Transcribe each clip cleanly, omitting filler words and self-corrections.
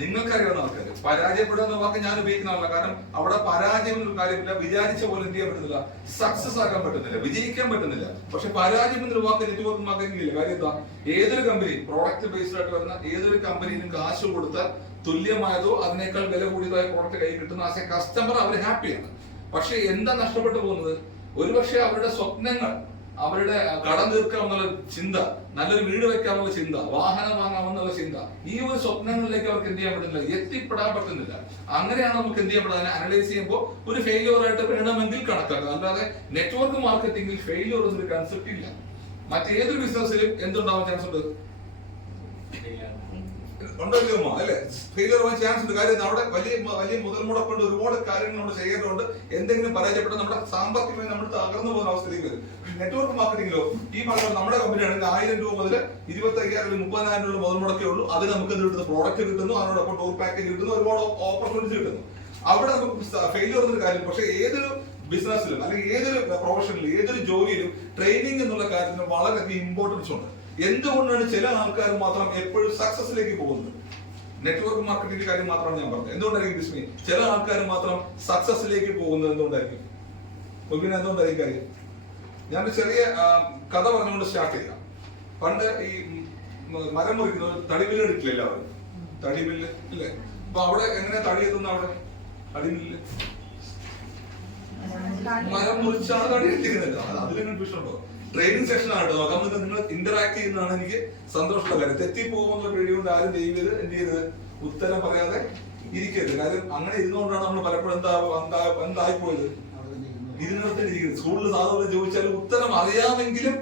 നിങ്ങൾക്കറിയാവുന്ന ആൾക്കാർ പരാജയപ്പെടുക എന്ന വാക്ക് ഞാൻ ഉപയോഗിക്കുന്ന ആളല്ല. കാരണം അവിടെ പരാജയം എന്നൊരു കാര്യമില്ല. വിചാരിച്ച പോലെ എന്ത് ചെയ്യാൻ പറ്റുന്നില്ല, സക്സസ് ആക്കാൻ പറ്റുന്നില്ല, വിജയിക്കാൻ പറ്റുന്നില്ല. പക്ഷെ പരാജയം എന്നൊരു വാക്ക് നെറ്റ്വർക്ക് മാർക്കറ്റിംഗ് ഇല്ല. കാര്യം എന്താ, ഏതൊരു കമ്പനി പ്രോഡക്റ്റ് ബേസ്ഡ് ആയിട്ട് വരുന്ന ഏതൊരു കമ്പനിയും കാശ് കൊടുത്താൽ തുല്യമായതോ അതിനേക്കാൾ വില കൂടിയതായ പ്രോഡക്റ്റ് കൈ കിട്ടുന്ന ആസ് എ കസ്റ്റമർ അവർ ഹാപ്പിയാണ്. പക്ഷെ എന്താ നഷ്ടപ്പെട്ടു പോകുന്നത്, ഒരുപക്ഷെ അവരുടെ സ്വപ്നങ്ങൾ, അവരുടെ കടം തീർക്കാമെന്നുള്ള ചിന്ത, നല്ലൊരു വീട് വെക്കാമെന്നുള്ള ചിന്ത, വാഹനം വാങ്ങാമെന്നുള്ള ചിന്ത, ഈ ഒരു സ്വപ്നങ്ങളിലേക്ക് അവർക്ക് എന്ത് ചെയ്യാൻ പറ്റുന്നില്ല, എത്തിപ്പെടാൻ പറ്റുന്നില്ല. അങ്ങനെയാണ് നമുക്ക് എന്ത് ചെയ്യാൻ പറ്റുന്നത്, അനലൈസ് ചെയ്യുമ്പോൾ ഒരു ഫെയിലിയർ ആയിട്ട് വേണമെങ്കിൽ കണക്കാക്കാം. അല്ലാതെ നെറ്റ്വർക്ക് മാർക്കറ്റിംഗിൽ ഫെയിലിയർ എന്നൊരു കൺസെപ്റ്റ് ഇല്ല. മറ്റേതൊരു ബിസിനസ്സിലും എന്തുണ്ടാവാൻ ചാൻസ് ഉണ്ട്, ഉണ്ടല്ലോ അല്ലെ, ഫെയിലിയർ ആവാൻ ചാൻസ് ഉണ്ട്. കാര്യം അവിടെ വലിയ വലിയ മുതൽ മുടക്കൊണ്ട് ഒരുപാട് കാര്യങ്ങൾ നമ്മൾ ചെയ്യേണ്ടതുണ്ട്. എന്തെങ്കിലും പരാജയപ്പെട്ട നമ്മുടെ സാമ്പത്തികമായി നമ്മൾ തകർന്നു പോകുന്ന അവസ്ഥയിലേക്ക് വരും. നെറ്റ്വർക്ക് മാർക്കറ്റിംഗിലോ ഈ പറഞ്ഞ നമ്മുടെ കമ്പനിയാണെങ്കിൽ 1000 രൂപ മുതൽ 25,000 30,000 രൂപ മുതൽ മുടക്കേ ഉള്ളൂ. അത് നമുക്ക് കിട്ടുന്നു, പ്രോഡക്റ്റ് കിട്ടുന്നു, അതിനോടൊപ്പം ടൂർ പാക്കേജ് കിട്ടുന്നു, ഒരുപാട് ഓപ്പർച്യൂണിറ്റി കിട്ടുന്നു. അവിടെ നമുക്ക് ഫെയിലിയർ എന്നൊരു കാര്യം. പക്ഷെ ഏതൊരു ബിസിനസ്സിലും അല്ലെങ്കിൽ ഏതൊരു പ്രൊഫഷനിലും ഏതൊരു ജോലിയിലും ട്രെയിനിങ് എന്നുള്ള കാര്യത്തിന് വളരെയധികം ഇമ്പോർട്ടൻസ് ഉണ്ട്. എന്തുകൊണ്ടാണ് ചില ആൾക്കാർ മാത്രം എപ്പോഴും സക്സസിലേക്ക് പോകുന്നത്? നെറ്റ്വർക്ക് മാർക്കറ്റിംഗിന്റെ കാര്യം മാത്രമാണ് ഞാൻ പറഞ്ഞത്. എന്തുകൊണ്ടായിരിക്കും ബിസ്മി ചില ആൾക്കാർ മാത്രം സക്സസിലേക്ക് പോകുന്നത്? എന്തുകൊണ്ടായിരിക്കും? പിന്നെ എന്തുകൊണ്ടായിരിക്കും കാര്യം? ഞാനൊരു ചെറിയ കഥ പറഞ്ഞുകൊണ്ട് സ്റ്റാർട്ട് ചെയ്യാം. പണ്ട് ഈ മരം മുറിക്കുന്നത് തടിമില്ല് എടുക്കില്ല എല്ലാവരും, തടിമില്ല് ഇല്ലേ? അപ്പൊ അവിടെ എങ്ങനെ തടി എത്തുന്ന, അവിടെ തടിമില്ല് മരം മുറിച്ചാണ് തടി എത്തിക്കുന്നത്. അതിലെങ്ങനെ വിഷയമുണ്ടോ? ട്രെയിനിങ് സെഷൻ ആണ് കേട്ടോ. നമുക്ക് നിങ്ങൾ ഇന്ററാക്ട് ചെയ്യുന്നതാണ് എനിക്ക് സന്തോഷമുള്ള കാര്യം. തെറ്റിപ്പോകുമെന്നുള്ള പേടി കൊണ്ട് ആരും എന്ത് ചെയ്യരുത്, ഉത്തരം പറയാതെ ഇരിക്കരുത്. കാര്യം അങ്ങനെ ഇരുന്നുകൊണ്ടാണ് നമ്മൾ പലപ്പോഴും എന്തായിപ്പോയത്, ഇതിനകത്ത് ഇരിക്കുന്നത്. സ്കൂളിൽ സാധാരണ ചോദിച്ചാൽ ഉത്തരം അറിയാമെങ്കിലും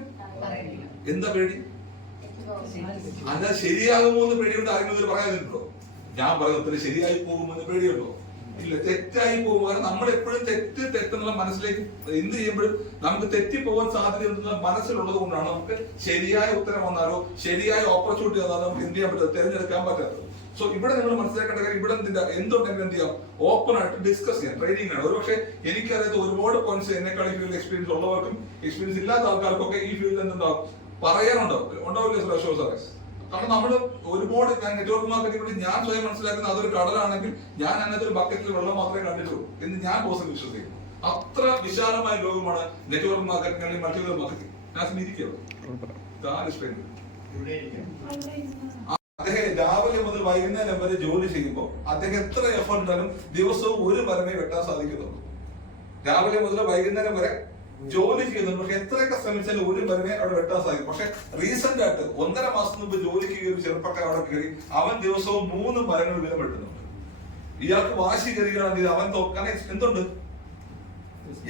എന്താ പേടി, അല്ല ശരിയാകുമോ എന്ന് പേടിയുണ്ട്. ആരെങ്കിലും പറയാതിട്ടുണ്ടോ? ഞാൻ പറയുന്ന ഉത്തരം ശരിയായി പോകുമെന്ന് പേടിയുണ്ടോ? ഇല്ല, തെറ്റായി പോകുക. നമ്മൾ എപ്പോഴും തെറ്റെന്നുള്ള മനസ്സിലേക്ക് എന്ത് ചെയ്യുമ്പോഴും നമുക്ക് തെറ്റിപ്പോകാൻ സാധ്യതയുണ്ടെന്ന മനസ്സിലുള്ളത് കൊണ്ടാണ് നമുക്ക് ശരിയായ ഉത്തരം വന്നാലോ ശരിയായ ഓപ്പർച്യൂണിറ്റി വന്നാലോ നമുക്ക് എന്ത് ചെയ്യാൻ പറ്റും, തിരഞ്ഞെടുക്കാൻ പറ്റാത്തത്. സോ ഇവിടെ നിങ്ങൾ മനസ്സിലാക്കേണ്ട കാര്യം, ഇവിടെ എന്തുണ്ടെങ്കിലും എന്ത് ചെയ്യാം, ഓപ്പൺ ആയിട്ട് ഡിസ്കസ് ചെയ്യാം. ട്രെയിനിങ് ആണ്. ഒരുപക്ഷെ എനിക്കറിയാത്ത ഒരുപാട് പോയിന്റ്സ് എന്നെക്കാൾ ഈ ഫീൽഡ് എക്സ്പീരിയൻസ് ഉള്ളവർക്കും എക്സ്പീരിയൻസ് ഇല്ലാത്ത ആൾക്കാർക്കൊക്കെ ഈ ഫീൽഡിൽ എന്തുണ്ടാവും, ഉണ്ടാവില്ലേ സുരേഷ് സാറേ? കാരണം നമ്മൾ ഒരുപാട് നെറ്റ്വർക്ക് മാർക്കറ്റിംഗ് ഞാൻ സ്വയം മനസ്സിലാക്കുന്ന അതൊരു കടലാണെങ്കിൽ ഞാൻ അതിനകത്ത് ഒരു ബക്കറ്റിൽ വെള്ളം മാത്രമേ കണ്ടിട്ടുള്ളൂ എന്ന് ഞാൻ പേഴ്സണലി വിശ്വസിക്കുന്നു. അത്ര വിശാലമായ ലോകമാണ് നെറ്റ്വർക്ക് മാർക്കറ്റിംഗ് അല്ലെങ്കിൽ മൾട്ടിലെവൽ മാർക്കറ്റിംഗ്. ഞാൻ ഇരിക്കുകയുള്ളൂ. അദ്ദേഹം രാവിലെ മുതൽ വൈകുന്നേരം വരെ ജോലി ചെയ്യുമ്പോൾ അദ്ദേഹം എത്ര എഫർട്ട് ഇട്ടാലും ദിവസവും ഒരു മരമേ വെട്ടാൻ സാധിക്കുന്നുള്ളൂ. രാവിലെ മുതൽ വൈകുന്നേരം വരെ ജോലി ചെയ്യുന്നുണ്ട്. പക്ഷെ എത്രയൊക്കെ ശ്രമിച്ചാലും ഒരു മരമേ അവിടെ വെട്ടാൻ സാധിക്കും. പക്ഷെ റീസെന്റ് ആയിട്ട് 1.5 മാസം മുമ്പ് ജോലിക്ക് കയറി ചെറുപ്പക്കാർ അവിടെ കയറി അവൻ ദിവസവും 3 മരങ്ങൾ വീതം വെട്ടുന്നുണ്ട്. ഇയാൾക്ക് വാശി കയറിയാണെങ്കിൽ അവൻ തോക്കാൻ എന്തുണ്ട്,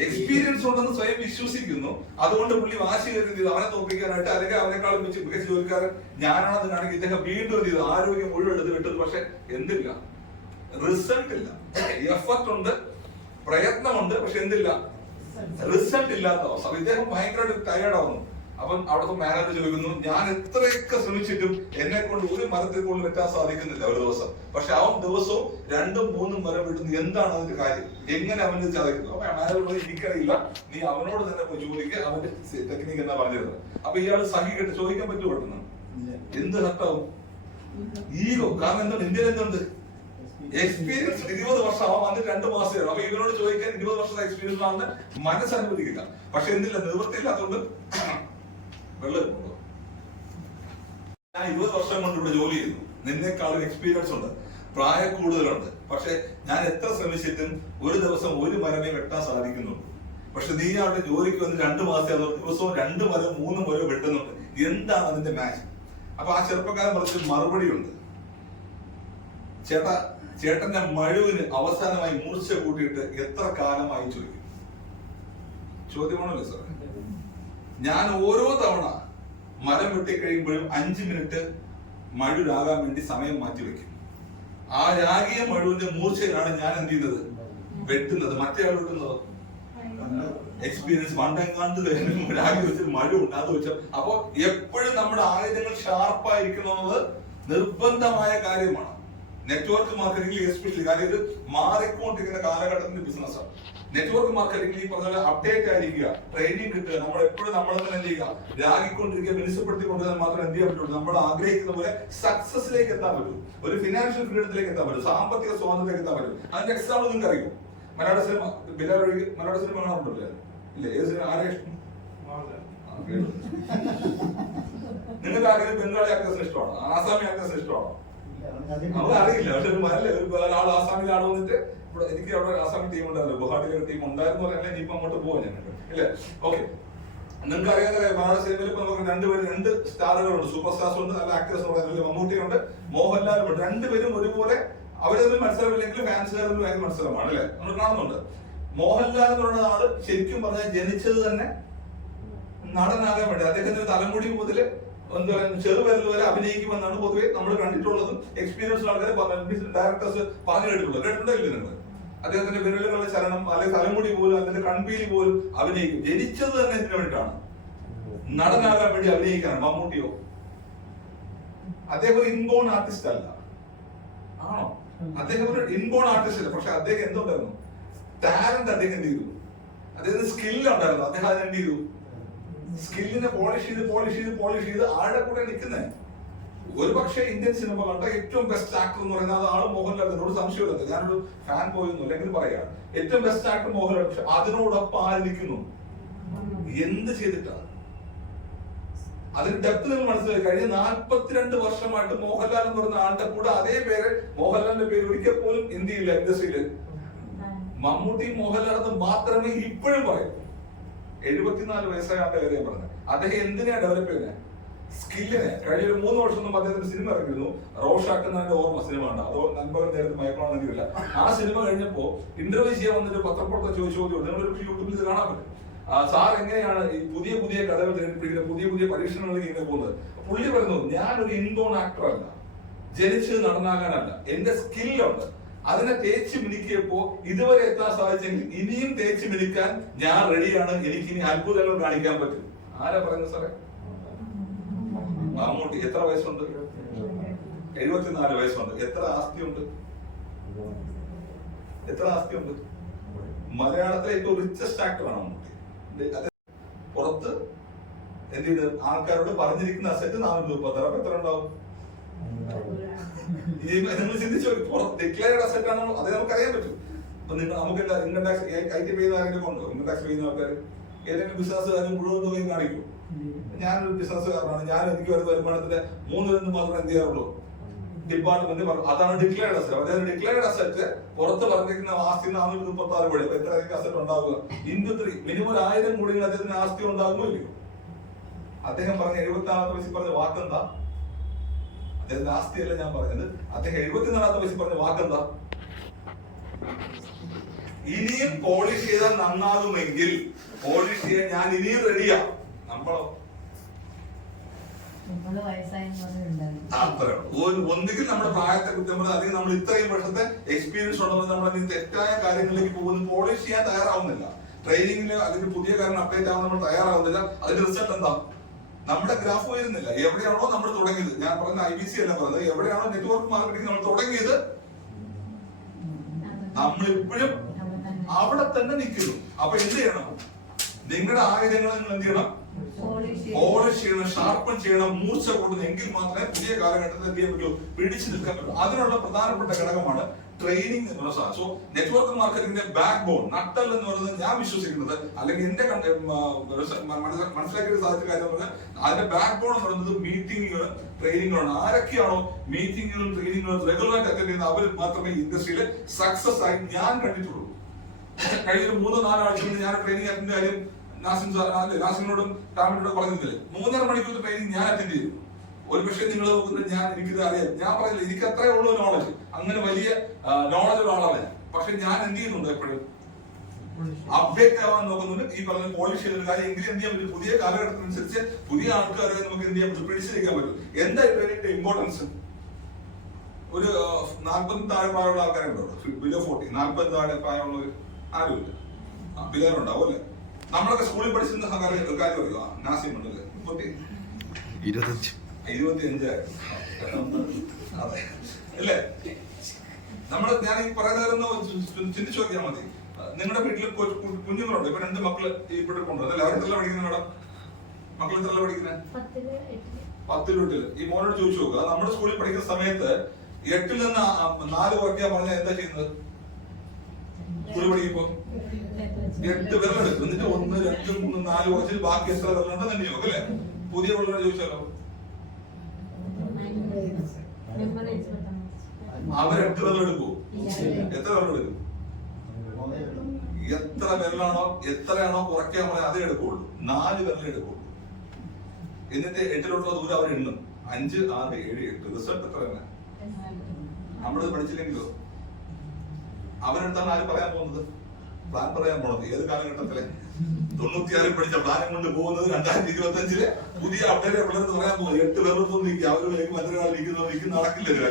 എക്സ്പീരിയൻസ് ഉണ്ടെന്ന് സ്വയം വിശ്വസിക്കുന്നു. അതുകൊണ്ട് പുള്ളി വാശി കയറി അവനെ തോൽപ്പിക്കാനായിട്ട് അല്ലെങ്കിൽ അവനേക്കാളും മികച്ച ജോലിക്കാരൻ ഞാനാണെന്ന് കാണിക്കും. ഇദ്ദേഹം വീണ്ടും എന്ത് ചെയ്തു, ആരോഗ്യം മുഴുവൻ എടുത്ത് വിട്ടത്. പക്ഷെ എന്തില്ല, റിസൾട്ട് ഇല്ല. എഫർട്ട് ഉണ്ട്, പ്രയത്നമുണ്ട്, പക്ഷെ എന്തില്ല, റിസൾട്ട് ഇല്ലാത്ത അവസ്ഥ. ഇദ്ദേഹം ഭയങ്കരമായിട്ട് ടയേർഡ് ആവുന്നു. അപ്പം അവിടുത്തെ മാനേജർ ചോദിക്കുന്നു, ഞാൻ എത്രയൊക്കെ ശ്രമിച്ചിട്ടും എന്നെ കൊണ്ട് ഒരു മരത്തിൽ കൊണ്ട് വെട്ടാൻ സാധിക്കുന്നില്ല ഒരു ദിവസം. പക്ഷെ അവൻ ദിവസവും 2-3 മരം വെട്ടുന്നു. എന്താണ് അതിന്റെ കാര്യം, എങ്ങനെ അവന് സാധിക്കുന്നു? അപ്പൊ മാനേജർ എനിക്കറിയില്ല, നീ അവനോട് തന്നെ പോയി ചോദിക്കുക, അവന്റെ ടെക്നിക്ക് എന്നാ പറഞ്ഞിരുന്നത്. അപ്പൊ ഇയാൾ സഹിക്കട്ടെ, ചോദിക്കാൻ പറ്റുമോ? പെട്ടെന്ന് എന്ത് ഹർട്ടാവും? ഈഗോ. കാരണം എന്താണ്, ഇന്ത്യയിൽ എന്തുണ്ട്, എക്സ്പീരിയൻസ് 20 വർഷം ആവാൻ വന്നിട്ട് 2 മാസമേ ഉള്ളൂ. അപ്പൊ ഇവരോട് ചോദിക്കാൻ 20 വർഷത്തെ എക്സ്പീരിയൻസ് ആണെന്ന് മനസ്സനുവദിക്കില്ല. പക്ഷെ എന്തില്ല, നിവൃത്തിയില്ലാത്തതുകൊണ്ട് വെള്ളം. ഞാൻ 20 വർഷം കൊണ്ട് ഇവിടെ ജോലി ചെയ്യുന്നു, നിന്നെക്കാളും എക്സ്പീരിയൻസ് ഉണ്ട്, പ്രായ കൂടുതലുണ്ട്. പക്ഷെ ഞാൻ എത്ര ശ്രമിച്ചിട്ടും ഒരു ദിവസം ഒരു മരമേ വെട്ടാൻ സാധിക്കുന്നുള്ളൂ. പക്ഷെ നീ അവിടെ ജോലിക്ക് വന്ന് 2 മാസം ദിവസവും 2 മരം 3 മരം വെട്ടുന്നുണ്ട്. എന്താണ് അതിന്റെ മാച്ച്? അപ്പൊ ആ ചെറുപ്പക്കാരൻ പറഞ്ഞൊരു മറുപടി ഉണ്ട്. ചേട്ടന്റെ മഴുവിന് അവസാനമായി മൂർച്ച കൂട്ടിയിട്ട് എത്ര കാലമായി ചോദിക്കും. ചോദ്യമാണല്ലോ സാർ. ഞാൻ ഓരോ തവണ മരം വെട്ടിക്കഴിയുമ്പോഴും 5 മിനിറ്റ് മഴുരാകാൻ വേണ്ടി സമയം മാറ്റിവെക്കും. ആ രാഗിയ മഴുവിന്റെ മൂർച്ചയിലാണ് ഞാൻ എന്ത് ചെയ്യുന്നത്, വെട്ടുന്നത്. മറ്റേ ആൾ വെട്ടുന്നതോ എക്സ്പീരിയൻസ് പണ്ടെങ്ങാണ്ട് രാഗി വെച്ച് മഴ അത് വെച്ച. അപ്പൊ എപ്പോഴും നമ്മുടെ ആയുധങ്ങൾ ഷാർപ്പായിരിക്കണമെന്നത് നിർബന്ധമായ കാര്യമാണ്. നെറ്റ്വർക്ക് മാർക്കറ്റിംഗിൽ എസ്പെഷ്യലി, കാരണം ഇത് മാറിക്കൊണ്ടിരിക്കുന്ന കാലഘട്ടത്തിന്റെ ബിസിനസ്സാണ്. നെറ്റ്വർക്ക് മാർക്കറ്റിംഗിൽ ഈ പറഞ്ഞ അപ്ഡേറ്റ് ആയിരിക്കുക, ട്രെയിനിങ് കിട്ടുക, നമ്മൾ എപ്പോഴും നമ്മളെ തന്നെ എന്ത് ചെയ്യുക, രാഗിക്കൊണ്ടിരിക്കുക, മെലിസപ്പെടുത്തിക്കൊണ്ടിരിക്കാൻ മാത്രം എന്ത് ചെയ്യാൻ പറ്റുള്ളൂ. നമ്മൾ ആഗ്രഹിക്കുന്ന പോലെ സക്സസിലേക്ക് എത്താൻ പറ്റും, ഒരു ഫിനാൻഷ്യൽ ഫ്രീഡത്തിലേക്ക് എത്താൻ പറ്റും, സാമ്പത്തിക സ്വാതന്ത്ര്യത്തിലേക്ക് എത്താൻ പറ്റും. അതിന്റെ എക്സാമ്പിൾ നിങ്ങൾക്ക് അറിയും. മലയാള സിനിമ ബിലാൽ ഒഴികെ മലയാള സിനിമ കാണാറുണ്ടല്ലേ? ഇല്ല, ഏത് സിനിമ ആരെ ഇഷ്ടം? നിങ്ങൾക്ക് ആരെങ്കിലും ബംഗാളി ആക്ടേഴ്സിന് ഇഷ്ടമാണോ, ആസാമി ആക്ടേഴ്സിന് ഇഷ്ടമാണോ? നമുക്ക് അറിയില്ല. പക്ഷെ ഒരാൾ ആസാമിലാണ് വന്നിട്ട് ഇവിടെ, എനിക്ക് അവിടെ ആസാമി ടീം ഉണ്ടായിരുന്നു, ഗുവാഹട്ടിയിലെ ടീം ഉണ്ടായിരുന്നു പറയാൻ ഇനിയിപ്പോ അങ്ങോട്ട് പോവാൻ ഞങ്ങൾക്ക് ഇല്ലേ. ഓക്കെ, നിങ്ങൾക്ക് അറിയാതെ മലയാള സിനിമയിൽ ഇപ്പൊ നമുക്ക് രണ്ട് സ്റ്റാറുകളുണ്ട്, സൂപ്പർ സ്റ്റാർസ് ഉണ്ട്, നല്ല ആക്ടേഴ്സ് ഉണ്ട്. മമ്മൂട്ടിയുണ്ട്, മോഹൻലാലും ഉണ്ട്. രണ്ടുപേരും ഒരുപോലെ, അവരൊന്നും മത്സരമില്ലെങ്കിൽ ഫാൻസുകാരൊന്നും ഭയങ്കര മത്സരമാണ് അല്ലെ, നമ്മൾ കാണുന്നുണ്ട്. മോഹൻലാൽ എന്ന് പറയുന്ന ആള് ശരിക്കും പറഞ്ഞാൽ ജനിച്ചത് തന്നെ നടനാകാൻ വേണ്ടി. അദ്ദേഹത്തിന്റെ തലമുടി മുതൽ എന്താ പറയുക, ചെറുപരൽ വരെ അഭിനയിക്കുമെന്നാണ് പൊതുവെ നമ്മൾ കണ്ടിട്ടുള്ളതും എക്സ്പീരിയൻസ് ആൾക്കാർ ഡയറക്ടേഴ്സ് പറഞ്ഞു കേട്ടിട്ടുണ്ടോ ഇല്ല നിങ്ങൾ? അദ്ദേഹത്തിന്റെ വിരലുകളുടെ ചലനം, അല്ലെങ്കിൽ തലമുടി പോലും, അതിന്റെ കൺപീലി പോലും അഭിനയിക്കും. ജനിച്ചത് തന്നെ ഇതിനു വേണ്ടിയിട്ടാണ്, നടനാകാൻ വേണ്ടി അഭിനയിക്കാനാണ്. മമ്മൂട്ടിയോ അദ്ദേഹം ഒരു ഇൻബോൺ ആർട്ടിസ്റ്റ് അല്ല, ആണോ? അദ്ദേഹം ഒരു ഇൻബോൺ ആർട്ടിസ്റ്റ് അല്ല. പക്ഷെ അദ്ദേഹം എന്തുണ്ടായിരുന്നു, ടാലന്റ് അദ്ദേഹം എന്ത് ചെയ്തു, അദ്ദേഹത്തിന് സ്കില്ല് ഉണ്ടായിരുന്നു. അദ്ദേഹം അതിനെന്ത് ചെയ്തു, സ്കില്ലിനെ പോളിഷ് ചെയ്ത് ആളുടെ കൂടെ നിൽക്കുന്നത്. ഒരു പക്ഷേ ഇന്ത്യൻ സിനിമ കണ്ട ഏറ്റവും ബെസ്റ്റ് ആക്ടർ എന്ന് പറയുന്നത് ആള് മോഹൻലാൽ. എന്നോട് സംശയമില്ല, ഞാനൊരു ഫാൻ പോയൊന്നും അല്ലെങ്കിൽ പറയാം, ഏറ്റവും ബെസ്റ്റ് ആക്ടർ മോഹൻലാൽ. പക്ഷെ അതിനോടൊപ്പം ആര് നിൽക്കുന്നു, എന്ത് ചെയ്തിട്ടാണ്? അതിന് ഡെപ്ത് നിങ്ങൾ മനസ്സിലായി. കഴിഞ്ഞ 42 വർഷമായിട്ട് മോഹൻലാൽ എന്ന് പറയുന്ന ആളുടെ കൂടെ അതേ പേര്, മോഹൻലാലിന്റെ പേര് ഒരിക്കൽ പോലും ഇന്ത്യയില്ല ഇൻഡസ്ട്രിയില്. മമ്മൂട്ടി മോഹൻലാൽ എന്ന് മാത്രമേ ഇപ്പോഴും പറയൂ. 74 വയസ്സായ ആളുടെ കാര്യം പറഞ്ഞത്. അദ്ദേഹം എന്തിനാ ഡെവലപ്പ് ചെയ്യുന്നത്, സ്കില്ലിനെ. കഴിഞ്ഞ ഒരു 3 വർഷം മുമ്പ് അദ്ദേഹത്തിന് സിനിമ ഇറങ്ങിയിരുന്നു, റോഷാക്കുന്നതിന്റെ ഓർമ്മ സിനിമ ഉണ്ട്. അതോ നൻപകൽ നേരത്തെ മയക്കണമെന്നില്ല. ആ സിനിമ കഴിഞ്ഞപ്പോ ഇന്റർവ്യൂ ചെയ്യാൻ വന്നിട്ട് പത്രപ്രവർത്തകർ ചോദ്യം, നിങ്ങളൊരു യൂട്യൂബിൽ ഇത് കാണാൻ പറ്റും, സാർ എങ്ങനെയാണ് ഈ പുതിയ കഥകൾ തേടിപ്പിടിക്കുന്നത്, പുതിയ പരീക്ഷണങ്ങളിലേക്ക് ഇങ്ങനെ പോകുന്നത്? പുള്ളി പറയുന്നു, ഞാനൊരു ഇൻബോൺ ആക്ടർ അല്ല, ജനിച്ചത് നടനാകാനല്ല, എന്റെ സ്കില്ലുണ്ട്, അതിനെ തേച്ച് മിനുക്കിയപ്പോ ഇതുവരെ എത്താൻ സാധിച്ചെങ്കിൽ ഇനിയും തേച്ച് മിനുക്കാൻ ഞാൻ റെഡിയാണ്, എനിക്ക് ഇനി അത്ഭുതങ്ങൾ കാണിക്കാൻ പറ്റും. ആരാ പറയുന്നത് സാറേ? മമ്മൂട്ടി. എത്ര വയസ്സുണ്ട്? 74 വയസ്സുണ്ട്. എത്ര ആസ്തിയുണ്ട്? മലയാളത്തിലെ ഏറ്റവും റിച്ചസ്റ്റ് ആക്ടറാണ് മമ്മൂട്ടി. പുറത്ത് എന്ത് ചെയ്ത് ആൾക്കാരോട് പറഞ്ഞിരിക്കുന്ന അസറ്റ് 436. അപ്പൊ എത്ര ഉണ്ടാവും? നിങ്ങൾ ചിന്തിച്ചു, പുറത്ത് ഡിക്ലെയർഡ് അസറ്റ് ആണോ അത് നമുക്ക് അറിയാൻ പറ്റും. അപ്പൊ നിങ്ങൾ നമുക്കെല്ലാം ഇൻകം ടാക്സ് IT ചെയ്യുന്ന ആരെങ്കിലും ഉണ്ടോ? ഇൻകം ടാക്സ് ചെയ്യുന്ന ആൾക്കാർ ഏതെങ്കിലും ബിസിനസ്സുകാരും മുഴുവൻ തുകയും കാണിക്കും. ഞാനൊരു ബിസിനസ്സുകാരനാണ്, എനിക്ക് വരുന്ന വരുമാനത്തിന്റെ 3 മാത്രമേ എന്ത് ചെയ്യാറുള്ളൂ, ഡിപ്പാർട്ട്മെന്റ് പറഞ്ഞു. അതാണ് ഡിക്ലെയർഡ് അസറ്റ്. അതായത് ഡിക്ലെയർഡ് അസറ്റ് പുറത്ത് പറഞ്ഞിരിക്കുന്ന ആസ്തി 436 കോടി. അപ്പൊ എത്ര അസറ്റ് ഉണ്ടാവുക? × മിനിമം 1000 കോടി അദ്ദേഹത്തിന് ആസ്തി ഉണ്ടാകുമോ ഇല്ലയോ? അദ്ദേഹം പറഞ്ഞ 74 വയസ്സിൽ പറഞ്ഞ വാക്കെന്താ? അദ്ദേഹത്തിന്റെ ആസ്തിയല്ല ഞാൻ പറഞ്ഞത്, അദ്ദേഹം 74 വയസ്സിൽ പറഞ്ഞ വാക്കെന്താ? ഇനിയും പോളിഷ് ചെയ്താൽ നന്നാകുമെങ്കിൽ പോളിഷ് ചെയ്യാൻ ഞാൻ ഇനിയും റെഡിയാ. നമ്മളോ ഒന്നുകിൽ നമ്മുടെ പ്രായത്തെ കുറ്റം പറഞ്ഞാൽ, അല്ലെങ്കിൽ നമ്മൾ ഇത്രയും വർഷത്തെ എക്സ്പീരിയൻസ് ഉണ്ടെന്ന് നമ്മൾ തെറ്റായ കാര്യങ്ങളിലേക്ക് പോകുന്നു, പോളിഷ് ചെയ്യാൻ തയ്യാറാവുന്നില്ല. ട്രെയിനിങ്ങില് അല്ലെങ്കിൽ പുതിയ കാര്യം അപ്ഡേറ്റ് ആവാൻ നമ്മൾ തയ്യാറാവുന്നില്ല. അതിന്റെ റിസൾട്ട് എന്താ? നമ്മുടെ ഗ്രാഫ് വരുന്നില്ല. എവിടെയാണോ നമ്മൾ തുടങ്ങിയത്, ഞാൻ പറഞ്ഞ IBC അല്ല പറഞ്ഞത്, എവിടെയാണോ നെറ്റ്വർക്ക് മാർക്കറ്റിംഗ് നമ്മൾ തുടങ്ങിയത്, നമ്മൾ ഇപ്പോഴും അവിടെ തന്നെ നിൽക്കുന്നു. അപ്പൊ എന്ത് ചെയ്യണം? നിങ്ങളുടെ ആയുധങ്ങൾ നിങ്ങൾ എന്ത് ചെയ്യണം? പോളിഷ് ചെയ്യണം, ഷാർപ്പൺ ചെയ്യണം, മൂർച്ച കൂട്ടുന്നു. എങ്കിൽ മാത്രമേ പുതിയ കാലഘട്ടത്തിൽ എന്ത് ചെയ്യാൻ പറ്റൂ, പിടിച്ചു നിൽക്കാൻ പറ്റൂ. അതിനുള്ള പ്രധാനപ്പെട്ട ഘടകമാണ് ട്രെയിനിങ് എന്നുള്ള സാധനം. സോ നെറ്റ്വർക്ക് മാർക്കറ്റിംഗിന്റെ ബാക്ക് ബോൺ, നട്ടൽ എന്ന് പറയുന്നത് ഞാൻ വിശ്വസിക്കുന്നത്, അല്ലെങ്കിൽ എന്റെ മനസ്സിലാക്കിയ സാധിച്ച കാര്യം പറഞ്ഞാൽ, അതിന്റെ ബാക്ക് ബോൺ എന്ന് പറയുന്നത് മീറ്റിംഗുകൾ, ട്രെയിനിങ്ങുകളാണ്. ആരൊക്കെയാണോ മീറ്റിംഗുകളും ട്രെയിനിങ്ങുകളും റെഗുലറായിട്ട് അറ്റൻഡ് ചെയ്യുന്ന അവർ മാത്രമേ ഇൻഡസ്ട്രിയിൽ സക്സസ് ആയി ഞാൻ കണ്ടിട്ടുള്ളൂ. കഴിഞ്ഞ 3-4 ആഴ്ച കൊണ്ട് ഞാൻ ട്രെയിനിങ് അറ്റൻഡ് കാര്യം നാസിനോടും ടാമിനോടും പറഞ്ഞില്ലേ, 3.5 മണിക്കൂർ ട്രെയിനിങ് ഞാൻ അറ്റൻഡ് ചെയ്തു. ഒരു പക്ഷേ നിങ്ങൾ നോക്കുന്നത് എനിക്കിത് അറിയാം, ഞാൻ പറയുന്നില്ല, എനിക്ക് അത്രേ ഉള്ളൂ നോളജ്, അങ്ങനെ വലിയ നോളജ് ഉള്ള ആളല്ല. പക്ഷെ ഞാൻ എന്ത് ചെയ്യുന്നുണ്ട്, എപ്പോഴും അപ്ഡേറ്റ് ആവാൻ നോക്കുന്നുണ്ട്. ഈ പറഞ്ഞ പോളിഷ് ചെയ്യുന്ന കാര്യം എങ്കിലും എന്ത് ചെയ്യാൻ പറ്റും, പുതിയ കാലഘട്ടത്തിനനുസരിച്ച് പുതിയ ആൾക്കാരെ നമുക്ക് എന്ത് ചെയ്യാൻ പറ്റും, പിടിച്ചിരിക്കാൻ പറ്റും. എന്താ ട്രെയിനിന്റെ ഇമ്പോർട്ടൻസ്? ഒരു 40 താഴെ പ്രായമുള്ള ആൾക്കാരുണ്ടോ? ബിലോ 40, 40 താഴെ പ്രായമുള്ളവർ ആരുമില്ല. ബിലാറുണ്ടാവും അല്ലെ? നമ്മളൊക്കെ സ്കൂളിൽ പഠിച്ചിരുന്ന കാര്യം അറിയോ? നാസിം ഉണ്ടല്ലേ, 25 അതെ അല്ലേ? ഞാൻ ഈ പറയുന്നവരൊന്ന് ചിന്തിച്ചു നോക്കിയാൽ മതി. നിങ്ങളുടെ വീട്ടിൽ കുഞ്ഞുങ്ങളുണ്ട്. ഇപ്പൊ 2 മക്കള് ഇവിടെ കൊണ്ടുവരും അല്ലെ? അവരെത്രല്ല പഠിക്കുന്നത് മേഡം? മക്കൾ എത്രല്ല പഠിക്കുന്നത്? 10 വീട്ടില്. ഈ മോനോട് ചോദിച്ചു നോക്കുക, നമ്മുടെ സ്കൂളിൽ പഠിക്കുന്ന സമയത്ത് 8ൽ നിന്ന് 4 കുറയ്ക്കാൻ പറഞ്ഞാൽ എന്താ ചെയ്യുന്നത്? സ്കൂളിൽ പഠിക്കുമ്പോ 8 വിരലെടുക്കും. എന്നിട്ട് 1, 2, 3, 4 കുറച്ചിട്ട് ബാക്കി എത്ര വിരലുണ്ടെന്ന് തന്നെ നോക്കും അല്ലെ? പുതിയ പിള്ളേരോട് ചോദിച്ചാലോ? അവർ 8 വിരലെടുക്കൂ. എത്ര വിരലെടുക്കും? എത്ര വിരലാണോ എത്രയാണോ കുറയ്ക്കാൻ പറഞ്ഞാൽ അതേ എടുക്കുള്ളൂ. 4 വിരലേ എടുക്കുള്ളൂ. എന്നിട്ട് 8ലോട്ടുള്ള ദൂരം അവർ എണ്ണും. 5, 6, 7, 8. റിസൾട്ട് എത്ര തന്നെ? നമ്മളിത് പഠിച്ചില്ലെങ്കിലോ? അവരെടുത്താണ് ആര് പറയാൻ പോകുന്നത്? പ്ലാൻ പറയാൻ പോണത്. ഏത് കാലഘട്ടത്തിലെ 96 പഠിച്ച പ്ലാനും കൊണ്ട് പോകുന്നത് 2025 പുതിയ അപ്ഡേറ്റ് പിള്ളേർക്ക് പറയാൻ പോകുന്നത് 8 പേർക്കൊന്നും നിൽക്കുക. അവരിലേക്ക് മറ്റൊരാൾ നിൽക്കുന്ന നടക്കില്ല.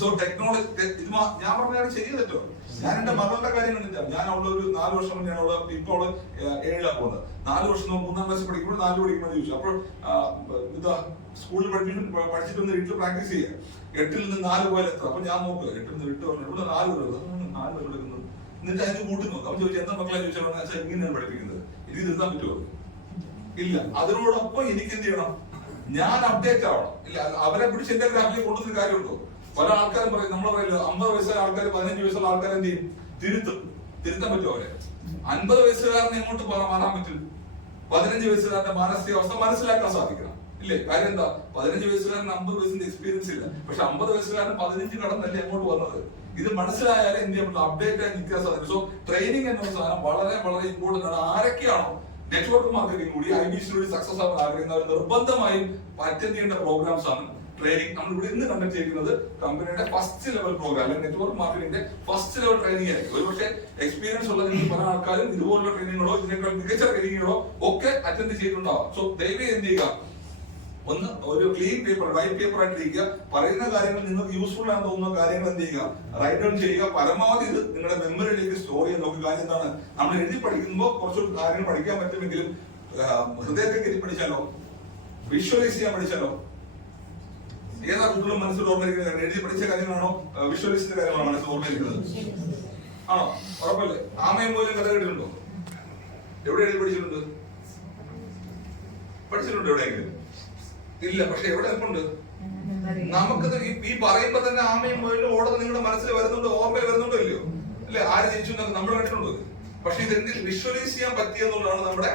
സോ ടെക്നോളജി ഇത് ഞാൻ പറഞ്ഞാൽ ശരി തെറ്റോ? ഞാൻ എന്റെ മകളുടെ കാര്യം കണ്ടില്ല. ഞാൻ അവള് ഒരു 4 വർഷം മുന്നേ അവള് ഇപ്പൊ അവള് 7ലാണ് പോകുന്നത്. 4 വർഷം 3ാം ക്ലാസ് പഠിക്കുമ്പോൾ 4 പഠിക്കുമ്പോൾ ചോദിച്ചു. അപ്പോൾ ഇതാ സ്കൂളിൽ പഠിച്ചിട്ടൊന്ന് വീട്ടിൽ പ്രാക്ടീസ് ചെയ്യുക. 8ൽ നിന്ന് 4 പോയാൽ എത്ര? അപ്പൊ ഞാൻ നോക്കുക 8ൽ നിന്ന് 8 പറഞ്ഞു ഇവിടെ 4 എടുക്കുന്നത്. എന്നിട്ട് 5 കൂട്ടി നോക്കാം. അവൻ ചോദിച്ചു എന്താ മക്കളെ ചോദിച്ചാൽ ഇങ്ങനെയാണ് പഠിപ്പിക്കുന്നത്. ഇത് നിർത്താൻ പറ്റുമോ? ഇല്ല. അതിനോടൊപ്പം എനിക്ക് എന്ത് ചെയ്യണം? ഞാൻ അപ്ഡേറ്റ് ആവണം. ഇല്ല അവരെ പിടിച്ച് എന്റെ ഗ്രാഫിലേക്ക് കൊണ്ടുവന്ന കാര്യമുണ്ടോ? പല ആൾക്കാരും പറയും, നമ്മൾ പറയില്ല 50 വയസ്സുള്ള ആൾക്കാർ 15 വയസ്സുള്ള ആൾക്കാർ എന്ത് ചെയ്യും? തിരുത്താൻ പറ്റുമോ അവരെ? 50 വയസ്സുകാരനെ എങ്ങോട്ട് മാറാൻ പറ്റും? 15 വയസ്സുകാരന്റെ മാനസികാവസ്ഥ മനസ്സിലാക്കാൻ സാധിക്കണം. ഇല്ലേ? കാര്യം എന്താ? 15 വയസ്സുകാരന് 50 വയസ്സിന്റെ എക്സ്പീരിയൻസ് ഇല്ല. പക്ഷെ 50 വയസ്സുകാരൻ 15 കടന്നല്ലേ അങ്ങോട്ട് വന്നത്. ഇത് മനസ്സിലായാലേ എന്ത് ചെയ്യാൻ പറ്റും? അപ്ഡേറ്റ് ആയി നിൽക്കാൻ സാധിക്കും. സോ ട്രെയിനിങ് എന്ന സാധനം വളരെ വളരെ ഇമ്പോർട്ടന്റ് ആണ്. ആരൊക്കെയാണോ നെറ്റ്വർക്ക് മാർക്കറ്റിംഗ് കൂടി IBC സക്സസ് ആവാൻ ആഗ്രഹിക്കുന്നവർ നിർബന്ധമായും അറ്റൻഡ് ചെയ്യേണ്ട പ്രോഗ്രാംസ് ആണ് ട്രെയിനിങ്. നമ്മൾ ഇവിടെ ഇന്ന് കണ്ടക്ട് ചെയ്യുന്നത് കമ്പനിയുടെ ഫസ്റ്റ് ലെവൽ പ്രോഗ്രാം അല്ലെങ്കിൽ നെറ്റ്വർക്ക് മാർക്കറ്റിംഗിന്റെ ഫസ്റ്റ് ലെവൽ ട്രെയിനിങ് ആയിരിക്കും. ഒരുപക്ഷെ എക്സ്പീരിയൻസ് ഉള്ള പല ആൾക്കാരും ഇതുപോലുള്ള ട്രെയിനിങ്ങുകളോ ഇതിനേക്കാൾ മികച്ച ട്രെയിനിങ്ങുകളോ ഒക്കെ അറ്റൻഡ് ചെയ്തിട്ടുണ്ടാവാം. സോ ദയവേ എന്ത് ചെയ്യുക? ഒന്ന് ഒരു ക്ലീൻ പേപ്പർ, വൈറ്റ് പേപ്പർ ആയിട്ട് ഇരിക്കുക. പറയുന്ന കാര്യങ്ങൾ നിങ്ങൾക്ക് യൂസ്ഫുൾ ആണെന്ന് തോന്നുന്ന കാര്യങ്ങൾ എന്ത് ചെയ്യുക? റൈറ്റ് ഡൗൺ ചെയ്യുക. പരമാവധി ഇത് നിങ്ങളുടെ മെമ്മറിയിലേക്ക് സ്റ്റോർ ചെയ്യാൻ നോക്കുക. കാര്യം എന്താണ്? നമ്മൾ എഴുതി പഠിക്കുമ്പോൾ കുറച്ച് കാര്യങ്ങൾ പഠിക്കാൻ പറ്റുമെങ്കിലും ഹൃദയത്തേക്ക് എഴുതി പഠിച്ചാലോ, വിഷ്വലൈസ് ചെയ്യാൻ പഠിച്ചാലോ, ഏതാ കൂടുതലും മനസ്സിൽ ഓർമ്മയിരിക്കുന്ന കാര്യം? എഴുതി പഠിച്ച കാര്യങ്ങളാണോ വിഷ്വലൈസ് ചെയ്ത കാര്യമാണോ മനസ്സിൽ ഓർമ്മയിരിക്കുന്നത്? ആണോ? ഉറപ്പല്ലേ? ആമയും പോലും കഥ കേട്ടിട്ടുണ്ടോ? എവിടെ എഴുതി പഠിച്ചിട്ടുണ്ട്? പഠിച്ചിട്ടുണ്ടോ എവിടെയെങ്കിലും? ഇല്ല. പക്ഷെ എവിടെ നിൽപ്പുണ്ട്? നമുക്കത് ഈ പറയുമ്പോ തന്നെ ആമയും പോലും ഓടുന്നത് നിങ്ങളുടെ മനസ്സിൽ വരുന്നുണ്ടോ? ഓർമ്മയിൽ വരുന്നുണ്ടോ ഇല്ലയോ? അല്ലെ? ആര് ജയിച്ചു നമ്മൾ കണ്ടിട്ടുണ്ടോ? പക്ഷെ ഇത് എന്തിൽ വിഷ്വലൈസ് ചെയ്യാൻ പറ്റിയെന്നുള്ളതാണ് നമ്മുടെ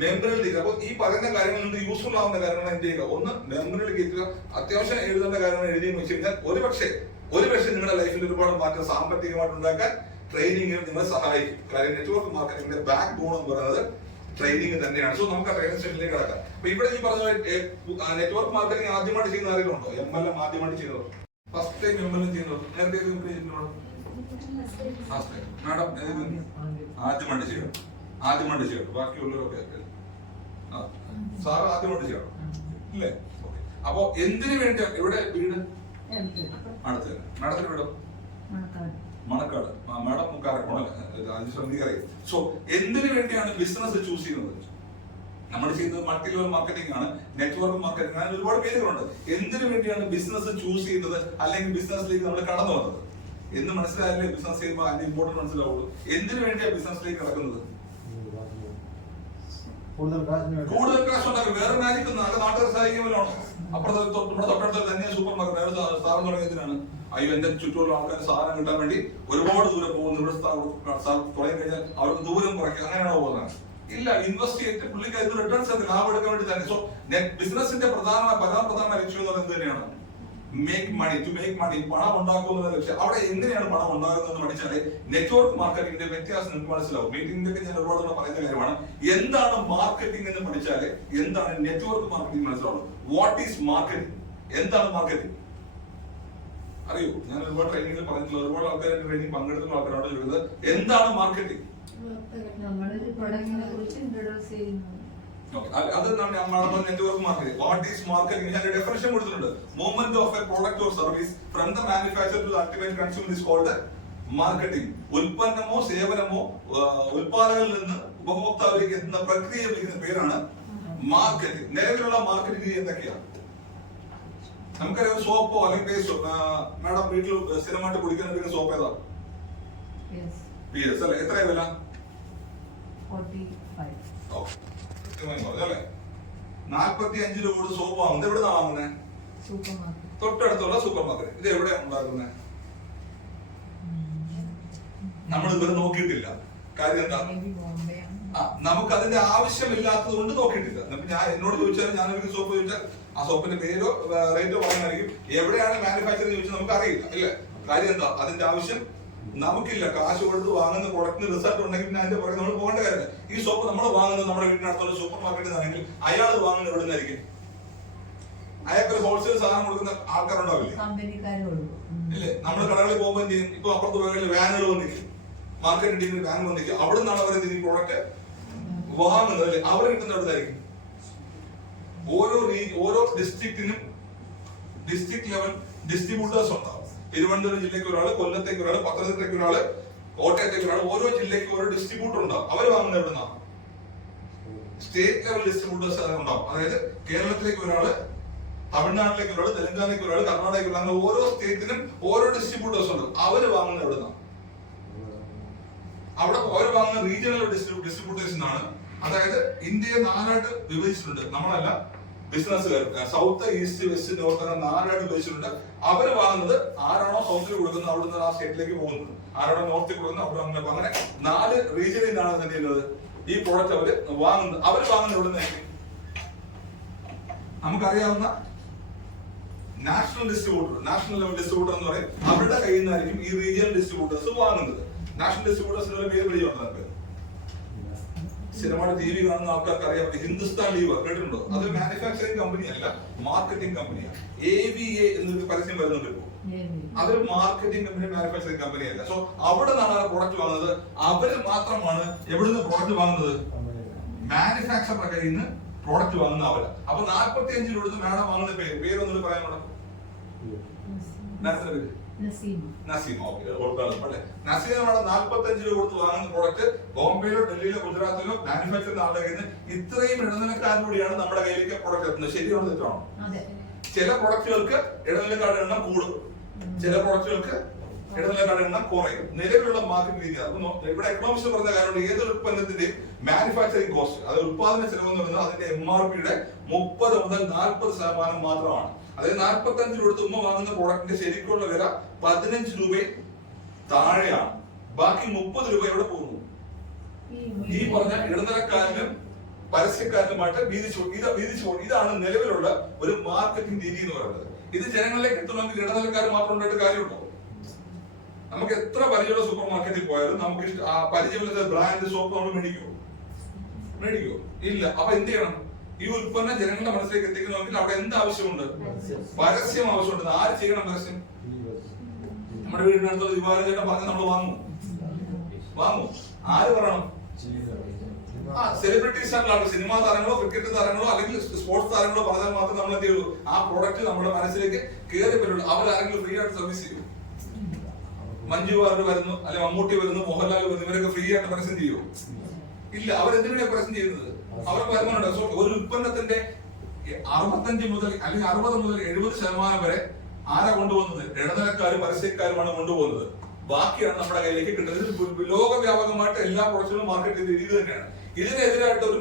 മെമ്മറിയിൽ കയറ്റുക. അപ്പൊ ഈ പറയുന്ന കാര്യങ്ങൾ നിങ്ങൾക്ക് യൂസ്ഫുൾ ആവുന്ന കാര്യങ്ങൾ എന്ത് ചെയ്യുക? ഒന്ന് മെമ്മറിയിൽ കയറ്റുക. അത്യാവശ്യം എഴുതേണ്ട കാര്യങ്ങൾ എഴുതിയെന്ന് വെച്ച് കഴിഞ്ഞാൽ ഒരുപക്ഷെ നിങ്ങളുടെ ലൈഫിൽ ഒരുപാട് മാറ്റം സാമ്പത്തികമായിട്ട് ഉണ്ടാക്കാൻ ട്രെയിനിങ് നിങ്ങളെ സഹായിക്കും. കാര്യം നെറ്റ്വർക്ക് മാർക്കറ്റിംഗിന്റെ ബാക്ക് ബോൺ എന്ന് പറയുന്നത് ട്രെയിനിങ് തന്നെയാണ്. സോ നമുക്ക് ആ ട്രെയിനിങ് സെഷനിലേക്ക് കിടക്കാം. അപ്പൊ ഇവിടെ ഈ പറഞ്ഞ നെറ്റ്വർക്ക് മാർക്കറ്റിംഗ് ആദ്യമായിട്ട് ചെയ്യുന്ന ആരെങ്കിലും ഉണ്ടോ? MLM ആദ്യമായിട്ട് ചെയ്യുന്നവർ? ഫസ്റ്റ് ടൈം MLM ചെയ്യുന്നവർ? നേരത്തെ മാഡം ആദ്യമായിട്ട് ചെയ്യണം. ബാക്കിയുള്ളവരൊക്കെ സാറ് ആദ്യമായിട്ട് ചെയ്യണം ഇല്ലേ? അപ്പൊ എന്തിനു വേണ്ടി? ഇവിടെ വീട് അടുത്ത് തന്നെ. മാഡത്തിന് വീടോ? മണക്കാട്. മാഡം കാരക്കോണല്ലേ? സോ എന്തിനു വേണ്ടിയാണ് ബിസിനസ് ചൂസ് ചെയ്യുന്നത്? നമ്മൾ ചെയ്യുന്നത് മൾട്ടി ലെവൽ മാർക്കറ്റിംഗ് ആണ്, നെറ്റ്വർക്ക് മാർക്കറ്റിംഗ് ആണ്, ഒരുപാട് പേരുകളുണ്ട്. എന്തിനു വേണ്ടിയാണ് ബിസിനസ് ചൂസ് ചെയ്യുന്നത് അല്ലെങ്കിൽ ബിസിനസ്സിലേക്ക് നമ്മൾ കടന്നു വന്നത് എന്ന് മനസ്സിലായാലേ ബിസിനസ് ചെയ്യുമ്പോൾ അതിന്റെ ഇമ്പോർട്ടൻസ് മനസ്സിലാവുള്ളൂ. എന്തിനു വേണ്ടിയാണ് ബിസിനസ്സിലേക്ക് കടക്കുന്നത്? കൂടുതൽ കാശ് ഉണ്ടാക്കും. വേറെ മാജിക് നല്ല നാട്ടുകാർ സഹായിക്കുമല്ലോ. അപ്പുറത്തെ നമ്മുടെ തൊട്ടടുത്ത് തന്നെ സൂപ്പർ മാർക്കറ്റ് സ്ഥാപനം തുടങ്ങിയതിനാണ്. അയ്യോ എന്റെ ചുറ്റുമുള്ള ആൾക്കാർ സാധനം കിട്ടാൻ വേണ്ടി ഒരുപാട് ദൂരം പോകുന്നു. ഇവിടെ തുടങ്ങി കഴിഞ്ഞാൽ അവർക്ക് ദൂരം കുറയ്ക്കുക. അങ്ങനെയാണോ പോകുന്നത്? ഇല്ല. ഇൻവെസ്റ്റ് ചെയ്തിട്ട് പുള്ളിക്ക് അതിന് റിട്ടേൺസ് ലാഭം എടുക്കാൻ വേണ്ടി തന്നെ. സോ ബിസിനസിന്റെ പരമപ്രധാന ലക്ഷ്യം എന്ന് പറയുന്നത് തന്നെയാണ് make money. To make money, പണം ഉണ്ടാക്കുന്ന ലക്ഷ്യം. അവിടെ എങ്ങനെയാണ് പണം ഉണ്ടാകുന്നതെന്ന് പഠിച്ചാലേ നെറ്റ്വർക്ക് മാർക്കറ്റിംഗിന്റെ വ്യത്യാസം നിങ്ങൾക്ക് മനസ്സിലാവും. മീറ്റിംഗിലൊക്കെ ഞാൻ ഒരുപാട് പറയുന്ന കാര്യമാണ്. എന്താണ് മാർക്കറ്റിംഗ് എന്ന് പഠിച്ചാലേ എന്താണ് നെറ്റ്വർക്ക് മാർക്കറ്റിംഗ് മനസ്സിലാവുള്ളൂ. What is marketing? എന്താണ് മാർക്കറ്റിംഗ് അറിയോ? ഞാൻ ഒരുപാട് ട്രെയിനിങ്ങിൽ പറഞ്ഞിട്ടുള്ള ഒരുപാട് ആൾക്കാർ ട്രെയിനിങ് പങ്കെടുത്തുള്ള ആൾക്കാരോട് ചോദിക്കുന്നത് എന്താണ് മാർക്കറ്റിംഗ്? അതെന്താണ് network marketing? What is marketing? ഞാൻ ഡെഫിനിഷൻ കൊടുത്തിട്ടുണ്ട്. Movement of a product or service from the manufacture to the ultimate consumer is called marketing. ഉൽപ്പന്നമോ സേവനമോ ഉൽപാദകരിൽ നിന്ന് ഉപഭോക്താവിലേക്ക് എത്തുന്ന പ്രക്രിയ വിളിക്കുന്ന പേരാണ് മാർക്കറ്റിംഗ്. നിലവിലുള്ള മാർക്കറ്റിംഗ് എന്തൊക്കെയാണ്? നമുക്കറിയാം സോപ്പോ അല്ലെങ്കിൽ പേസ്റ്റോ, മാഡം വീട്ടിൽ സ്ഥിരമായിട്ട് കുടിക്കാൻ എടുക്കുന്ന സോപ്പ് ഏതാ? PS അല്ലേ? എത്രയാ വില? 45 രൂപ സോപ്പ് വാങ്ങുന്നത് എവിടുന്നാ വാങ്ങുന്നത്? തൊട്ടടുത്തുള്ള സൂപ്പർ മാർക്കറ്റ്. ഇത് എവിടെയാണ് ഉണ്ടാക്കുന്നത്? നമ്മൾ ഇതുവരെ നോക്കിയിട്ടില്ല. കാര്യം എന്താ? നമുക്ക് അതിന്റെ ആവശ്യമില്ലാത്തത് കൊണ്ട് നോക്കിയിട്ടില്ല. ഞാൻ എന്നോട് ചോദിച്ചാൽ, ഞാൻ ഒരു സോപ്പ് ചോദിച്ചാൽ ആ സോപ്പിന്റെ പേരോ റേറ്റോ പറയുന്നതായിരിക്കും. എവിടെയാണ് മാനുഫാക്ചറിംഗ് ചോദിച്ചാൽ നമുക്ക് അറിയില്ല, ഇല്ലേ? കാര്യം എന്താ? അതിന്റെ ആവശ്യം നമുക്കില്ല. കാശ് കൊടുത്ത് വാങ്ങുന്ന പ്രൊഡക്റ്റിന് റിസൾട്ട് ഉണ്ടെങ്കിൽ പിന്നെ അതിന്റെ പുറകെ നമ്മൾ പോകേണ്ട കാര്യമില്ല. ഈ സോപ്പ് നമ്മൾ വാങ്ങുന്നത് നമ്മുടെ വീടിനടുത്തുള്ള സൂപ്പർ മാർക്കറ്റിൽ നിന്നാണെങ്കിൽ അയാൾ വാങ്ങുന്നത് എവിടെ നിന്നായിരിക്കും? അയാൾക്കൊരു ഹോൾസെയിൽ സാധനം കൊടുക്കുന്ന ആൾക്കാരുണ്ടാവില്ലേ? ഇല്ലേ? നമ്മൾ കടകളിൽ പോകുമ്പോൾ എന്ത് ചെയ്യും? ഇപ്പൊ അപ്പുറത്ത് പോയാൽ വാനുകൾ വന്നിരിക്കും, മാർക്കറ്റ് ടീമിൽ വാൻ വന്നിരിക്കും. അവിടെ നിന്നാണ് അവർ ഈ പ്രോഡക്റ്റ് വാങ്ങുന്നത്, അല്ലെ? അവർ കിട്ടുന്ന എവിടുന്നായിരിക്കും? ഓരോ ഡിസ്ട്രിക്റ്റിനും ഡിസ്ട്രിക്ട് ലെവൽ ഡിസ്ട്രിബ്യൂട്ടേഴ്സ് ഉണ്ടാവും. തിരുവനന്തപുരം ജില്ലയ്ക്ക് ഒരാള്, കൊല്ലത്തേക്ക് ഒരാള്, പത്തനംതിട്ടയ്ക്ക് ഒരാള്, കോട്ടയത്തേക്ക് ഒരാള്, ഓരോ ജില്ലയ്ക്ക് ഓരോ ഡിസ്ട്രിബ്യൂട്ടർ ഉണ്ടാവും. അവർ വാങ്ങുന്നത് എവിടുന്നാണ്? സ്റ്റേറ്റ് ലെവൽ ഡിസ്ട്രിബ്യൂട്ടേഴ്സ് ഉണ്ടാവും. അതായത് കേരളത്തിലേക്ക് ഒരാള്, തമിഴ്നാട്ടിലേക്ക് ഒരാള്, തെലങ്കാനയ്ക്ക് ഒരാള്, കർണാടകയ്ക്ക് ഒരാൾ, ഓരോ സ്റ്റേറ്റിനും ഓരോ ഡിസ്ട്രിബ്യൂട്ടേഴ്സ് ഉണ്ട്. അവര് വാങ്ങുന്നത് എവിടുന്നാണ്? അവിടെ അവർ വാങ്ങുന്ന റീജിയണൽ ഡിസ്ട്രിബ്യൂട്ടേഴ്സ് ആണ്. അതായത് ഇന്ത്യയെ 4 ആയിട്ട് വിഭജിച്ചിട്ടുണ്ട്. നമ്മളല്ല, ബിസിനസ്സുകാർ സൗത്ത്, ഈസ്റ്റ്, വെസ്റ്റ്, നോർത്ത് അങ്ങനെ 4 ആയിട്ട് വിഭജിച്ചിട്ടുണ്ട്. അവര് വാങ്ങുന്നത് ആരാണോ സൗത്തിൽ കൊടുക്കുന്നത് അവിടുന്ന് ആ സ്റ്റേറ്റിലേക്ക് പോകുന്നത്, ആരാണോ നോർത്തിൽ കൊടുക്കുന്നത് അവിടെ അങ്ങനെ 4 റീജിയനിലാണ് എന്ത് ചെയ്യുന്നത്? ഈ പ്രോഡക്റ്റ് അവര് വാങ്ങുന്നത്. അവര് വാങ്ങുന്നത് എവിടുന്ന്? നമുക്കറിയാവുന്ന നാഷണൽ ലെവൽ ഡിസ്ട്രിബ്യൂട്ടർ എന്ന് പറയും. അവരുടെ കയ്യിൽ നിന്നായിരിക്കും ഈ റീജിയണൽ ഡിസ്ട്രിബ്യൂട്ടേഴ്സ് വാങ്ങുന്നത്. നാഷണൽ ഡിസ്ട്രിബ്യൂട്ടേഴ്സിന്റെ പേര് വിളിയുണ്ട് നമുക്ക്. സ്ഥിരമായിട്ട് TV കാണുന്ന ആൾക്കാർക്ക് അറിയാം. ഹിന്ദുസ്ഥാൻ ലീവർ കേട്ടിട്ടുണ്ടോ? അത് മാനുഫാക്ചറിംഗ് കമ്പനി അല്ല, മാർക്കറ്റിംഗ് കമ്പനിയാണ്. AVA എന്നൊരു പരസ്യം വരുന്നുണ്ട് ഇപ്പോൾ. അതൊരു മാർക്കറ്റിംഗ് കമ്പനി, മാനുഫാക്ചറിംഗ് കമ്പനി അല്ല. സോ അവിടെ നിന്നാണ് പ്രോഡക്റ്റ് വാങ്ങുന്നത്. അവര് മാത്രമാണ് എവിടുന്ന് പ്രോഡക്റ്റ് വാങ്ങുന്നത്? മാനുഫാക്ചറുടെ കയ്യിൽ നിന്ന് പ്രോഡക്റ്റ് വാങ്ങുന്ന അവര്. അപ്പൊ 45 രൂപ മാഡം വാങ്ങുന്ന പേരൊന്നും പറയാൻ മേഡം? നസീം. ഓക്കെ, നസീം 45 രൂപ കൊടുത്ത് വാങ്ങുന്ന പ്രോഡക്റ്റ് ബോംബെയിലോ ഡൽഹിയിലോ ഗുജറാത്തിലോ മാനുഫാക്ചർ ചെയ്യുന്ന ആളുടെ കയ്യിൽ നിന്ന് ഇത്രയും ഇടനിലക്കാരിലൂടെയാണ് നമ്മുടെ കയ്യിലേക്ക് പ്രോഡക്റ്റ് എത്തുന്നത്. ശരിയാണോ തെറ്റാണോ? ചില പ്രൊഡക്റ്റുകൾക്ക് ഇടനിലക്കാരുടെ എണ്ണം കൂടും, ചില പ്രൊഡക്റ്റുകൾക്ക് ഇടനിലക്കാരുടെ എണ്ണം കുറയും. നിലവിലുള്ള മാർക്കറ്റ് രീതി. അപ്പൊ ഇവിടെ എക്കണോമിക്സ് പറഞ്ഞ കാര്യമുണ്ട്. ഏതൊരു ഉൽപ്പന്നത്തിന്റെയും മാനുഫാക്ചറിംഗ് കോസ്റ്റ്, അത് ഉത്പാദന ചെലവ് എന്ന് പറയുന്നത് അതിന്റെ MRPയുടെ 30 മുതൽ 40% മാത്രമാണ്. അതായത് 45 രൂപ ഉമ്മ വാങ്ങുന്ന പ്രോഡക്റ്റിന്റെ ശരിക്കുള്ള വില 15 രൂപയിൽ താഴെയാണ്. ബാക്കി 30 രൂപ എവിടെ പോകുന്നു? ഈ പറഞ്ഞ ഇടനിലക്കാരനും പരസ്യക്കാരനുമായിട്ട് വീതിച്ചു. ഇതാണ് നിലവിലുള്ള ഒരു മാർക്കറ്റിംഗ് രീതി എന്ന് പറയുന്നത്. ഇത് ജനങ്ങളിലേക്ക് എത്തണമെങ്കിൽ ഇടനിലക്കാർ മാത്രം ഉണ്ടായിട്ട് കാര്യമുണ്ടോ? നമുക്ക് എത്ര പരിചയമുള്ള സൂപ്പർ മാർക്കറ്റിൽ പോയാലും നമുക്ക് പരിചയമില്ലാത്ത ബ്രാൻഡ് സോപ്പ് നമ്മൾ മേടിക്കുമോ? ഇല്ല. അപ്പൊ എന്ത് ചെയ്യണം? ഈ ഉൽപ്പന്നം ജനങ്ങളുടെ മനസ്സിലേക്ക് എത്തിക്കണമെങ്കിൽ അവിടെ എന്ത് ആവശ്യമുണ്ട്? പരസ്യം ആവശ്യമുണ്ട്. ആര് ചെയ്യണം പരസ്യം? നമ്മുടെ വീടിനടുത്തുള്ള ദിവാരചേട്ടൻ പറഞ്ഞ് നമ്മൾ വാങ്ങും. ആര് പറയണം? സെലിബ്രിറ്റീസ് ആയിട്ടുള്ള സിനിമാ താരങ്ങളോ ക്രിക്കറ്റ് താരങ്ങളോ അല്ലെങ്കിൽ സ്പോർട്സ് താരങ്ങളോ പറഞ്ഞാൽ മാത്രം നമ്മൾ എന്ത് ചെയ്യുള്ളൂ? ആ പ്രോഡക്റ്റ് നമ്മുടെ മനസ്സിലേക്ക് കയറി വരുള്ളൂ. അവരാരെങ്കിലും ഫ്രീ ആയിട്ട് സർവീസ് ചെയ്യും? മഞ്ജു വാര്യർ വരുന്നു, അല്ലെങ്കിൽ മമ്മൂട്ടി വരുന്നു, മോഹൻലാൽ വരുന്നു, ഇവരൊക്കെ ഫ്രീ ആയിട്ട് പരസ്യം ചെയ്യുമോ? ഇല്ല. അവരെന്തിനാണ് പരസ്യം ചെയ്യുന്നത്? അവർക്ക് വരുമാനമുണ്ട്. സോ ഒരു ഉൽപ്പന്നത്തിന്റെ 65 മുതൽ അല്ലെങ്കിൽ 60 മുതൽ 70% വരെ ആരാ കൊണ്ടുപോകുന്നത്? ഇടനിലക്കാരും പരസ്യക്കാരുമാണ് കൊണ്ടുപോകുന്നത്. ബാക്കിയാണ് നമ്മുടെ കയ്യിലേക്ക് കിട്ടുന്നത്. ലോകവ്യാപകമായിട്ട് എല്ലാ പ്രൊഡക്റ്റുകളും മാർക്കറ്റ് ചെയ്ത രീതി തന്നെയാണ്. ഇതിനെതിരായിട്ട് ഒരു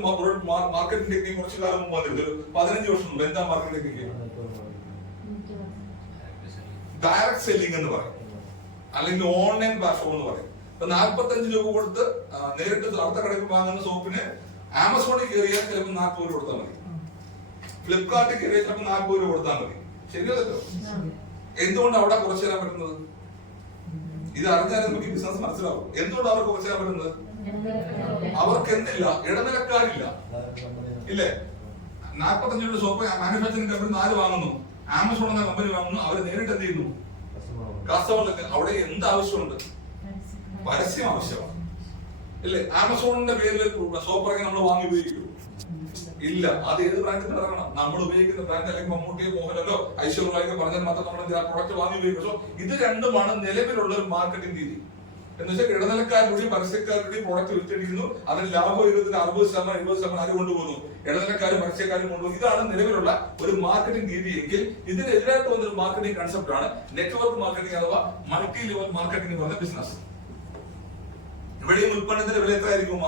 മാർക്കറ്റിംഗ് ടെക്നിക് കുറച്ചു കാലം മുമ്പ് വന്നിരുന്നു. 15 വർഷം മുമ്പ്. എന്താ മാർക്കറ്റിംഗ് ടെക്നിക്ക്? ഡയറക്ട് സെല്ലിംഗ് എന്ന് പറയും, അല്ലെങ്കിൽ ഓൺലൈൻ പ്ലാറ്റ്ഫോം എന്ന് പറയും. 45 രൂപ കൊടുത്ത് നേരിട്ട് അടുത്ത കടയിൽ വാങ്ങുന്ന സോപ്പിന് ആമസോണിൽ കയറിയാൽ ചിലപ്പോൾ 40 രൂപ കൊടുത്താൽ മതി, ഫ്ലിപ്കാർട്ടിൽ കയറിയാൽ ചിലപ്പോൾ 40 രൂപ കൊടുത്താൽ മതി. ശരിയോ തെറ്റോ? എന്തുകൊണ്ട് അവിടെ കുറച്ചു തരാൻ പറ്റുന്നത്? ഇത് അറിഞ്ഞാൽ നമുക്ക് ബിസിനസ് മനസ്സിലാവും. എന്തുകൊണ്ട് അവർക്ക് കുറച്ചു തരാൻ പറ്റുന്നത്? അവർക്ക് എന്തില്ല? ഇടനിലക്കാരില്ല, ഇല്ലേ? 45 രൂപ സോപ്പ് മാനുഫാക്ചറിംഗ് കമ്പനി 4 വാങ്ങുന്നു, ആമസോൺ എന്ന കമ്പനി വാങ്ങുന്നു. അവർ നേരിട്ട് എന്ത് ചെയ്യുന്നു? കസ്റ്റമറിലേക്ക്. അവിടെ എന്ത് ആവശ്യമുണ്ട്? പരസ്യം ആവശ്യമാണ്, ഇല്ലേ? ആമസോണിന്റെ പേരിൽ സോപ്പ് ഇറങ്ങി നമ്മൾ വാങ്ങി ഉപയോഗിക്കൂ? ഇല്ല. അത് ഏത് ബ്രാൻഡിന് ഇറങ്ങണം? നമ്മൾ ഉപയോഗിക്കുന്ന ബ്രാൻഡ്, അല്ലെങ്കിൽ മമ്മൂട്ടിയോ മോഹൻലാലോ ഐശ്വര്യമായൊക്കെ പറഞ്ഞാൽ മാത്രം നമ്മൾ ആ പ്രോഡക്റ്റ് വാങ്ങി ഉപയോഗിക്കും. സോ ഇത് രണ്ടുമാണ് നിലവിലുള്ള ഒരു മാർക്കറ്റിംഗ് രീതി. എന്ന് വെച്ചാൽ ഇടനിലക്കാരുടെയും പരസ്യക്കാരുടെയും പ്രോഡക്റ്റ് വിറ്റഴിക്കുന്നു, അതിന് ലാഭവിഹിതത്തിന് 60% 70% ആര് കൊണ്ടുപോകുന്നു? ഇടനിലക്കാരും പരസ്യക്കാരും കൊണ്ടുപോകും. ഇതാണ് നിലവിലുള്ള ഒരു മാർക്കറ്റിംഗ് രീതി. എങ്കിൽ ഇതിനെതിരായിട്ട് വന്നൊരു മാർക്കറ്റിംഗ് കൺസെപ്റ്റ് ആണ് നെറ്റ്വർക്ക് മാർക്കറ്റിംഗ് അഥവാ മൾട്ടി ലെവൽ മാർക്കറ്റിംഗ് എന്ന് പറഞ്ഞ ബിസിനസ്. ഇവിടെയും ഉൽപ്പന്നത്തിന്റെ വില എത്ര ആയിരിക്കും?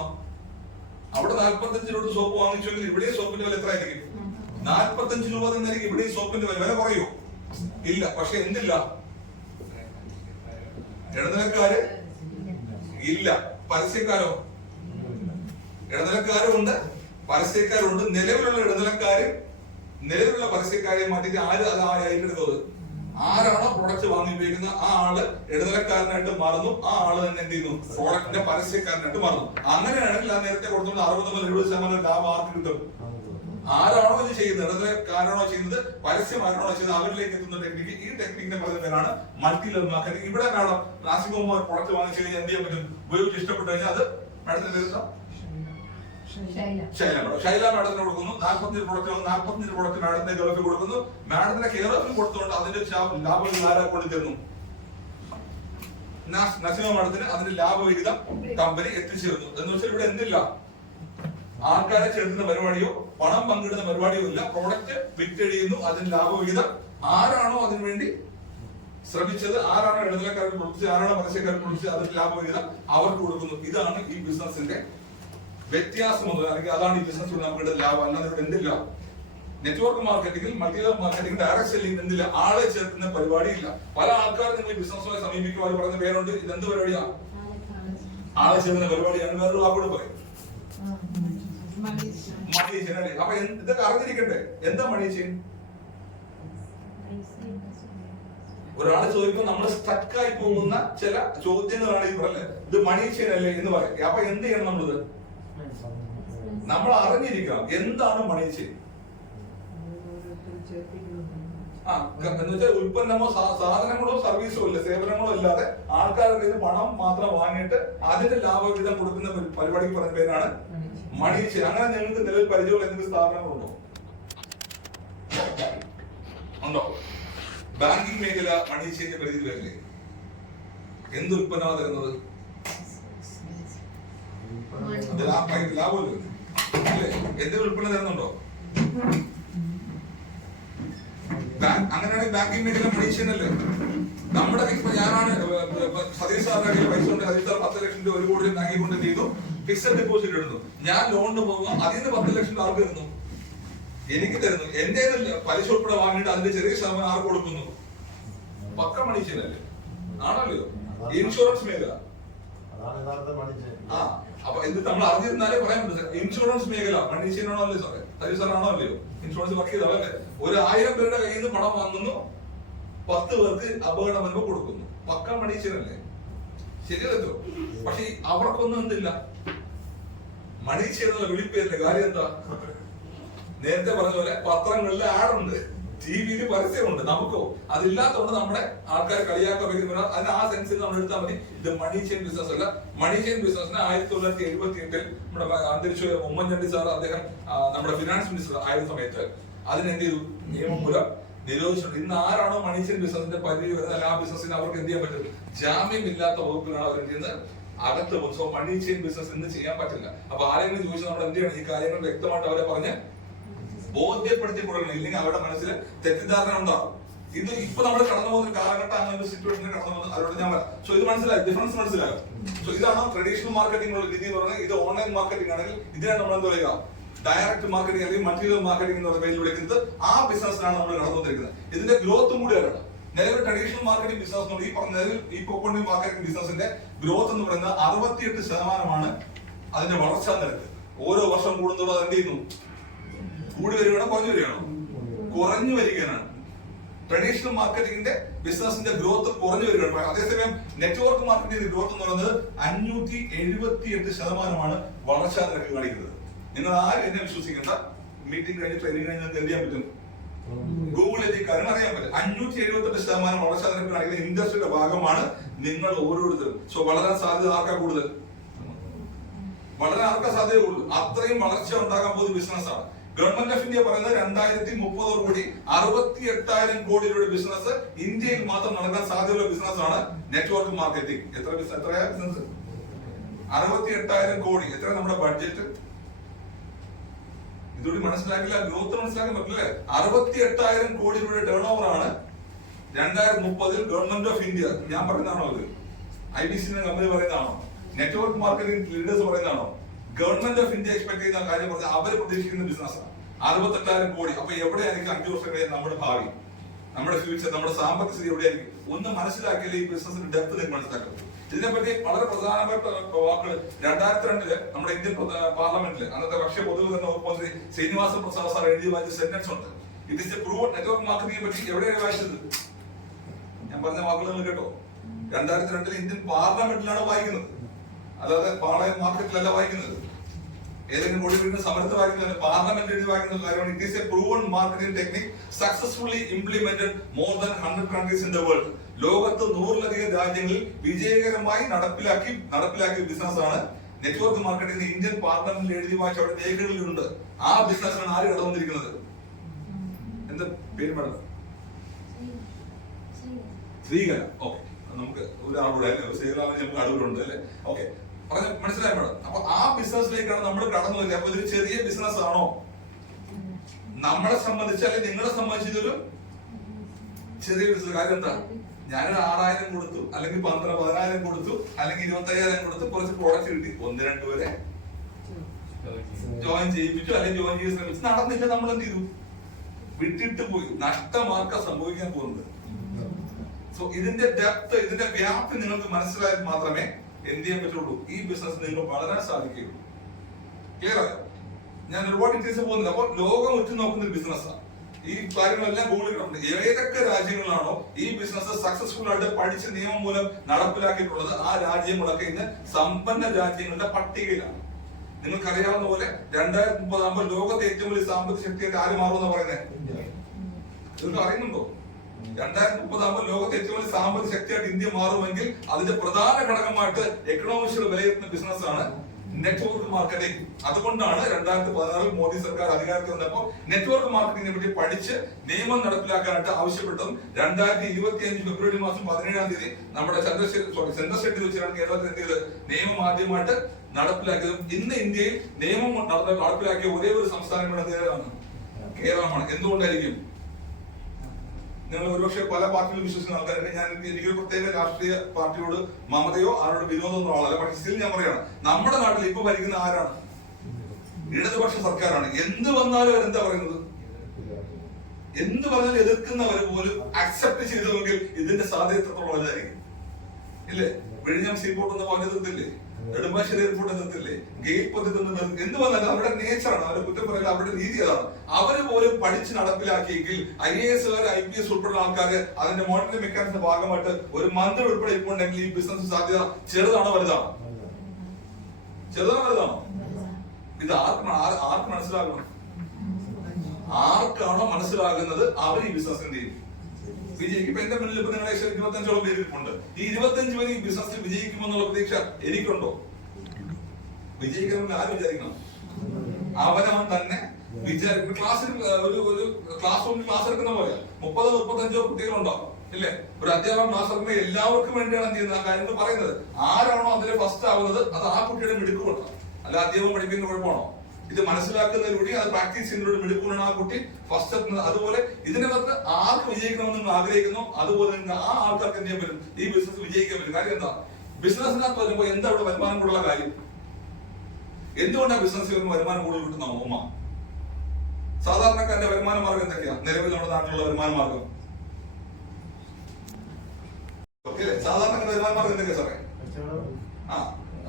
അവിടെ 45 രൂപ സോപ്പ് വാങ്ങിച്ചെങ്കിൽ ഇവിടെയും സോപ്പിന്റെ വില എത്ര ആയിരിക്കും? 45 രൂപ തന്നായിരിക്കും ഇവിടെയും സോപ്പിന്റെ വില കുറയോ? ഇല്ല. പക്ഷെ എന്തില്ല? ഇടനിലക്കാര് ഇല്ല. പരസ്യക്കാരോ? ഇടനിലക്കാരും ഉണ്ട്, പരസ്യക്കാരുണ്ട്. നിലവിലുള്ള പരസ്യക്കാരെ മാറ്റിട്ട് ആര് അത് ഏറ്റെടുത്തത്? ആരാണോ പ്രൊഡക്റ്റ് വാങ്ങി ഉപയോഗിക്കുന്നത് ആ ആള് ഇടനിലക്കാരനായിട്ട് മാറുന്നു. ആ ആള് തന്നെ എന്ത് ചെയ്യുന്നു? പ്രോഡക്റ്റിന്റെ പരസ്യക്കാരനായിട്ട് മാറുന്നു. അങ്ങനെയാണെങ്കിൽ ആ നേരത്തെ കൊടുത്തുകൊണ്ട് 60-70% ലാഭം ആർക്ക് കിട്ടും? ആരാണോ ഇത് ചെയ്യുന്നത്, ഇടനിലക്കാരാണോ ചെയ്യുന്നത്, പരസ്യമാരാണോ ചെയ്യുന്നത്, അവരിലേക്ക് എത്തുന്ന ടെക്നിക്ക്. ഈ ടെക്നിക്കിന്റെ പറയുന്ന പേരാണ് മൾട്ടി ലെവൽ മാർക്കറ്റിംഗ്. ഇവിടെ കാണാം ക്ലാസിക് പ്രൊഡക്റ്റ് വാങ്ങിച്ചു കഴിഞ്ഞാൽ എന്ത് ചെയ്യാൻ പറ്റും? ഉപയോഗിച്ച് ഇഷ്ടപ്പെട്ടു കഴിഞ്ഞാൽ അത് മാഡത്തിന്റെ പേര് ഷൈല മാഡത്തിന് കൊടുക്കുന്നു. 45 പ്രൊഡക്റ്റ് മാഡത്തിന്റെ ഗൾഫിൽ കൊടുക്കുന്നു. മാഡത്തിന്റെ കെയർ ഓഫിൽ കൊടുത്തുകൊണ്ട് അതിന്റെ ലാഭം ആരാ കൊണ്ടുതരുന്നു? നസീമ മാഡത്തിന് അതിന്റെ ലാഭവിഹിതം കമ്പനി എത്തിച്ചേരുന്നു. എന്ന് വെച്ചാൽ ഇവിടെ എന്തില്ല? ആൾക്കാരെ ചേർക്കുന്ന പരിപാടിയോ പണം പങ്കിടുന്ന പരിപാടിയോ ഇല്ല. പ്രോഡക്റ്റ് വിറ്റഴിയുന്നു, അതിന്റെ ലാഭവിഹിതം ആരാണോ അതിനുവേണ്ടി ശ്രമിച്ചത്, ആരാണോ ഇടനിലക്കാരൻ പ്രവർത്തിച്ചത്, ആരാണോ പരസ്യക്കാരൻ പ്രവർത്തിച്ചത്, അതിന്റെ ലാഭവിഹിതം അവർക്ക് കൊടുക്കുന്നു. ഇതാണ് ഈ ബിസിനസിന്റെ വ്യത്യാസം. അല്ലെങ്കിൽ അതാണ് ഈ ബിസിനസ് നമുക്ക് ലാഭം. അല്ലാതെ ഇവിടെ എന്തില്ല? നെറ്റ്വർക്ക് മാർക്കറ്റിംഗിൽ multi level marketing direct selling എന്തില്ല? ആളെ ചേർക്കുന്ന പരിപാടി ഇല്ല. പല ആൾക്കാരും നിങ്ങൾ ബിസിനസ്സുമായി സമീപിക്കുവാൻ പറയുന്ന പേരുണ്ട്. ഇതെന്ത് പരിപാടിയാണ്? ആളെ ചേർക്കുന്ന പരിപാടിയാണ്. വേറൊരു വാക്കോട് പറയും മണി ചെയിൻ അല്ലേ? അപ്പൊ ഇതൊക്കെ അറിഞ്ഞിരിക്കട്ടെ. എന്താ മണി ചെയിൻ? ഒരാൾ ചോദിക്കുമ്പോൾ നമ്മൾ സ്റ്റക്കായി പോകുന്ന ചില ചോദ്യങ്ങളാണ് ഈ പറഞ്ഞത്. ഇത് മണി ചെയിൻ അല്ലേ എന്ന് പറയും. അപ്പൊ എന്ത് ചെയ്യണം? നമ്മളിത് നമ്മൾ അറിഞ്ഞിരിക്കണം. എന്താണ് മണി ചെയിൻ? എന്ന് വെച്ചാൽ ഉൽപ്പന്നമോ സാധനങ്ങളോ സർവീസോ ഇല്ല, സേവനങ്ങളോ ഇല്ലാതെ ആൾക്കാരുടെ കയ്യിൽ പണം മാത്രം വാങ്ങിയിട്ട് അതിന്റെ ലാഭവിഹിതം കൊടുക്കുന്ന പരിപാടിക്ക് പറഞ്ഞ പേരാണ് മണി ചെയിൻ. അങ്ങനെ നിങ്ങൾക്ക് നിലവിൽ പരിചയമുള്ള എന്തെങ്കിലും സ്ഥാപനങ്ങളുണ്ടോ? ഉണ്ടോ? ബാങ്കിങ് മേഖല മണി ചെയിന്റെ പരിധി വരില്ലേ? എന്ത് ഉൽപ്പന്നമാണ് തരുന്നത്? ലാഭമല്ലേ? എന്തെങ്കിലും ഉൽപ്പന്നം തരുന്നുണ്ടോ? അങ്ങനെയാണെങ്കിൽ ബാങ്കിങ് മേഖല മണി ചെയിൻ അല്ലേ? നമ്മുടെ ഇപ്പൊ ഞാനാണ് സതീഷ് സാറിന്റെ കയ്യിൽ പൈസ ഉണ്ട്. സതീഷ് സാർ 10 ലക്ഷം രൂപ 1 കോടി ബാങ്കിൽ കൊണ്ട് ചെയ്തു ഫിക്സഡ് ഡെപ്പോസിറ്റ് ഇടുന്നു. ഞാൻ ലോണിന് പോകുമ്പോൾ അതിന് 10 ലക്ഷം രൂപ ആർക്ക് തരുന്നു? എനിക്ക് തരുന്നു. എന്റെ പലിശ ഉൾപ്പെടെ വാങ്ങിയിട്ട് അതിന്റെ ചെറിയ ശതമാനം ആർക്ക് കൊടുക്കുന്നു? പക്ക മണി ചെയിൻ അല്ലേ? ആണല്ലോ. ഇൻഷുറൻസ് മേഖല. അപ്പൊ ഇത് നമ്മൾ അറിഞ്ഞിരുന്നാലേ പറയാൻ പറ്റും. ഇൻഷുറൻസ് മേഖല മണി ചെയിൻ ആണോ അല്ലേ സാറേ? സതീഷ് സാർ ആണോ അല്ലയോ? ഇൻഷുറൻസ് വർക്ക് ചെയ്തല്ലേ? 1000 പേരുടെ കയ്യിൽ നിന്ന് പണം വാങ്ങുന്നു, 10 പേർക്ക് അപകടം വരുമ്പോ കൊടുക്കുന്നു. പക്ക മണി ചെയിൻ അല്ലേ? ശരിയല്ലോ? പക്ഷെ അവർക്കൊന്നും എന്തില്ല? മണി ചെയിൻ എന്നുള്ള വിളിപ്പേരില്ല. കാര്യം എന്താ? നേരത്തെ പറഞ്ഞ പോലെ പത്രങ്ങളിൽ ആഡുണ്ട്, ടിവിയിൽ പരസ്യമുണ്ട്. നമുക്കോ അതില്ലാത്തതുകൊണ്ട് നമ്മുടെ ആൾക്കാർ കളിയാക്കാൻ വയ്ക്കുന്ന അതിന് ആ സെൻസിൽ നമ്മൾ എടുത്താൽ മതി. ഇത് മണി ചെയിൻ ബിസിനസ് അല്ല. മണി ചെയിൻ ബിസിനസിന് 1978 നമ്മുടെ അന്തരിച്ച ഉമ്മൻചാണ്ടി സാർ, അദ്ദേഹം നമ്മുടെ ഫിനാൻസ് മിനിസ്റ്റർ ആയ സമയത്ത് അതിനെന്ത് ചെയ്തു? നിയമം മൂലം നിരോധിച്ചിട്ടുണ്ട്. ഇന്ന് ആരാണോ മണി ചെയിൻ ബിസിനസിന്റെ പരിധി വരുന്നത് ആ ബിസിനസിന് അവർക്ക് എന്ത് ചെയ്യാൻ പറ്റും? ജാമ്യമില്ലാത്ത വകുപ്പിലാണ് അവർ എന്ത് ചെയ്യുന്നത്? അകത്ത് പോകും. സോ മണി ചെയിൻ ബിസിനസ് ഇന്ന് ചെയ്യാൻ പറ്റില്ല. അപ്പൊ ആരെങ്കിലും ചോദിച്ചാൽ നമ്മൾ എന്ത് ചെയ്യണം? ഈ കാര്യങ്ങൾ വ്യക്തമായിട്ട് അവരെ പറഞ്ഞ് ബോധ്യപ്പെടുത്തി കൊടുക്കണം. ഇല്ലെങ്കിൽ അവരുടെ മനസ്സിൽ തെറ്റിദ്ധാരണ ഉണ്ടാകും. ഇത് ഇപ്പൊ നമ്മൾ കടന്നു പോകുന്ന കാലഘട്ടം, അങ്ങനെ ഒരു സിറ്റുവേഷനിൽ കടന്നു പോകുന്നത്. അവരോട് ഞാൻ പറയാം. സോ ഇത് മനസ്സിലായി, ഡിഫറൻസ് മനസ്സിലാകും. സോ ഇതാണ് ട്രഡീഷണൽ മാർക്കറ്റിംഗ് ഉള്ള രീതി എന്ന് പറയുന്നത്. ഇത് ഓൺലൈൻ മാർക്കറ്റിംഗ് ആണെങ്കിൽ ഇതിനാണ് നമ്മൾ എന്താ പറയുക? ഡയറക്ട് മാർക്കറ്റിംഗ് അല്ലെങ്കിൽ മൾട്ടിലെവൽ മാർക്കറ്റിംഗ് എന്ന് പറയുന്ന പേരിൽ വിളിക്കുന്നത്. ആ ബിസിനസ്സിലാണ് നമ്മൾ കടന്നുകൊണ്ടിരിക്കുന്നത്. ഇതിന്റെ ഗ്രോത്തും കൂടിയാണ്. നിലവിൽ ട്രഡീഷണൽ മാർക്കറ്റിംഗ് ബിസിനസ് ഈ നിലവിൽ ഈ പോപ്പുലർ മാർക്കറ്റിംഗ് ബിസിനസിന്റെ ഗ്രോത്ത് എന്ന് പറയുന്നത് 68% അതിന്റെ വളർച്ചാ നിരക്ക്. ഓരോ വർഷം കൂടുന്നതോടെ അത് എന്ത് ചെയ്യുന്നു? കൂടി വരികയാണോ കുറഞ്ഞു വരികയാണോ? കുറഞ്ഞു വരികയാണ്. ട്രഡീഷണൽ മാർക്കറ്റിംഗിന്റെ ബിസിനസിന്റെ ഗ്രോത്ത് കുറഞ്ഞു വരികയാണ്. അതേസമയം നെറ്റ്വർക്ക് മാർക്കറ്റിംഗിന്റെ ഗ്രോത്ത് എന്ന് പറയുന്നത് 578% വളർച്ചാ നിരക്ക് കാണിക്കുന്നത്. നിങ്ങൾ ആരും എന്നെ വിശ്വസിക്കേണ്ട. മീറ്റിംഗ് കഴിഞ്ഞ് ട്രെയിനിങ് കഴിഞ്ഞ് നിങ്ങൾക്ക് എന്ത് ചെയ്യാൻ പറ്റും? ഗൂഗിളിലേക്ക് കാരണം അറിയാൻ പറ്റും. 578% വളർച്ചാ നിരക്ക് കാണിക്കുന്ന ഇൻഡസ്ട്രിയുടെ ഭാഗമാണ് നിങ്ങൾ ഓരോരുത്തരും. സോ വളരാൻ സാധ്യത ആർക്കാ കൂടുതൽ? വളരെ ആർക്കാ സാധ്യത കൂടുതൽ? അത്രയും വളർച്ച ഉണ്ടാകാൻ പോകുന്ന ബിസിനസ്സാണ്. ഗവൺമെന്റ് ഓഫ് ഇന്ത്യ പറയുന്നത് 2030 കൂടി 68,000 കോടി രൂപയുടെ ബിസിനസ് ഇന്ത്യയിൽ മാത്രം നടക്കാൻ സാധ്യതയുള്ള ബിസിനസ് ആണ് നെറ്റ്വർക്ക് മാർക്കറ്റിംഗ്. എത്രയാ ബിസിനസ്? 68,000 കോടി. എത്ര നമ്മുടെ ബഡ്ജറ്റ്? ഇതുകൂടി മനസ്സിലാക്കില്ല, ഗ്രോത്ത് മനസ്സിലാക്കാൻ പറ്റില്ലേ? 68,000 കോടി രൂപയുടെ ടേൺ ഓവർ ആണ് 2030 ഗവൺമെന്റ് ഓഫ് ഇന്ത്യ. ഞാൻ പറയുന്നതാണോ അത്? IBC കമ്പനി പറയുന്നതാണോ? നെറ്റ്വർക്ക് മാർക്കറ്റിംഗ് ലീഡേഴ്സ് പറയുന്നതാണോ? ഗവൺമെന്റ് ഓഫ് ഇന്ത്യ എക്സ്പെക്ട് ചെയ്യുന്ന കാര്യം പറഞ്ഞാൽ അവർ പ്രതീക്ഷിക്കുന്ന ബിസിനസ് 68,000 കോടി. അപ്പൊ എവിടെയായിരിക്കും 5 വർഷം കഴിഞ്ഞ് നമ്മുടെ ഭാവി, നമ്മുടെ ഫ്യൂച്ചർ, നമ്മുടെ സാമ്പത്തിക സ്ഥിതി എവിടെയായിരിക്കും? ഒന്ന് മനസ്സിലാക്കിയാൽ ഈ ബിസിനസിന്റെ ഡെപ്ത് നിങ്ങൾക്ക് മനസ്സിലാക്കും. ഇതിനെപ്പറ്റി വളരെ പ്രധാനപ്പെട്ട വാക്കുകൾ 2002 നമ്മുടെ ഇന്ത്യൻ പാർലമെന്റിൽ അന്നത്തെ ഭക്ഷ്യ പൊതുവെ തന്നെ ഉപമന്ത്രി ശ്രീനിവാസ പ്രസാദ് സാർ എഴുതി വായിച്ച സെന്റൻസ് ഉണ്ട്. It is a proven network മാർക്കറ്റിംഗിനെ പറ്റി എവിടെയാണ് വായിച്ചത്? ഞാൻ പറഞ്ഞ വാക്കുകൾ കേട്ടോ. 2002 ഇന്ത്യൻ പാർലമെന്റിലാണ് വായിക്കുന്നത്, അതായത് പാളയം മാർക്കറ്റിലല്ല വായിക്കുന്നത്. ഏതെങ്കിലും കൂടി വീണ്ടും സമരത്ത് വായിക്കുന്നത് പാർലമെന്റ് എഴുതി വായിക്കുന്ന കാര്യമാണ്. It is A proven marketing technique successfully implemented more than 100 countries in the world. ലോകത്ത് 100-ലധികം രാജ്യങ്ങളിൽ വിജയകരമായി നടപ്പിലാക്കിയ ബിസിനസ് ആണ് നെറ്റ്വർക്ക് മാർക്കറ്റിംഗ്. ഇന്ത്യൻ പാർലമെന്റിൽ എഴുതി വായിച്ച അവിടെ രേഖകളിലുണ്ട്. ആ ബിസിനസ്സിനാണ് ആര് കടന്നിരിക്കുന്നത്? എന്താ പേര് മേഡം? ശ്രീകല. ഓക്കെ, നമുക്ക് ഒരാളൂടെ ശ്രീകലാവിന് നമുക്ക് അടൂരുണ്ട് അല്ലെ? ഓക്കെ, പറഞ്ഞ മനസ്സിലായി മേഡം. അപ്പൊ ആ ബിസിനസ്സിലേക്കാണ് നമ്മൾ കടന്നു വരുന്നത്. അപ്പൊ ഇതൊരു ചെറിയ ബിസിനസ് ആണോ? നമ്മളെ സംബന്ധിച്ച് അല്ലെങ്കിൽ നിങ്ങളെ സംബന്ധിച്ച് ഇതൊരു ചെറിയ ബിസിനസ്. കാര്യം എന്താ? ഞാനൊരു 6,000 കൊടുത്തു, അല്ലെങ്കിൽ 15,000 കൊടുത്തു, അല്ലെങ്കിൽ 25,000 കൊടുത്തു, കുറച്ച് പ്രോഡക്റ്റ് കിട്ടി, 1-2 പേരെ ജോയിൻ ചെയ്യിപ്പിച്ചു, അല്ലെങ്കിൽ ജോയിൻ ചെയ്ത് ശ്രമിച്ചു, നടന്നില്ല. നമ്മൾ എന്ത് ചെയ്തു? വിട്ടിട്ട് പോയി. നഷ്ടമാർക്ക സംഭവിക്കാൻ പോകുന്നത്. സോ ഇതിന്റെ ഡെപ്ത്, ഇതിന്റെ വ്യാപ്തി നിങ്ങൾക്ക് മനസ്സിലായാൽ മാത്രമേ എന്ത് ചെയ്യാൻ പറ്റുള്ളൂ? ഈ ബിസിനസ് നിങ്ങൾക്ക് വളരാൻ സാധിക്കുകയുള്ളൂ. ക്ലിയർ ആയോ? ഞാൻ ഒരുപാട് ഡീറ്റെയിൽസ് പോകുന്നില്ല. അപ്പോൾ ലോകം ഉറ്റുനോക്കുന്ന ഒരു ബിസിനസ്സാണ്. ഈ കാര്യങ്ങളെല്ലാം ഗൂഗിളിൽ കിടക്കുന്നത്. ഏതൊക്കെ രാജ്യങ്ങളാണോ ഈ ബിസിനസ് സക്സസ്ഫുൾ ആയിട്ട് പഠിച്ച് നിയമം മൂലം നടപ്പിലാക്കിയിട്ടുള്ളത്, ആ രാജ്യങ്ങളൊക്കെ ഇന്ന് സമ്പന്ന രാജ്യങ്ങളുടെ പട്ടികയിലാണ്. നിങ്ങൾക്കറിയാവുന്ന പോലെ 2030 ആകുമ്പോൾ ലോകത്തെ ഏറ്റവും വലിയ സാമ്പത്തിക ശക്തിയായിട്ട് ആര് മാറുമെന്ന് പറയുന്നത്? നിങ്ങൾക്ക് അറിയുന്നുണ്ടോ? 2030 ആകുമ്പോൾ ലോകത്തെ ഏറ്റവും വലിയ സാമ്പത്തിക ശക്തിയായിട്ട് ഇന്ത്യ മാറുമെങ്കിൽ അതിന്റെ പ്രധാന ഘടകമായിട്ട് എക്കണോമിക്സിൽ വിലയിരുത്തുന്ന ബിസിനസ്സാണ് നെറ്റ്വർക്ക് മാർക്കറ്റിംഗ്. അതുകൊണ്ടാണ് 2016 മോദി സർക്കാർ അധികാരത്തിൽ വന്നപ്പോൾ നെറ്റ്വർക്ക് മാർക്കറ്റിംഗിനെ പറ്റി പഠിച്ച് നിയമം നടപ്പിലാക്കാനായിട്ട് ആവശ്യപ്പെട്ടതും 2025 ഫെബ്രുവരി മാസം 17-ാം തീയതി നമ്മുടെ ചന്ദ്രശേഖർ വെച്ചാണ് കേരളത്തിൽ എന്ത് ചെയ്തത്? നിയമം ആദ്യമായിട്ട് നടപ്പിലാക്കിയതും. ഇന്ന് ഇന്ത്യയിൽ നിയമം നടപ്പിലാക്കിയ ഒരേ ഒരു സംസ്ഥാനം കേരളമാണ്. എന്തുകൊണ്ടായിരിക്കും? നിങ്ങൾ ഒരുപക്ഷെ പല പാർട്ടികളും വിശ്വസിക്കുന്ന ആൾക്കാരുണ്ട്. എനിക്കൊരു പ്രത്യേക രാഷ്ട്രീയ പാർട്ടിയോട് മമതയോ ആരോട് വിരോധമൊന്നും ആളല്ല. പക്ഷെ സ്റ്റിൽ ഞാൻ പറയാണ്, നമ്മുടെ നാട്ടിൽ ഇപ്പൊ ഭരിക്കുന്ന ആരാണ്? ഇടതുപക്ഷ സർക്കാരാണ്. എന്ത് വന്നാലും അവരെന്താ പറയുന്നത്? എന്ത് പറഞ്ഞാലും എതിർക്കുന്നവർ പോലും അക്സെപ്റ്റ് ചെയ്തുവെങ്കിൽ ഇതിന്റെ സാധ്യത എത്രത്തോളം വലുതായിരിക്കും? ഇല്ലേ? വിഴിഞ്ഞം സീപോർട്ട് എന്ന് പറഞ്ഞ എതിർത്തില്ലേ? നെടുമ്പാശ്ശേരി എയർപോർട്ട് എതിർത്തില്ലേ? ഗേറ്റ് പദ്ധതി എന്ത് വന്നാലും അവരുടെ നേച്ചറാണ്, അവരുടെ കുറ്റം പറയില്ല, അവരുടെ രീതി അതാണ്. അവര് പോലും പഠിച്ച് നടപ്പിലാക്കിയെങ്കിൽ IAS, IPS ഉൾപ്പെടെയുള്ള ആൾക്കാര് അതിന്റെ മോണിറ്ററിംഗ് മെക്കാനിസം ഭാഗമായിട്ട് ഒരു മന്ത്രി ഉൾപ്പെടെ ഇപ്പോൾ ഉണ്ടെങ്കിൽ ഈ ബിസിനസ് സാധ്യത ചെറുതാണോ വലുതാണോ? ചെറുതാണോ വലുതാണോ? ഇത് ആർക്ക് മനസ്സിലാകണം? ആർക്കാണോ മനസ്സിലാകുന്നത് അവർ ഈ ബിസിനസ് എന്ത് ചെയ്യും? വിജയിക്കും. ഇപ്പൊ എന്റെ മുന്നിൽ ഇപ്പൊ നിങ്ങളെ 25ഓളം പേര് ഇരിപ്പുണ്ട്. ഈ 25 പേര് ഈ ബിസിനസ്സിൽ വിജയിക്കുമെന്നുള്ള പ്രതീക്ഷ എനിക്കുണ്ടോ? വിജയിക്കണമെന്ന് ആര് വിചാരിക്കണം? അവനവൻ തന്നെ വിചാരിക്കും. ക്ലാസ്സിൽ ഒരു ക്ലാസ് റൂമിൽ ക്ലാസ് എടുക്കുന്ന പോലെ 30-35 കുട്ടികളുണ്ടാവും, ഇല്ലേ? ഒരു അധ്യാപകൻ ക്ലാസ് എടുക്കുമ്പോൾ എല്ലാവർക്കും വേണ്ടിയാണ് എന്ത് ചെയ്യുന്നത്? ആ കാര്യങ്ങൾ പറയുന്നത്. ആരാണോ അതിൽ ഫസ്റ്റ് ആവുന്നത് അത് ആ കുട്ടിയുടെ മിടുക്ക് കൊടുക്കണം. അല്ല അധ്യാപകം പഠിപ്പിക്കുന്ന കുഴപ്പമാണോ? ഇത് മനസ്സിലാക്കുന്നതിലൂടെ, അത് പ്രാക്ടീസ് ചെയ്യുന്നതിലൂടെ മിടുക്കുകൊണ്ടാണ് ആ കുട്ടി ഫസ്റ്റ് എത്തുന്നത്. അതുപോലെ ഇതിനകത്ത് ആർക്ക് വിജയിക്കണമെന്ന് നിങ്ങൾ ആഗ്രഹിക്കുന്നു, അതുപോലെ നിങ്ങൾ ആ ആൾക്കാർക്ക് എന്ത് ചെയ്യാൻ പറ്റും? ഈ ബിസിനസ് വിജയിക്കാൻ പറ്റും. കാര്യം എന്താ? ബിസിനസ്സിനകത്ത് വരുമ്പോൾ എന്താ ഇവിടെ വരുമാനം കൂടുതലുള്ള കാര്യം? എന്തുകൊണ്ടാണ് ബിസിനസ്സിൽ വരുന്ന വരുമാനം കൂടുതൽ കിട്ടുന്ന ഉമ്മ? സാധാരണക്കാരന്റെ വരുമാന മാർഗം എന്തൊക്കെയാ? നിലവിൽ നമ്മുടെ നാട്ടിലുള്ള വരുമാന മാർഗം സാധാരണക്കാരുടെ വരുമാന മാർഗം എന്തൊക്കെയാ സാറേ?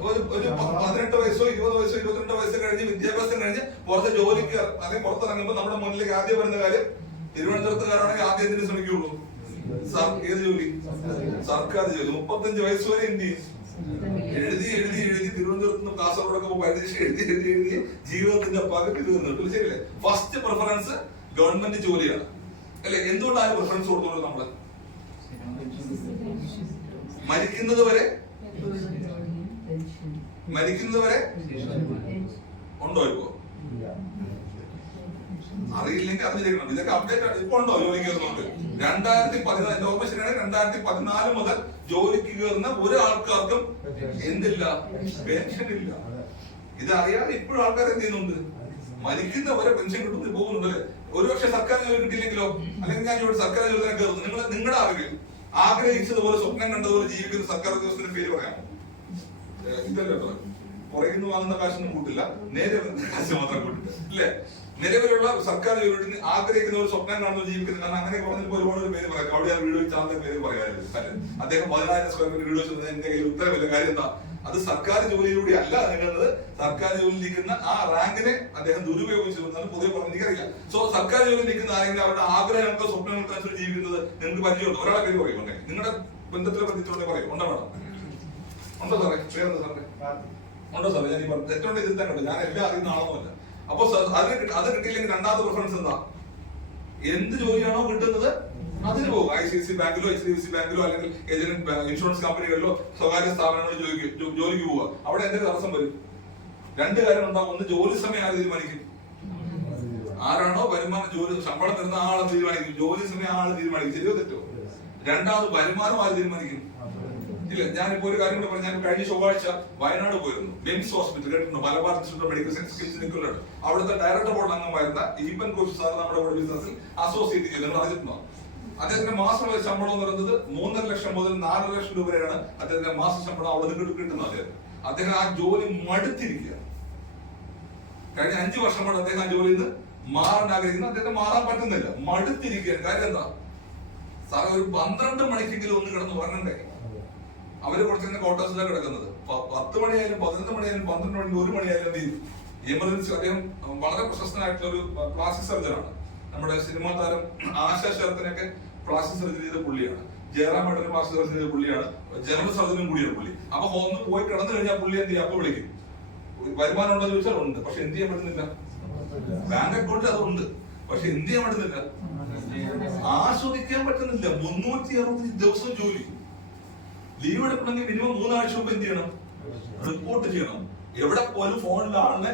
ഒരു 18 വയസ്സോ 20 വയസ്സോ 22 വയസ്സോ കഴിഞ്ഞ് വിദ്യാഭ്യാസം കഴിഞ്ഞ് പുറത്ത് ജോലിക്ക് അല്ലെങ്കിൽ പുറത്തിറങ്ങുമ്പോൾ നമ്മുടെ മുന്നിലേക്ക് ആദ്യം വരുന്ന കാര്യം, തിരുവനന്തപുരത്തുകാരാണെങ്കിൽ ആദ്യം എന്തിനു ശ്രമിക്കുള്ളൂ? ഏത് ജോലി? സർക്കാർ ജോലി. 35 വയസ്സ് വരെ എന്ത് ചെയ്യും? എഴുതി തിരുവനന്തപുരത്ത് നിന്ന് കാസർഗോഡൊക്കെ പരീക്ഷ എഴുതി ജീവിതത്തിന്റെ പകുതി തീർന്നിട്ട്. ശരിയല്ലേ? ഫസ്റ്റ് പ്രിഫറൻസ് ഗവൺമെന്റ് ജോലിയാണ്, അല്ലെ? എന്തുകൊണ്ടാണ് പ്രിഫറൻസ് കൊടുത്തോളൂ? നമ്മള് മരിക്കുന്നത് വരെ ഉണ്ടോ? ഇപ്പോ അറിയില്ലെങ്കിൽ അത് ചെയ്യണം. ഇതൊക്കെ അപ്ഡേറ്റ് ഇപ്പൊ ഉണ്ടോ ജോലിക്ക് കയറുന്നുണ്ട്? 2014 ഓർമ്മ ശരിയാണ്, 2014 മുതൽ ജോലിക്ക് കയറുന്ന ഒരു ആൾക്കാർക്കും എന്തില്ല, പെൻഷൻ ഇല്ല. ഇത് അറിയാതെ ഇപ്പോഴും ആൾക്കാർ എന്ത് ചെയ്യുന്നുണ്ട്, മരിക്കുന്നവരെ പെൻഷൻ കിട്ടുന്നത് പോകുന്നുണ്ടല്ലേ. ഒരുപക്ഷെ സർക്കാർ ജോലി കിട്ടിയില്ലെങ്കിലോ, അല്ലെങ്കിൽ ഞാൻ ഇവിടെ സർക്കാർ ജോലി തന്നെ കയറുന്നു, നിങ്ങളുടെ അറിവിൽ ആഗ്രഹിച്ചതുപോലെ സ്വപ്നം കണ്ടതുപോലെ ജീവിക്കുന്ന സർക്കാർ ഉദ്യോഗസ്ഥന്റെ പേര് പറയാമോ? ഇതല്ലോ, പുറകിന്ന് വാങ്ങുന്ന കാശൊന്നും കൂട്ടില്ല, നേരെ വരുന്ന കാശ് മാത്രം കൂട്ടിട്ട് അല്ലേ. നിലവിലുള്ള സർക്കാർ ജോലി ആഗ്രഹിക്കുന്ന ഒരു സ്വപ്നം കാണുന്ന ജീവിക്കുന്നത്. കാരണം അങ്ങനെ പറഞ്ഞപ്പോൾ ഒരുപാട് പേര് പറയാം. അവിടെ ആ വീട് വെച്ചാൽ പേര് പറയാമായിരുന്നു. അദ്ദേഹം 10,000 സ്ക്വയർ ഫീറ്റ് വീട് വെച്ചത് എന്റെ കയ്യിൽ ഉത്തരവില്ല. കാര്യം എന്താ, അത് സർക്കാർ ജോലിയിലൂടെ അല്ല നേടുന്നത്. സർക്കാർ ജോലിയിൽ നിൽക്കുന്ന ആ റാങ്കിനെ അദ്ദേഹം ദുരുപയോഗിച്ചു എന്നാണ് പൊതുവെ പറഞ്ഞ് എനിക്കറിയില്ല. സോ സർക്കാർ ജോലിയിൽ നിൽക്കുന്ന ആരെങ്കിലും അവരുടെ ആഗ്രഹങ്ങൾക്കോ സ്വപ്നങ്ങൾക്കോ അനുസരിച്ച് ജീവിക്കുന്നത് നിങ്ങൾക്ക് പരിചയമുണ്ടോ? ഒരാളെ പേര് പറയും, ഉണ്ടെങ്കിൽ നിങ്ങളുടെ ബന്ധത്തിലെ ബന്ധിച്ചുണ്ടെങ്കിൽ പറയും. ഉണ്ടോ വേണം? ഉണ്ടോ സാറേ? പേരെന്താ സാറേ? ഉണ്ടോ സാറേ? ഞാൻ ഈ തെറ്റുകൊണ്ട് ഇതിൽ കണ്ടു. ഞാൻ എല്ലാം അറിയുന്ന ആളൊന്നുമല്ല. അപ്പൊ അത് കിട്ടിയില്ലെങ്കിൽ രണ്ടാമത്തെ പ്രിഫറൻസ് എന്താ? എന്ത് ജോലിയാണോ കിട്ടുന്നത് അതിന് പോകും. ICICI ബാങ്കിലോ HDFC ബാങ്കിലോ അല്ലെങ്കിൽ ഏതെങ്കിലും ഇൻഷുറൻസ് കമ്പനികളിലോ സ്വകാര്യ സ്ഥാപനങ്ങളിലോ ജോലിക്ക് പോവുക. അവിടെ എന്തൊരു തടസ്സം വരും? രണ്ട് കാര്യം ഉണ്ടാവും. ഒന്ന്, ജോലി സമയം ആര് തീരുമാനിക്കും? ആരാണോ വരുമാനം, ജോലി ശമ്പളം തരുന്ന ആളെ തീരുമാനിക്കും. ജോലി സമയം ആള് തീരുമാനിക്കും. ശരിയോ തെറ്റോ? രണ്ടാമത്, വരുമാനം ആര് തീരുമാനിക്കും? ഇല്ല. ഞാനിപ്പോ ഒരു കാര്യം കൂടെ പറഞ്ഞു. ഞാൻ കഴിഞ്ഞ ചൊവ്വാഴ്ച വയനാട് പോയിരുന്നു. ബെൻസ് ഹോസ്പിറ്റൽ കേട്ടിട്ടുണ്ട്, Malabar institute of medical science നിക്കുന്നുണ്ട്. അവിടുത്തെ ഡയറക്ടർ ബോർഡ് അംഗമായിരുന്ന ഈപ്പൻ കോച്ച് സാർ നമ്മുടെ ഇവിടെ ബിസിനസ്സിൽ അസോസിയേറ്റ് ചെയ്ത് നിങ്ങൾ അറിഞ്ഞിട്ടുണ്ടോ? അദ്ദേഹത്തിന്റെ മാസമുള്ള ശമ്പളം എന്ന് പറയുന്നത് 3.5 ലക്ഷം മുതൽ 4 ലക്ഷം രൂപ വരെയാണ് അദ്ദേഹത്തിന്റെ മാസ ശമ്പളം അവിടെ നിന്ന് കിട്ടുന്നത്. അദ്ദേഹം ആ ജോലി മടുത്തിരിക്കുക. കഴിഞ്ഞ 5 വർഷം കൊണ്ട് അദ്ദേഹം ആ ജോലിയിൽ നിന്ന് മാറാൻ ആഗ്രഹിക്കുന്നു. അദ്ദേഹത്തെ മാറാൻ പറ്റുന്നില്ല, മടുത്തിരിക്കുകയാണ്. കാര്യം എന്താ സാറേ, ഒരു 12 മണിക്കെങ്കിലും ഒന്ന് കിടന്ന് ഉറങ്ങണ്ടേ? അവര് കുറച്ച് ക്വാർട്ടേഴ്സിലാണ് കിടക്കുന്നത്. 10 മണിയായാലും 11 മണിയായാലും 12 മണി 1 മണിയായാലും എന്ത് ചെയ്യും? എമർജൻസി. അദ്ദേഹം വളരെ പ്രശസ്തനായിട്ടുള്ള ഒരു പ്ലാസ്റ്റിക് സർജനാണ്. നമ്മുടെ സിനിമാ താരം ആശാ ശരത്തിനൊക്കെ പ്ലാസ്റ്റിക് സർജറി ചെയ്ത പുള്ളിയാണ്. ജയറാമേട്ടന് പ്ലാസ്റ്റിക് സർജറി ചെയ്ത പുള്ളിയാണ്. ജനറൽ സർജനും കൂടിയാണ് പുള്ളി. അപ്പൊ ഒന്ന് പോയി കിടന്നു കഴിഞ്ഞാൽ പുള്ളി എന്ത് ചെയ്യും? അപ്പൊ വിളിക്കും. വരുമാനം ഉണ്ടോ ചോദിച്ചാൽ ഉണ്ട്. പക്ഷെ എന്ത് ചെയ്യാൻ പറ്റുന്നില്ല. ബാങ്ക് അക്കൗണ്ട് അതുണ്ട്, പക്ഷെ എന്ത് ചെയ്യാൻ പറ്റുന്നില്ല, ആസ്വദിക്കാൻ പറ്റുന്നില്ല. 360 ദിവസം ജോലി. ലീവ് എടുക്കണമെങ്കിൽ മിനിമം 3 ആഴ്ച മുമ്പ് എന്ത് ചെയ്യണം? റിപ്പോർട്ട് ചെയ്യണം. എവിടെ പോലും ഫോണിൽ ആളിനെ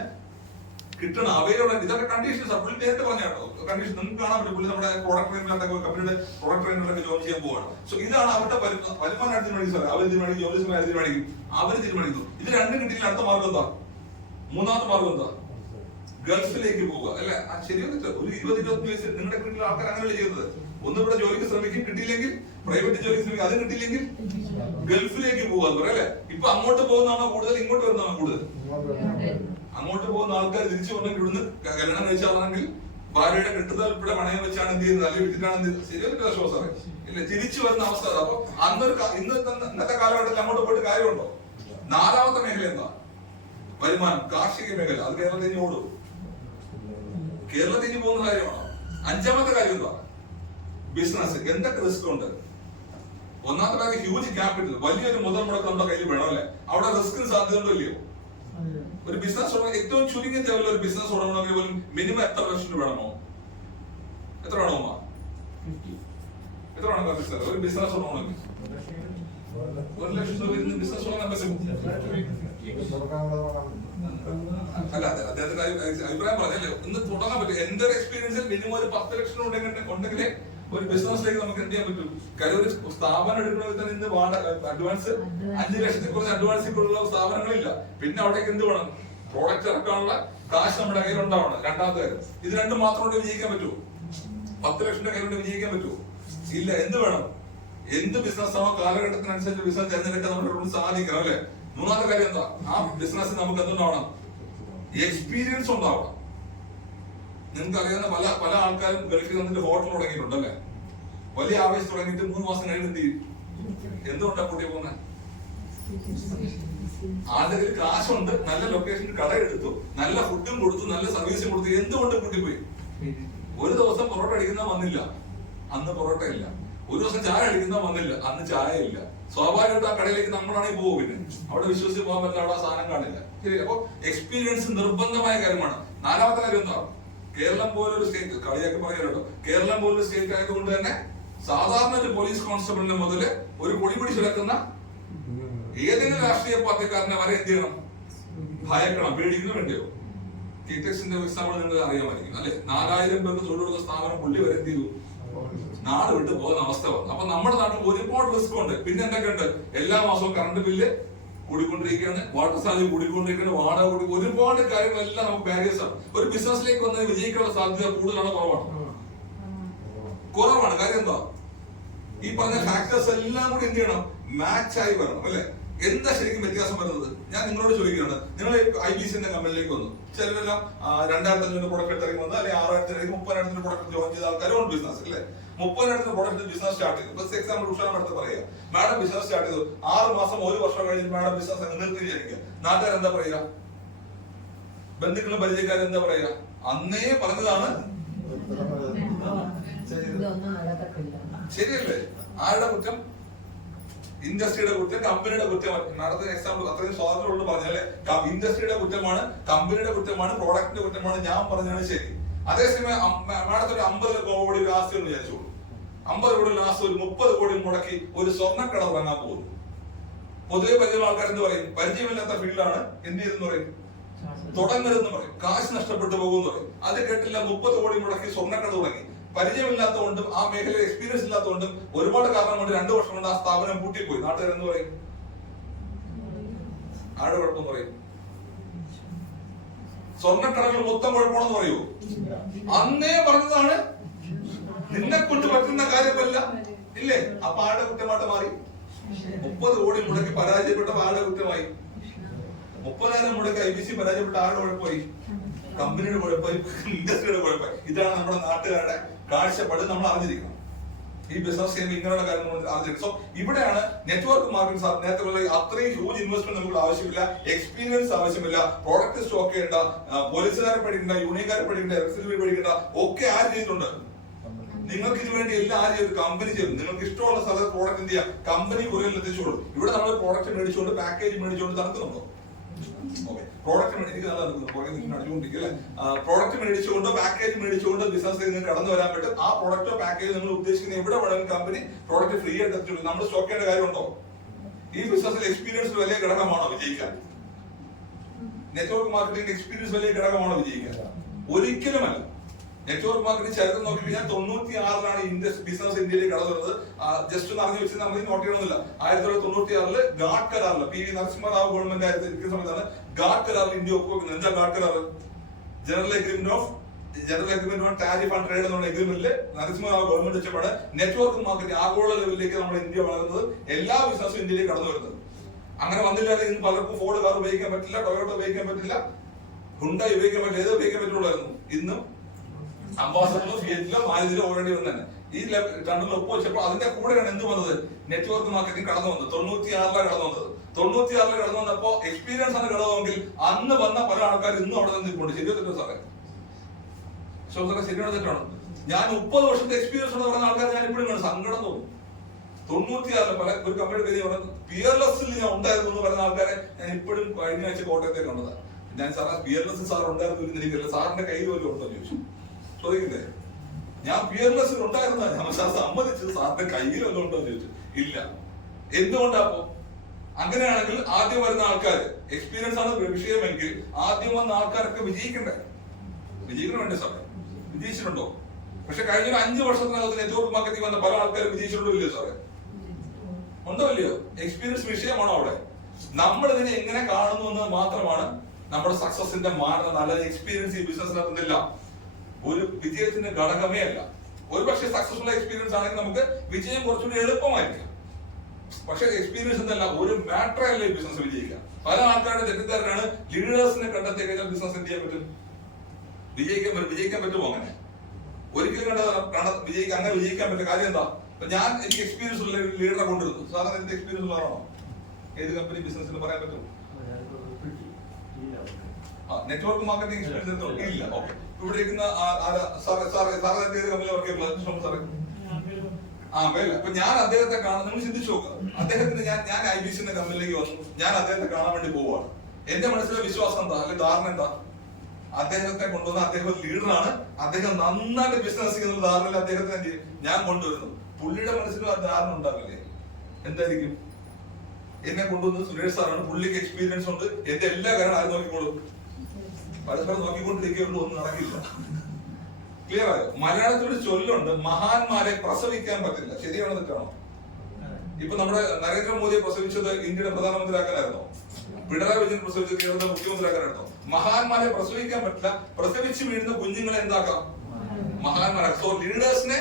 കിട്ടണം, അവൈലബിൾ. ഇതൊക്കെ കണ്ടീഷൻസ് പുള്ളി നേരിട്ട് പറഞ്ഞാട്ടോ. കണ്ടീഷൻ നിങ്ങൾക്ക് കാണാൻ പറ്റും. പുള്ളി നമ്മുടെ പ്രോഡക്റ്റ് ട്രെയിനറിലൊക്കെ കമ്പനിയുടെ പ്രോഡക്റ്റ് ട്രെയിനറിലൊക്കെ ജോയിൻ ചെയ്യാൻ പോവാണ്. സോ ഇതാണ് അവരുടെ വരുമാനം തീരുമാനിക്കും. അവർ തീരുമാനിക്കും, ജോലി സമയം തീരുമാനിക്കും, അവര് തീരുമാനിക്കുന്നു. ഇത് രണ്ടും കിട്ടിയില്ല. അടുത്ത മാർഗം എന്താ? മൂന്നാമത്തെ മാർഗം എന്താ? ഗൾഫിലേക്ക് പോവുക അല്ലെ? ശരിയോ തെറ്റോ? ഒരു 20-25 വയസ്സ് നിങ്ങളുടെ വീട്ടിലെ ആൾക്കാർ അങ്ങനെയല്ലേ ചെയ്യുന്നത്. ഒന്ന് ഇവിടെ ജോലിക്ക് ശ്രമിക്കും, കിട്ടിയില്ലെങ്കിൽ പ്രൈവറ്റ് ജോലിക്ക് ശ്രമിക്കും, അത് കിട്ടിയില്ലെങ്കിൽ ഗൾഫിലേക്ക് പോവുക എന്ന് പറയാം അല്ലെ? ഇപ്പൊ അങ്ങോട്ട് പോകുന്നതാണോ കൂടുതൽ, ഇങ്ങോട്ട് വരുന്നതാണോ കൂടുതൽ? അങ്ങോട്ട് പോകുന്ന ആൾക്കാർ തിരിച്ചു വന്നെങ്കിൽ ഇവിടുന്ന് കല്യാണം കഴിച്ചാണെങ്കിൽ ഭാര്യയുടെ കെട്ടുതാൽ ഇവിടെ പണയം വെച്ചാണ് എന്ത് ചെയ്യുന്നത്, അല്ലെങ്കിൽ വിട്ടിട്ടാണ് എന്ത് ചെയ്യുന്നത്. ശരിയോ തെറ്റോ ഷോ സാറേ? ഇല്ല, തിരിച്ചു വരുന്ന അവസ്ഥ. അപ്പൊ ഇന്നത്തെ കാലഘട്ടത്തിൽ അങ്ങോട്ട് പോയിട്ട് കാര്യമുണ്ടോ? നാലാമത്തെ മേഖല എന്താ? വരുമാനം, കാർഷിക മേഖല. അത് കേരളത്തിൽ ഇനി ഓടും. കേരളത്തിൽ ഇനി പോകുന്ന കാര്യമാണോ? അഞ്ചാമത്തെ കാര്യം എന്താ? ബിസിനസ്. എന്തൊക്കെ റിസ്ക് ഉണ്ട്? ഒന്നാമത്തെ കാര്യം ഹ്യൂജ് ക്യാപിറ്റൽ, വലിയൊരു മുതൽ മുടക്കം നമ്മുടെ കയ്യിൽ വേണം അല്ലെ? അവിടെ റിസ്കിന് സാധ്യത ഉണ്ടോ ഇല്ലയോ? ഒരു ബിസിനസ് തുടങ്ങാൻ ഏറ്റവും ചുരുങ്ങിയ ലെവലിൽ ഒരു ബിസിനസ് തുടങ്ങണമെങ്കിൽ പോലും മിനിമം എത്ര ലക്ഷം രൂപ വേണമോ? എത്ര വേണമോ? എത്ര വേണം ഒരു ബിസിനസ് തുടങ്ങണമെങ്കിൽ? 1 ലക്ഷം രൂപ ബിസിനസ് തുടങ്ങാൻ പറ്റും. അല്ല, അദ്ദേഹത്തിന്റെ അഭിപ്രായം പറഞ്ഞല്ലേ, ഇന്ന് തുടങ്ങാൻ പറ്റും. എന്റെ ഒരു എക്സ്പീരിയൻസിൽ മിനിമം ഒരു 10 ലക്ഷം ഉണ്ടെങ്കിലേ ഒരു ബിസിനസ്സിലേക്ക് നമുക്ക് എന്ത് ചെയ്യാൻ പറ്റും. കാര്യം ഒരു സ്ഥാപനം എടുക്കണമെങ്കിൽ തന്നെ ഇന്ന് അഡ്വാൻസ് 5 ലക്ഷത്തിൽ കുറച്ച് അഡ്വാൻസിലുള്ള സ്ഥാപനങ്ങളില്ല. പിന്നെ അവിടേക്ക് എന്ത് വേണം? പ്രോഡക്റ്റ് ഇറക്കാനുള്ള കാശ് നമ്മുടെ കയ്യിൽ ഉണ്ടാവണം. രണ്ടാമത്തെ കാര്യം, ഇത് രണ്ടും മാത്രം കൊണ്ട് വിജയിക്കാൻ പറ്റുമോ? 10 ലക്ഷം കയ്യിൽ കൊണ്ട് വിജയിക്കാൻ പറ്റുമോ? ഇല്ല. എന്ത് വേണം? എന്ത് ബിസിനസ് ആണോ കാലഘട്ടത്തിനനുസരിച്ച് ബിസിനസ് തിരഞ്ഞെടുക്കാൻ നമ്മുടെ സാധിക്കണം അല്ലെ? മൂന്നാമത്തെ കാര്യം എന്താ? ആ ബിസിനസ്സിൽ നമുക്ക് എന്തുണ്ടാവണം? എക്സ്പീരിയൻസ് ഉണ്ടാവണം. നിങ്ങൾക്ക് അറിയാവുന്ന പല ആൾക്കാരും ഗൾഫിൽ വന്നിട്ട് ഹോട്ടൽ തുടങ്ങിയിട്ടുണ്ട് അല്ലെ? വലിയ ആവേശം തുടങ്ങിയിട്ട് 3 മാസം കഴിഞ്ഞ് എന്ത് ചെയ്യും? എന്തുകൊണ്ടാ കൂട്ടി പോകുന്നത്? ആളുടെ കയ്യിൽ കാശുണ്ട്, നല്ല ലൊക്കേഷനിൽ കട എടുത്തു, നല്ല ഫുഡും കൊടുത്തു, നല്ല സർവീസും കൊടുത്തു. എന്തുകൊണ്ട് കൂട്ടിപ്പോയി? ഒരു ദിവസം പൊറോട്ട അടിക്കുന്ന വന്നില്ല, അന്ന് പൊറോട്ട ഇല്ല. ഒരു ദിവസം ചായ അടിക്കുന്ന വന്നില്ല, അന്ന് ചായ ഇല്ല. സ്വാഭാവികമായിട്ട് ആ കടയിലേക്ക് നമ്മളാണെങ്കിൽ പോകും. പിന്നെ അവിടെ വിശ്വസിച്ച് പോകാൻ പറ്റില്ല, അവിടെ ആ സാധനം കാണില്ല. ശരി. അപ്പൊ എക്സ്പീരിയൻസ് നിർബന്ധമായ കാര്യമാണ്. നാലാമത്തെ കാര്യം എന്താ? കേരളം പോലൊരു സ്റ്റേറ്റ്, കളിയാക്കി പറയാലോ, കേരളം പോലൊരു സ്റ്റേറ്റ് ആയതുകൊണ്ട് തന്നെ സാധാരണ ഒരു പോലീസ് കോൺസ്റ്റബിളിനെ മുതല് ഒരു പൊടി പിടിച്ച് കിടക്കുന്ന ഏതെങ്കിലും രാഷ്ട്രീയ പാർട്ടിക്കാരനെ വരെ എന്ത് ചെയ്യണം? ഭയക്കണം. പേടിക്കുന്നു വേണ്ടിയോ? കീറ്റക്സിന്റെ എക്സാമ്പിൾ നിങ്ങൾക്ക് അറിയാമായിരിക്കും അല്ലെ. 4000 പേർക്ക് തൊഴിൽ കൊടുത്ത സ്ഥാപനം പുള്ളി വരെ എന്ത് ചെയ്തു, നാട് വിട്ട് പോകുന്ന അവസ്ഥ വന്നു. അപ്പൊ നമ്മുടെ നാട്ടിൽ ഒരുപാട് റിസ്ക് ഉണ്ട്. പിന്നെ എന്തൊക്കെയുണ്ട്, എല്ലാ മാസവും കറണ്ട് ബില്ല് കൂടിക്കൊണ്ടിരിക്കുകയാണ്, വാട്ടർ ചാർജ് കൂടിക്കൊണ്ടിരിക്കുകയാണ്, വാടക കൂടി, ഒരുപാട് കാര്യങ്ങളെല്ലാം നമുക്ക് ബാരിയേഴ്സ് ആണ്. ഒരു ബിസിനസ്സിലേക്ക് വന്ന് വിജയിക്കാനുള്ള സാധ്യത കൂടുതലാണ്, കുറവാണ്. കാര്യം എന്താ, ഈ പറഞ്ഞ ഫാക്ടേഴ്സ് എല്ലാം കൂടി എന്ത് ചെയ്യണം, മാച്ച് ആയി വരണം അല്ലെ. എന്താ ശരിക്കും വ്യത്യാസം വരുന്നത്? ഞാൻ നിങ്ങളോട് ചോദിക്കുകയാണ്, നിങ്ങൾ IBC എന്ന കമ്പനിയിലേക്ക് വന്നു, ചിലരെല്ലാം 2000 പ്രൊഡക്റ്റ് ഇറങ്ങി വന്നു, അല്ലെങ്കിൽ 6000 30,000 പ്രൊഡക്റ്റ് ജോയിൻ ചെയ്ത ആൾക്കാരും ബിസിനസ് അല്ലേ. 30,000 പ്രൊഡക്റ്റ് ബിസിനസ് സ്റ്റാർട്ട് ചെയ്തു. ബസ് എക്സാമ്പിൾ ഉഷാറിന്റെ അടുത്ത് പറയുക, മാഡം ബിസിനസ് സ്റ്റാർട്ട് ചെയ്തു, 6 മാസം 1 വർഷം കഴിഞ്ഞ് മാഡം ബിസിനസ് നിർത്തി വിചാരിക്കുക, നാട്ടുകാരെന്താ പറയുക, ബന്ധുക്കളും പരിചയക്കാരും എന്താ പറയുക? അന്നേ പറഞ്ഞതാണ് ശരിയല്ലേ. ആരുടെ കുറ്റം? ഇൻഡസ്ട്രിയുടെ കുറ്റം, കമ്പനിയുടെ കുറ്റമാണ്. മാഡത്തിന് എക്സാമ്പിൾ അത്രയും സ്വാതന്ത്ര്യമുള്ള പറഞ്ഞല്ലേ, ഇൻഡസ്ട്രിയുടെ കുറ്റമാണ്, കമ്പനിയുടെ കുറ്റമാണ്, പ്രോഡക്റ്റിന്റെ കുറ്റമാണ്, ഞാൻ പറഞ്ഞാണ് ശരി. അതേസമയം മാഡത്തിന് 50 കോടി ലാസ്റ്റ് എന്ന് വിചാരിച്ചോളൂ, 50 കോടി ലാസ്റ്റ് ഒരു 30 കോടി മുടക്കി ഒരു സ്വർണ്ണക്കട തുടങ്ങാൻ പോകുന്നു. പൊതുവെ പരിചയമുള്ള ആൾക്കാർ എന്ത് പറയും, പരിചയമില്ലാത്ത ഫീൽഡാണ്, എന്ത് ചെയ്തെന്ന് പറയും, തുടങ്ങരുതെന്ന് പറയും, കാശ് നഷ്ടപ്പെട്ടു പോകുമെന്ന് പറയും. അത് കേട്ടില്ല, 30 കോടി മുടക്കി സ്വർണ്ണക്കട തുടങ്ങി. പരിചയമില്ലാത്തതുകൊണ്ടും ആ മേഖലയിൽ എക്സ്പീരിയൻസ് ഇല്ലാത്തതുകൊണ്ടും ഒരുപാട് കാരണം കൊണ്ട് 2 വർഷം കൊണ്ട് ആ സ്ഥാപനം പൂട്ടിപ്പോയി. നാട്ടുകാർ എന്ന് പറയും, ആരുടെ കുഴപ്പം പറയും? സ്വർണ്ണക്കടകൾ മൊത്തം കുഴപ്പമാണെന്ന് പറയൂ? അന്നേ പറഞ്ഞതാണ്, നിന്നെ കൊണ്ട് പറ്റുന്ന കാര്യമല്ല ഇല്ലേ. അപ്പൊ ആരുടെ കുറ്റമായിട്ട് മാറി? 30 കോടി മുടക്കി പരാജയപ്പെട്ട ആരുടെ കുറ്റമായി? 30,000 മുടക്കി IBC പരാജയപ്പെട്ട ആരുടെ കുഴപ്പമായി? കമ്പനിയുടെ കുഴപ്പമായി, ഇൻഡസ്ട്രിയുടെ കുഴപ്പമായി. ഇതാണ് നമ്മുടെ നാട്ടുകാരുടെ കാഴ്ചപ്പാട്. നമ്മൾ അറിഞ്ഞിരിക്കണം ഈ ബിസിനസ് ചെയ്യുമ്പോൾ ഇങ്ങനെയുള്ള കാര്യങ്ങൾ അറിഞ്ഞിരിക്കും. സോ ഇവിടെയാണ് നെറ്റ്വർക്ക് മാർക്കറ്റിംഗ്. സാർ നേരത്തെ പോലെ അത്രയും ഹ്യൂജ് ഇൻവെസ്റ്റ്മെന്റ് നമുക്ക് ആവശ്യമില്ല, എക്സ്പീരിയൻസ് ആവശ്യമില്ല, പ്രോഡക്റ്റ് സ്റ്റോക്ക് ചെയ്യേണ്ട, പോലീസുകാരെ പഠിക്കേണ്ട, യൂണിയൻകാരെ പഠിക്കേണ്ട, എലക്ട്രിസിറ്റി പഠിക്കേണ്ട, ഒക്കെ ആര് ചെയ്തിട്ടുണ്ട്? നിങ്ങൾക്ക് ഇതിനു വേണ്ടി എല്ലാം ആര് ചെയ്തു? കമ്പനി ചെയ്തു. നിങ്ങൾക്ക് ഇഷ്ടമുള്ള സ്ഥലത്ത് പ്രോഡക്റ്റ് എന്ത് ചെയ്യാം, കമ്പനി കുറേ എത്തിച്ചോളൂ. ഇവിടെ നമ്മൾ പ്രോഡക്റ്റ് മേടിച്ചുകൊണ്ട് പാക്കേജ് മേടിച്ചുകൊണ്ട് നടക്കുന്നുണ്ടോ? പ്രോഡക്റ്റ് പ്രോഡക്റ്റ് മേടിച്ചുകൊണ്ടോ പാക്കേജ് മേടിച്ചുകൊണ്ടോ ബിസിനസ് നിങ്ങൾക്ക് കടന്നു വരാൻ പറ്റും. ആ പ്രോഡക്റ്റോ പാക്കേജ് നിങ്ങൾ ഉദ്ദേശിക്കുന്ന എവിടെ വേണമെങ്കിലും കമ്പനി പ്രോഡക്റ്റ് ഫ്രീ ആയിട്ട് എത്തിച്ചു. നമ്മൾ സ്റ്റോക്ക് ചെയ്യേണ്ട കാര്യമുണ്ടോ? ഈ ബിസിനസ്സിൽ എക്സ്പീരിയൻസ് വലിയ ഘടകമാണോ വിജയിക്കാൻ? നെറ്റ്വർക്ക് മാർക്കറ്റിംഗ് എക്സ്പീരിയൻസ് വലിയ ഘടകമാണോ വിജയിക്കാൻ? ഒരിക്കലുമല്ല. നെറ്റ്വർക്ക് മാർക്കറ്റിംഗ് ചരിത്രം നോക്കി കഴിഞ്ഞാൽ 96 ബിസിനസ് ഇന്ത്യയിലേക്ക് കടന്നു വരുന്നത്. ജസ്റ്റ് ഒന്ന് അറിഞ്ഞു വെച്ചാൽ നമ്മൾ നോട്ട് ചെയ്യണമെന്നില്ല. 1996 ഗാഡ് കരാറിൽ PV നരസിംഹറാവു ഗവൺമെന്റ് ആയിരിക്കുന്ന സമയത്താണ് ഗാഡ് കരാറിൽ ഇന്ത്യ ഒപ്പുവെക്കുന്നത്. എന്താ ഗാഡ് കരാർ? General agreement on tariff and trade എന്നുള്ള എഗ്രിമെന്റിൽ നരസിംഹറാവു ഗവൺമെന്റ് വെച്ചപ്പോഴാണ് നെറ്റ്വർക്ക് മാർക്കറ്റിംഗ് ആഗോള ലെവലിലേക്ക് നമ്മുടെ ഇന്ത്യ വളരുന്നത്, എല്ലാ ബിസിനസ്സും ഇന്ത്യയിലേക്ക് കടന്നു വരുന്നത്. അങ്ങനെ വന്നില്ലാതെ ഇന്ന് പലർക്കും ഫോർഡ് കാർ ഉപയോഗിക്കാൻ പറ്റില്ല, ടൊയോട്ട ഉപയോഗിക്കാൻ പറ്റില്ല, ഹുണ്ടായി ഉപയോഗിക്കാൻ പറ്റില്ല, ഏത് ഉപയോഗിക്കാൻ പറ്റുള്ളായിരുന്നു. ഇന്നും അംബാസഡറിലോ ഫിയറ്റിലോ മാരുതിയിലോ ഓൾറെഡി വന്നു തന്നെ ഈ രണ്ടിലും ഒപ്പ് വെച്ചപ്പോൾ അതിന്റെ കൂടെയാണ് എന്ത് വന്നത്? നെറ്റ്വർക്ക് മാർക്കറ്റിംഗ് കടന്നു വന്നത്. 96 കടന്നു വന്നത്. 96 കടന്നു വന്നപ്പോ എക്സ്പീരിയൻസ് ആണ് ഘടകമെങ്കിൽ അന്ന് വന്ന പല ആൾക്കാർ ഇന്നും അവിടെ നിന്ന് നിൽപ്പുണ്ട്. ശരിയോ തെറ്റോ സാറേ? സാറേ ശരിയാണോ തെറ്റാണോ? ഞാൻ 30 വർഷത്തെ എക്സ്പീരിയൻസ് എന്ന് പറയുന്ന ആൾക്കാർ ഞാൻ ഇപ്പോഴും കാണും, സങ്കടം തോന്നും. 96 പല ഒരു കമ്പനിയുടെ പേര് പറഞ്ഞത് പിയർലെസ്സിൽ ഞാൻ ഉണ്ടായിരുന്നു എന്ന് പറയുന്ന ആൾക്കാരെ ഞാൻ ഇപ്പോഴും കഴിഞ്ഞ ആഴ്ച കോട്ടയത്തേക്ക് കണ്ടതാണ്. ഞാൻ സാറേ പിയർലെസ് സാർ ഉണ്ടായിരുന്നു എനിക്കല്ല, സാറിന്റെ കയ്യിൽ പോലും ഉണ്ടോ ചോദിച്ചു. ചോദിക്കണ്ടേ? ഞാൻ പിയർലെസ്സിൽ ഉണ്ടായിരുന്ന ഞാൻ സാർ സമ്മതിച്ചത് സാറിന്റെ കയ്യിൽ വല്ലതും ഉണ്ടോ എന്ന് ചോദിച്ചു. ഇല്ല. എന്തുകൊണ്ടാപ്പോ? അങ്ങനെയാണെങ്കിൽ ആദ്യം വരുന്ന ആൾക്കാർ എക്സ്പീരിയൻസ് ആണ് വിഷയമെങ്കിൽ ആദ്യം വന്ന ആൾക്കാരൊക്കെ വിജയിക്കണ്ടേ? വിജയിക്കണം വേണ്ടേ സാറേ? വിജയിച്ചിട്ടുണ്ടോ? പക്ഷെ കഴിഞ്ഞ 5 വർഷത്തിനകത്ത് നെറ്റ്വർക്ക് മാർക്കറ്റിംഗ് വന്ന പല ആൾക്കാരും വിജയിച്ചിട്ടുണ്ടോ ഇല്ലയോ സാറേ? ഉണ്ടോ ഇല്ലയോ? എക്സ്പീരിയൻസ് വിഷയമാണോ അവിടെ? നമ്മൾ ഇതിനെ എങ്ങനെ കാണുന്നു എന്ന് മാത്രമാണ് നമ്മുടെ സക്സസിന്റെ മാനദണ്ഡം. അല്ലാതെ എക്സ്പീരിയൻസ് ഈ ബിസിനസ്സിനകത്തില്ല ഒരു വിജയത്തിന്റെ ഘടകമേ അല്ല. ഒരു പക്ഷേ സക്സസ്ഫുൾ എക്സ്പീരിയൻസ് ആണെങ്കിൽ നമുക്ക് വിജയം കുറച്ചുകൂടി എളുപ്പമായിരിക്കും. പക്ഷെ എക്സ്പീരിയൻസ് എന്നല്ല ഒരു മാറ്റർ അല്ലേ ബിസിനസ് വിജയിക്കാം. പല ആൾക്കാരുടെ തെറ്റിദ്ധാരണയാണ് ലീഡേഴ്സിനെ കണ്ടെത്തി കഴിഞ്ഞാൽ ബിസിനസ് എന്ത് ചെയ്യാൻ പറ്റും, വിജയിക്കാൻ പറ്റുമോ? അങ്ങനെ ഒരിക്കലും അങ്ങനെ വിജയിക്കാൻ പറ്റില്ല. കാര്യം എന്താ? എനിക്ക് എക്സ്പീരിയൻസ് ഉള്ള ലീഡറെ കൊണ്ടുവരുന്നു. സാധാരണ എന്റെ എക്സ്പീരിയൻസ് ഉള്ളതാണോ? ഏത് കമ്പനി ബിസിനസ്സിന് പറയാൻ പറ്റും? നെറ്റ്വർക്ക് മാർക്കറ്റിംഗ് എക്സ്പീരിയൻസ് ഇല്ല. ഓക്കെ, ഇവിടെ ഇരിക്കുന്ന കമ്പനി വർക്ക് ചെയ്യുന്നത് സാറേ വേല. അപ്പൊ ഞാൻ അദ്ദേഹത്തെ കാണാൻ, നിങ്ങൾ ചിന്തിച്ചു നോക്കുക, അദ്ദേഹത്തിന് ഞാൻ IBC എന്ന കമ്പനിയിലേക്ക് വന്നു, ഞാൻ അദ്ദേഹത്തെ കാണാൻ വേണ്ടി പോവാണ്. എന്റെ മനസ്സിലെ വിശ്വാസം എന്താ, അല്ലെങ്കിൽ ധാരണ എന്താ? അദ്ദേഹത്തെ കൊണ്ടുവന്ന അദ്ദേഹം ലീഡറാണ്, അദ്ദേഹം നന്നായിട്ട് ബിസിനസ് ചെയ്യുന്ന ധാരണയിൽ അദ്ദേഹത്തെ ഞാൻ കൊണ്ടുവരുന്നു. പുള്ളിയുടെ മനസ്സിലും ആ ധാരണ ഉണ്ടാവില്ലേ? എന്തായിരിക്കും? എന്നെ കൊണ്ടുവന്നത് സുരേഷ് സാറാണ്, പുള്ളിക്ക് എക്സ്പീരിയൻസ് ഉണ്ട്, എന്റെ എല്ലാ കാര്യങ്ങളും ആര് നോക്കിക്കോളും? പരസ്പരം നോക്കിക്കൊണ്ടിരിക്കുകയുള്ളൂ, ഒന്നും നടക്കില്ല. ക്ലിയർ ആയോ? മലയാളത്തിലൊരു ചൊല്ലുണ്ട്, മഹാന്മാരെ പ്രസവിക്കാൻ പറ്റില്ല. ശരിയാണോ തെറ്റാണോ? ഇപ്പൊ നമ്മുടെ നരേന്ദ്രമോദിയെ പ്രസവിച്ചത് ഇന്ത്യയുടെ പ്രധാനമന്ത്രിയാക്കാനായിരുന്നോ? പിണറായി വിജയൻ പ്രസവിച്ചത് കേരളത്തിലെ മുഖ്യമന്ത്രിയാക്കാനായിരുന്നോ? മഹാന്മാരെ പ്രസവിക്കാൻ പറ്റില്ല. പ്രസവിച്ച് വീഴുന്ന കുഞ്ഞുങ്ങളെ എന്താക്കാം? മഹാന്മാരാക്കാം. സോ ലീഡേഴ്സിനെ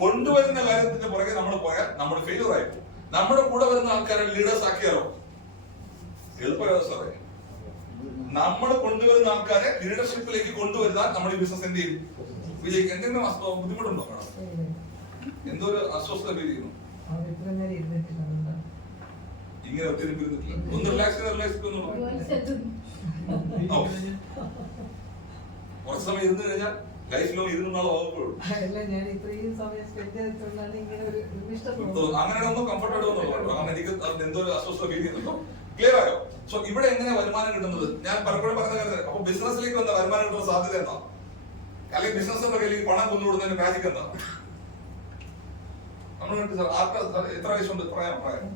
കൊണ്ടുവരുന്ന കാര്യത്തിന്റെ പുറകെ നമ്മൾ പോയാൽ നമ്മൾ ഫെയിലർ ആയി പോകും. നമ്മുടെ കൂടെ വരുന്ന ആൾക്കാരെ ലീഡേഴ്സ് ആക്കിയാലോ? എളുപ്പമാണ് സാറേ. നമ്മൾ കൊണ്ടുവരുന്ന ആൾക്കാരെ ലീഡർഷിപ്പിലേക്ക് കൊണ്ടുവരുന്നാൽ നമ്മുടെ ഈ ബിസിനസ് എന്ത് ചെയ്യും? വിജയിക്കും. എന്തെങ്കിലും ബുദ്ധിമുട്ടുണ്ടോ? എന്തോ ഒരു അസ്വസ്ഥത ഫീൽ ചെയ്യുന്നു. ഇങ്ങനെ ഒത്തിരി ഇരുന്നിട്ടില്ല. ഒന്ന് റിലാക്സ് കുറച്ച് സമയം ഇരുന്ന് കഴിഞ്ഞാൽ ലൈഫിലോ ഇരുന്നാളോ ആകുമ്പോഴും അങ്ങനെ ഒന്നും കംഫർട്ടബിൾ ഒന്നും കാരണം എനിക്ക് എന്തോ ഒരു അസ്വസ്ഥത ഫീൽ ചെയ്യുന്നുണ്ടോ? ക്ലിയർ ആയോ? സോ ഇവിടെ എങ്ങനെ വരുമാനം കിട്ടുന്നത്? ഞാൻ പലപ്പോഴും പറഞ്ഞ കാര്യം. അപ്പൊ ബിസിനസ്സിലേക്ക് വന്ന വരുമാനം കിട്ടുന്ന സാധ്യത എന്താ? അല്ലെങ്കിൽ ബിസിനസിന്റെ കയ്യിൽ പണം കൊണ്ടുവിടുന്നതിന് മാജിക് എന്താ? നമ്മൾ എത്ര വയസ്സുണ്ട്? പറയാം.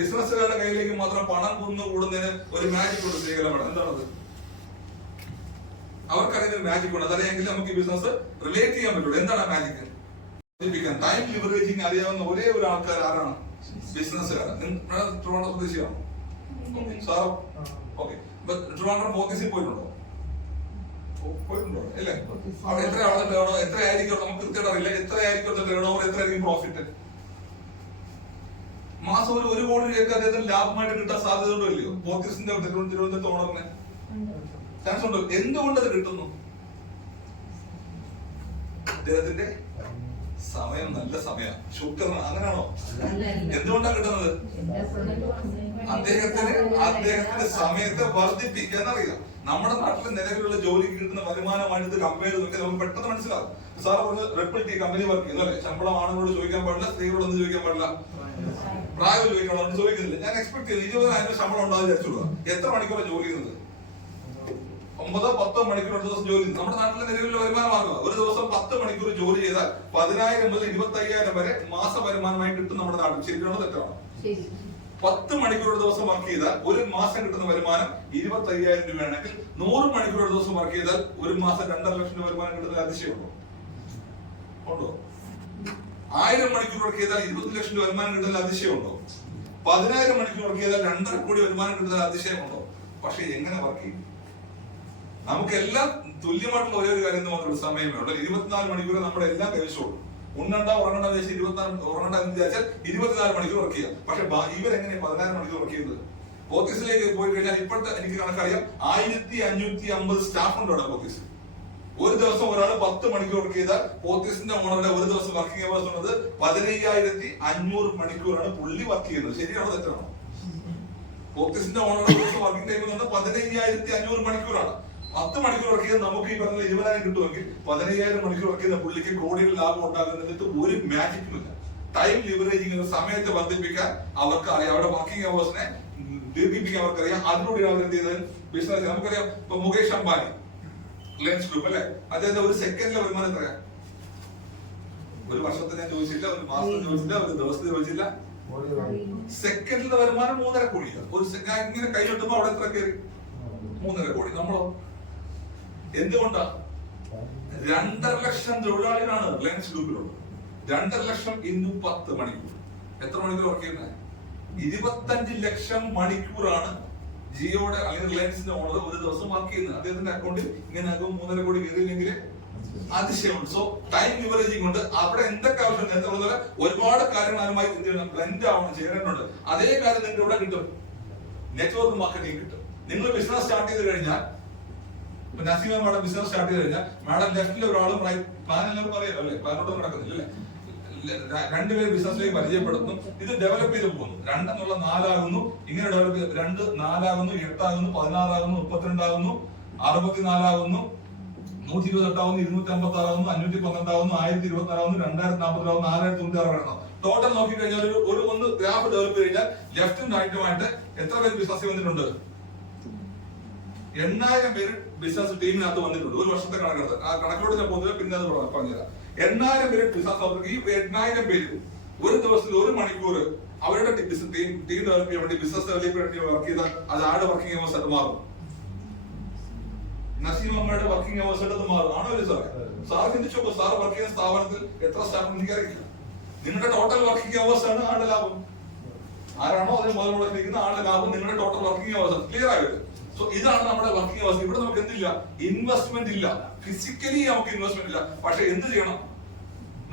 ബിസിനസ്സുകാരുടെ കയ്യിലേക്ക് മാത്രം പണം കൊണ്ടുകൂടുന്നതിന് ഒരു മാജിക് ഉണ്ട്. സ്ത്രീകളുടെ എന്താണത്? അവർക്കറിയുന്ന മാജിക് ഉണ്ട്. അതല്ലെങ്കിൽ നമുക്ക് ഈ ബിസിനസ് റിലേറ്റ് ചെയ്യാൻ പറ്റുള്ളൂ. എന്താണ് മാജിക്? ടൈം ലിവറേജിങ് അറിയാവുന്ന ഒരേ ഒരു ആൾക്കാർ ആരാണ്? ബിസിനസ്സുകാരാണ്. ട്രിവാൻഡ്രം സ്വദേശിയാണോ? സാറോ? ഓക്കെ. ട്രിവാൻഡ്രം ഓഫീസിൽ പോയിട്ടുണ്ടോ? പോയിട്ടുണ്ടോ? ഇല്ലേ? അവിടെ എത്ര ആളുടെ ടേൺ ഓവർ, എത്രയായിരിക്കും നമുക്ക് കൃത്യമായിട്ട് അറിയില്ല. എത്രയായിരിക്കും ടേൺ ഓവർ, എത്രയായിരിക്കും പ്രോഫിറ്റ്? മാസം ഒരു 1 കോടി രൂപയൊക്കെ അദ്ദേഹത്തിന് ലാഭമായിട്ട് കിട്ടാൻ സാധ്യത ഉണ്ടോ ഇല്ലയോ? ഓഫീസിന്റെ തിരുവനന്തപുരത്ത് ഓണറിന് ചാൻസ് ഉണ്ടോ? എന്തുകൊണ്ട് അത് കിട്ടുന്നു? അദ്ദേഹത്തിന്റെ സമയം നല്ല സമയം, ശുക്രൻ. അങ്ങനെയാണോ? എന്തുകൊണ്ടാണ് കിട്ടുന്നത്? അദ്ദേഹത്തിന്റെ സമയത്തെ വർദ്ധിപ്പിക്കാൻ അറിയാം. നമ്മുടെ നാട്ടിലെ നിലവിലുള്ള ജോലിക്ക് കിട്ടുന്ന വരുമാനമായിട്ട് ഇത് കമ്പയർ ചെയ്ത് നമുക്ക് പെട്ടെന്ന് മനസ്സിലാവും. സാർ പറഞ്ഞ് റിപ്പിൾ ടി കമ്പനി വർക്ക് ചെയ്യുന്നു അല്ലെ? ശമ്പളം ആണുങ്ങളോട് ചോദിക്കാൻ പാടില്ല, സ്ത്രീകളോടൊന്നും ചോദിക്കാൻ പാടില്ല, പ്രായം ചോദിക്കണം, ചോദിക്കുന്നില്ല. ഞാൻ എക്സ്പെക്ട് ചെയ്യുന്നു 20,000 ശമ്പളം ഉണ്ടാകും വിചാരിച്ചോളൂ. എത്ര മണിക്കൂറാണ് ജോലി ചെയ്യുന്നത്? 9-10 മണിക്കൂർ ഒരു ദിവസം ജോലി. നമ്മുടെ നാട്ടിലെ നിലവിലുള്ള വരുമാന മാർഗം ഒരു ദിവസം 10 മണിക്കൂർ ജോലി ചെയ്താൽ 10,000 മുതൽ 25,000 വരെ മാസ വരുമാനമായി കിട്ടും നമ്മുടെ നാട്ടിൽ. ശരിയാണോ തെറ്റാണോ? 10 മണിക്കൂർ ഒരു ദിവസം വർക്ക് ചെയ്താൽ ഒരു മാസം കിട്ടുന്ന വരുമാനം 25,000 രൂപയാണെങ്കിൽ 100 മണിക്കൂർ ഒരു ദിവസം വർക്ക് ചെയ്താൽ ഒരു മാസം 2.5 ലക്ഷം രൂപ വരുമാനം കിട്ടുന്ന അതിശയമുണ്ടോ? ഉണ്ടോ? 1000 മണിക്കൂർ വർക്ക് ചെയ്താൽ 20 ലക്ഷം രൂപ വരുമാനം കിട്ടുന്ന അതിശയമുണ്ടോ? 10,000 മണിക്കൂർ വർക്ക് ചെയ്താൽ 2.5 കോടി വരുമാനം കിട്ടുന്ന അതിശയമുണ്ടോ? പക്ഷെ എങ്ങനെ വർക്ക് ചെയ്യും? നമുക്കെല്ലാം തുല്യമായിട്ടുള്ള ഒരേ ഒരു കാര്യം മാത്രമേ സമയമേ ഉള്ളൂ. 24 മണിക്കൂർ നമ്മുടെ എല്ലാം കൈവശമുള്ളൂ. ഉറങ്ങണ്ട വെച്ച് 24 മണിക്കൂർ വർക്ക് ചെയ്യാം. പക്ഷെ ഇവരെങ്ങനെ 14 മണിക്കൂർ വർക്ക് ചെയ്യുന്നത്? ഓഫീസിലേക്ക് പോയി കഴിഞ്ഞാൽ ഇപ്പോഴത്തെ എനിക്ക് കണക്കറിയാം 1550 സ്റ്റാഫ് ഉണ്ട് അവിടെ ഓഫീസിൽ. ഒരു ദിവസം ഒരാൾ 10 മണിക്കൂർ വർക്ക് ചെയ്താൽ ഓഫീസിന്റെ ഓണറുടെ ഒരു ദിവസം വർക്കിംഗ് അവേഴ്സ് ഉള്ളത് 15,500 മണിക്കൂറാണ് പുള്ളി വർക്ക് ചെയ്യുന്നത്. ശരിയാണോ തെറ്റാണോ? ഓഫീസിന്റെ ഓണറുടെ ദിവസം വർക്കിംഗ് ടൈം എന്ന് പറഞ്ഞാൽ 15,500 മണിക്കൂറാണ്. 10 മണിക്കൂർ വർക്ക് ചെയ്ത് നമുക്ക് ഈ പറഞ്ഞ 20,000 കിട്ടുമെങ്കിൽ 15,000 മണിക്കൂർ വർക്ക് ചെയ്ത പുള്ളിക്ക് കോടികൾ ലാഭം ഉണ്ടാകുന്നതിന് ഒരു മാജിക്കും ഇല്ല. ടൈം ലിവറേജിംഗ് സമയത്തെ വർദ്ധിപ്പിക്കാൻ അവർക്ക് അറിയാം. അവരുടെ വർക്കിംഗ് അവേഴ്സിനെ ദീർഘിപ്പിക്കാൻ അവർക്കറിയാം. അതിലൂടെ അവർ എന്ത് ചെയ്തത്? ബിസിനസ്. നമുക്കറിയാം ഇപ്പൊ മുകേഷ് അംബാനി റിലയൻസ് ഗ്രൂപ്പ് അല്ലെ? അദ്ദേഹത്തെ ഒരു സെക്കൻഡിലെ വരുമാനം എത്രയാ? ഒരു വർഷത്തെ ഞാൻ ചോദിച്ചില്ല, ഒരു മാസത്തെ ചോദിച്ചില്ല, ഒരു ദിവസത്തെ ചോദിച്ചില്ല. സെക്കൻഡിലെ വരുമാനം 3.5 കോടിയാണ്. ഒരു ഇങ്ങനെ കൈ കിട്ടുമ്പോ അവിടെ എത്ര കയറി? 3.5 കോടി. നമ്മളോ? എന്തുകൊണ്ടാ? 2.5 ലക്ഷം തൊഴിലാളികളാണ് റിലയൻസ് ഗ്രൂപ്പിലുള്ളത്. 2.5 ലക്ഷം ഇന്നു 10 മണിക്കൂർ. എത്ര മണിക്കൂർ വർക്ക് ചെയ്യുന്നത്? 25 ലക്ഷം മണിക്കൂറാണ് ജിയോയുടെ അല്ലെങ്കിൽ റിലയൻസിന്റെ ഓണർ ഒരു ദിവസം വർക്ക് ചെയ്യുന്നത്. അദ്ദേഹത്തിന്റെ അക്കൗണ്ടിൽ ഇങ്ങനെ 3.5 കോടി കയറിയില്ലെങ്കിൽ അതിശയമുണ്ട്. സോ ടൈം ലിവറേജിംഗ് കൊണ്ട് അവിടെ എന്തൊക്കെ ആവശ്യം നേരത്തെ പറഞ്ഞ ഒരുപാട് കാര്യങ്ങൾ അതുമായി ബ്ലെൻഡ് ആവണം, ചേരേണ്ടതുണ്ട്. അതേ കാര്യം നിങ്ങൾക്ക് ഇവിടെ കിട്ടും. നെറ്റ്വർക്ക് മാർക്കറ്റിംഗ് കിട്ടും. നിങ്ങൾ ബിസിനസ് സ്റ്റാർട്ട് ചെയ്ത് കഴിഞ്ഞാൽ, ഇപ്പൊ നസീമ മാഡം ബിസിനസ് സ്റ്റാർട്ട് ചെയ്ത് കഴിഞ്ഞാൽ മാഡം ലെഫ്റ്റിൽ ഒരാളും പ്ലാൻ എല്ലാവരും പറയാം അല്ലേ? പ്ലാനോട്ടൊന്നും നടക്കുന്നില്ല അല്ലേ? 2 പേര് ബിസിനസ്സിലേക്ക് പരിചയപ്പെടുത്തുന്നു. ഇത് ഡെവലപ്പ് ചെയ്ത് പോകുന്നു. 2 എന്നുള്ള 4 ആകുന്നു. ഇങ്ങനെ ഡെവലപ്പ് ചെയ്ത് 2 4 ആകുന്നു, 8 ആകുന്നു, 16 ആകുന്നു, 32 ആകുന്നു, 64 ആകുന്നു, 128 ആകുന്നു, 256 ആകുന്നു, 512 ആകുന്നു, 1024 ആകുന്നു, 2040 ആകുന്നു, 4096 ആകുന്നു. ടോട്ടൽ നോക്കി കഴിഞ്ഞാൽ ഒന്ന് ഗ്രാഫ് ഡെവലപ്പ് ചെയ്ത് കഴിഞ്ഞാൽ ലെഫ്റ്റും റൈറ്റുമായിട്ട് എത്ര പേര് ബിസിനസ് വന്നിട്ടുണ്ട്? 8,000 പേര് ബിസിനസ് ടീമിനകത്ത് വന്നിട്ടുണ്ട്. ഒരു വർഷത്തെ കണക്കെടുത്ത് ആ കണക്കിലൂടെ ഞാൻ പൊതുവെ പിന്നെ അത് പറഞ്ഞുതരാം. 8,000 പേര് ബിസിനസ് അവർക്ക് ഈ 8,000 പേര് ഒരു ദിവസത്തിൽ 1 മണിക്കൂർ അവരുടെ ടീം ഡെവലപ്പ് ചെയ്യാൻ വേണ്ടി, ബിസിനസ് ഡെവലപ്പ് ചെയ്യാൻ വേണ്ടി വർക്ക് ചെയ്താൽ അത് ആഡ് വർക്കിംഗ് അവേഴ്സ് ആയിട്ട് മാറും. 1 നസീം അമ്മയുടെ വർക്കിംഗ് അവേഴ്സ് എടുത്ത് മാറും. ആണോ അല്ലേ സാറേ? സാർ ചിന്തിച്ചു നോക്കൂ, സാർ വർക്ക് ചെയ്യുന്ന സ്ഥാപനത്തിൽ എത്ര സ്റ്റാഫ് എനിക്കറിയില്ല. നിങ്ങളുടെ ടോട്ടൽ വർക്കിംഗ് അവേഴ്സ് ആണ് ആളുടെ ലാഭം. ആരാണോ അതിന് മുതൽ മുടക്കിയിരിക്കുന്ന ആളുടെ ലാഭം നിങ്ങളുടെ ടോട്ടൽ വർക്കിംഗ് അവേഴ്സ് ആണ്. ക്ലിയർ ആയത്? സോ ഇതാണ് നമ്മുടെ വർക്കിംഗ് അവേഴ്സ്. ഇവിടെ നമുക്ക് എന്തില്ല? ഇൻവെസ്റ്റ്മെന്റ് ഇല്ല. ഫിസിക്കലി നമുക്ക് ഇൻവെസ്റ്റ്മെന്റ് ഇല്ല. പക്ഷെ എന്ത് ചെയ്യണം?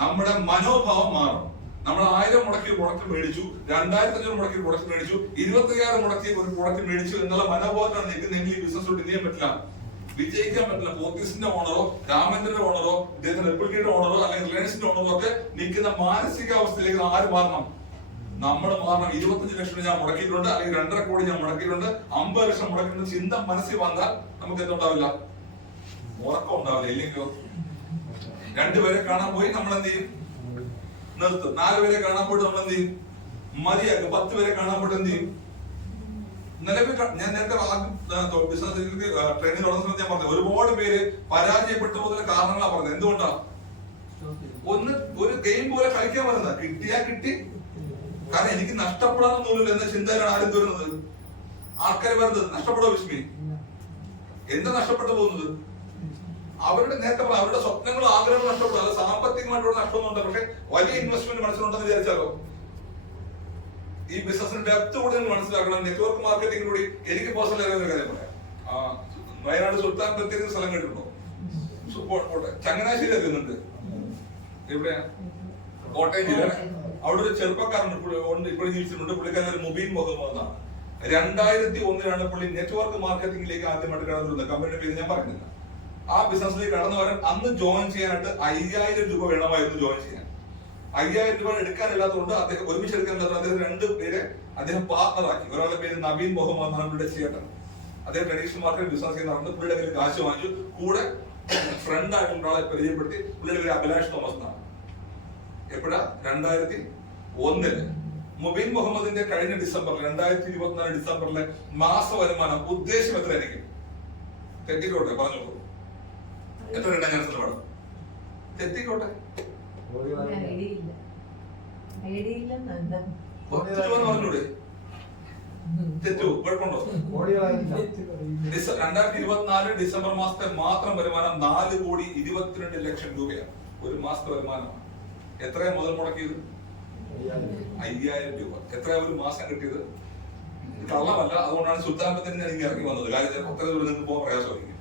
നമ്മുടെ മനോഭാവം മാറണം. നമ്മൾ 1000 മുടക്കി പ്രൊഡക്റ്റ് മേടിച്ചു, 2500 മുടക്കി പ്രൊഡക്റ്റ് മേടിച്ചു, 25,000 മുടക്കി ഒരു പ്രൊഡക്റ്റ് മേടിച്ചു എന്നുള്ള മനോഭാവത്തിലാണ് നിൽക്കുന്നെങ്കിൽ ഈ ബിസിനസ് കൊണ്ട് ചെയ്യാൻ പറ്റില്ല, വിജയിക്കാൻ പറ്റില്ല. പോത്തീസിന്റെ ഓണറോ രാമേന്ദ്രന്റെ ഓണറോ ഇദ്ദേഹത്തിന്റെ റിപ്പബ്ലിക്കിന്റെ ഓണറോ അല്ലെങ്കിൽ റിലയൻസിന്റെ ഓണറോ ഒക്കെ നിൽക്കുന്ന മാനസികാവസ്ഥയിലേക്ക് ആര് മാറണം? നമ്മൾ മാറണം. 25 ലക്ഷം ഞാൻ മുടക്കിയിട്ടുണ്ട്, അല്ലെങ്കിൽ 2.5 കോടി ഞാൻ മുടക്കിയിട്ടുണ്ട്, 50 ലക്ഷം മുടക്കിയിട്ടുണ്ട് ചിന്ത മനസ്സിൽ വന്നാൽ നമുക്ക് എന്തുണ്ടാവില്ല? ഉറക്കം ഉണ്ടാവില്ല. ഇല്ലെങ്കിലോ 2 പേരെ കാണാൻ പോയി നമ്മൾ എന്ത് ചെയ്യും? നിർത്തും. 4 പേരെ കാണാൻ പോയിട്ട് നമ്മൾ എന്ത് ചെയ്യും? മതിയാക്കും. 10 പേരെ കാണാൻ പോയിട്ട് എന്ത് ചെയ്യും? നിലവിൽ ഞാൻ നേരത്തെ ബിസിനസ് ട്രെയിനിങ് തുടങ്ങുന്ന സമയത്ത് ഞാൻ പറഞ്ഞു, ഒരുപാട് പേര് പരാജയപ്പെട്ടു പോകുന്ന കാരണങ്ങളാണ് പറഞ്ഞത്. എന്തുകൊണ്ടാ? ഒന്ന് ഒരു ഗെയിം പോലെ കളിക്കാൻ പറയുന്നത്, കിട്ടിയാ കിട്ടി, കാരണം എനിക്ക് നഷ്ടപ്പെടാനൊന്നുമില്ല എന്ന ചിന്തയിലാണ് ആരും വരുന്നത്. ആൾക്കാർ വരുന്നത് നഷ്ടപ്പെടോ വിസ്മി? എന്താ നഷ്ടപ്പെട്ടു പോകുന്നത്? അവരുടെ നേരത്തെ അവരുടെ സ്വപ്നങ്ങളും ആഗ്രഹങ്ങളും നഷ്ടപ്പെടും. അത് സാമ്പത്തികമായിട്ടുള്ള നഷ്ടമൊന്നുണ്ട്. പക്ഷെ വലിയ ഇൻവെസ്റ്റ്മെന്റ് മനസ്സിലുണ്ടെന്ന് വിചാരിച്ചാലോ? ഈ ബിസിനസിന്റെ ഡെപ്ത് കൂടി നിങ്ങൾ മനസ്സിലാക്കണം. നെറ്റ്വർക്ക് മാർക്കറ്റിംഗ് കൂടി എനിക്ക് പേഴ്സണൽ അറിയാവുന്ന കാര്യം പറയാം. വയനാട് സുൽത്താൻ പ്രത്യേക സ്ഥലം കേട്ടിട്ടുണ്ടോ? ചങ്ങനാശ്ശേരി അറിയുന്നുണ്ട്. എവിടെയാ? കോട്ടയം ജില്ല. അവിടെ ഒരു ചെറുപ്പക്കാരൻ ഇപ്പോഴും ജീവിച്ചിട്ടുണ്ട്. പുള്ളിക്കാരൻ മുബീൻ മുഹമ്മദ് എന്നാണ്. 2001 പുള്ളി നെറ്റ്വർക്ക് മാർക്കറ്റിംഗിലേക്ക് ആദ്യമായിട്ട് കടന്നു വരുന്നത്. കമ്പനിയുടെ പേര് ഞാൻ പറയുന്നില്ല. ആ ബിസിനസ്സിലേക്ക് കടന്നു വരാൻ അന്ന് ജോയിൻ ചെയ്യാനായിട്ട് 5000 രൂപ വേണമായിരുന്നു ജോയിൻ ചെയ്യാൻ. 5000 രൂപ എടുക്കാനില്ലാത്തതുകൊണ്ട് അദ്ദേഹം ഒരുമിച്ച് എടുക്കാനില്ലാത്തത് അദ്ദേഹം 2 പേരെ അദ്ദേഹം പാർട്ണറാക്കി. ഒരാളുടെ പേര് നവീൻ മുഹമ്മദ് എന്നാണ് പുള്ളിയുടെ ചേട്ടൻ. അദ്ദേഹം ട്രഡീഷണൽ മാർക്കറ്റ് ബിസിനസ് ചെയ്യുന്ന നടന്ന് പുള്ളിയുടെ കയ്യിൽ കാശ് വാങ്ങിച്ചു. കൂടെ ഫ്രണ്ട് ആയിട്ടുള്ള ഒരാളെ പരിചയപ്പെടുത്തി. പുള്ളിയുടെ പേര് അഭിലാഷ് തോമസ് എന്നാണ്. എപ്പോഴാ? 2001. മുബീൻ മുഹമ്മദിന്റെ കഴിഞ്ഞ ഡിസംബറിൽ 2024 ഡിസംബറിലെ മാസ വരുമാനം ഉദ്ദേശം എത്രയായിരിക്കും? തെറ്റിക്കോട്ടെ, പറഞ്ഞോളൂ. എത്ര ഞാൻ പാടും? തെറ്റിക്കോട്ടെ. പറഞ്ഞൂടെ? തെറ്റു കുഴപ്പമുണ്ടോ? 2024 ഡിസംബർ മാസത്തെ മാത്രം വരുമാനം 4,22,00,000 രൂപയാണ്. ഒരു മാസത്തെ വരുമാനമാണ്. എത്രയാ മുതൽ മുടക്കിയത്? 5000 രൂപ. എത്രയാ ഒരു മാസം കിട്ടിയത്? കള്ളമല്ല. അതുകൊണ്ടാണ് സുൽത്താനത്തിന് ഞാൻ ഇറങ്ങി വന്നത്. കാര്യം അത്ര ദൂരം നിങ്ങൾക്ക് പോകാൻ പ്രയാസമായിരിക്കും.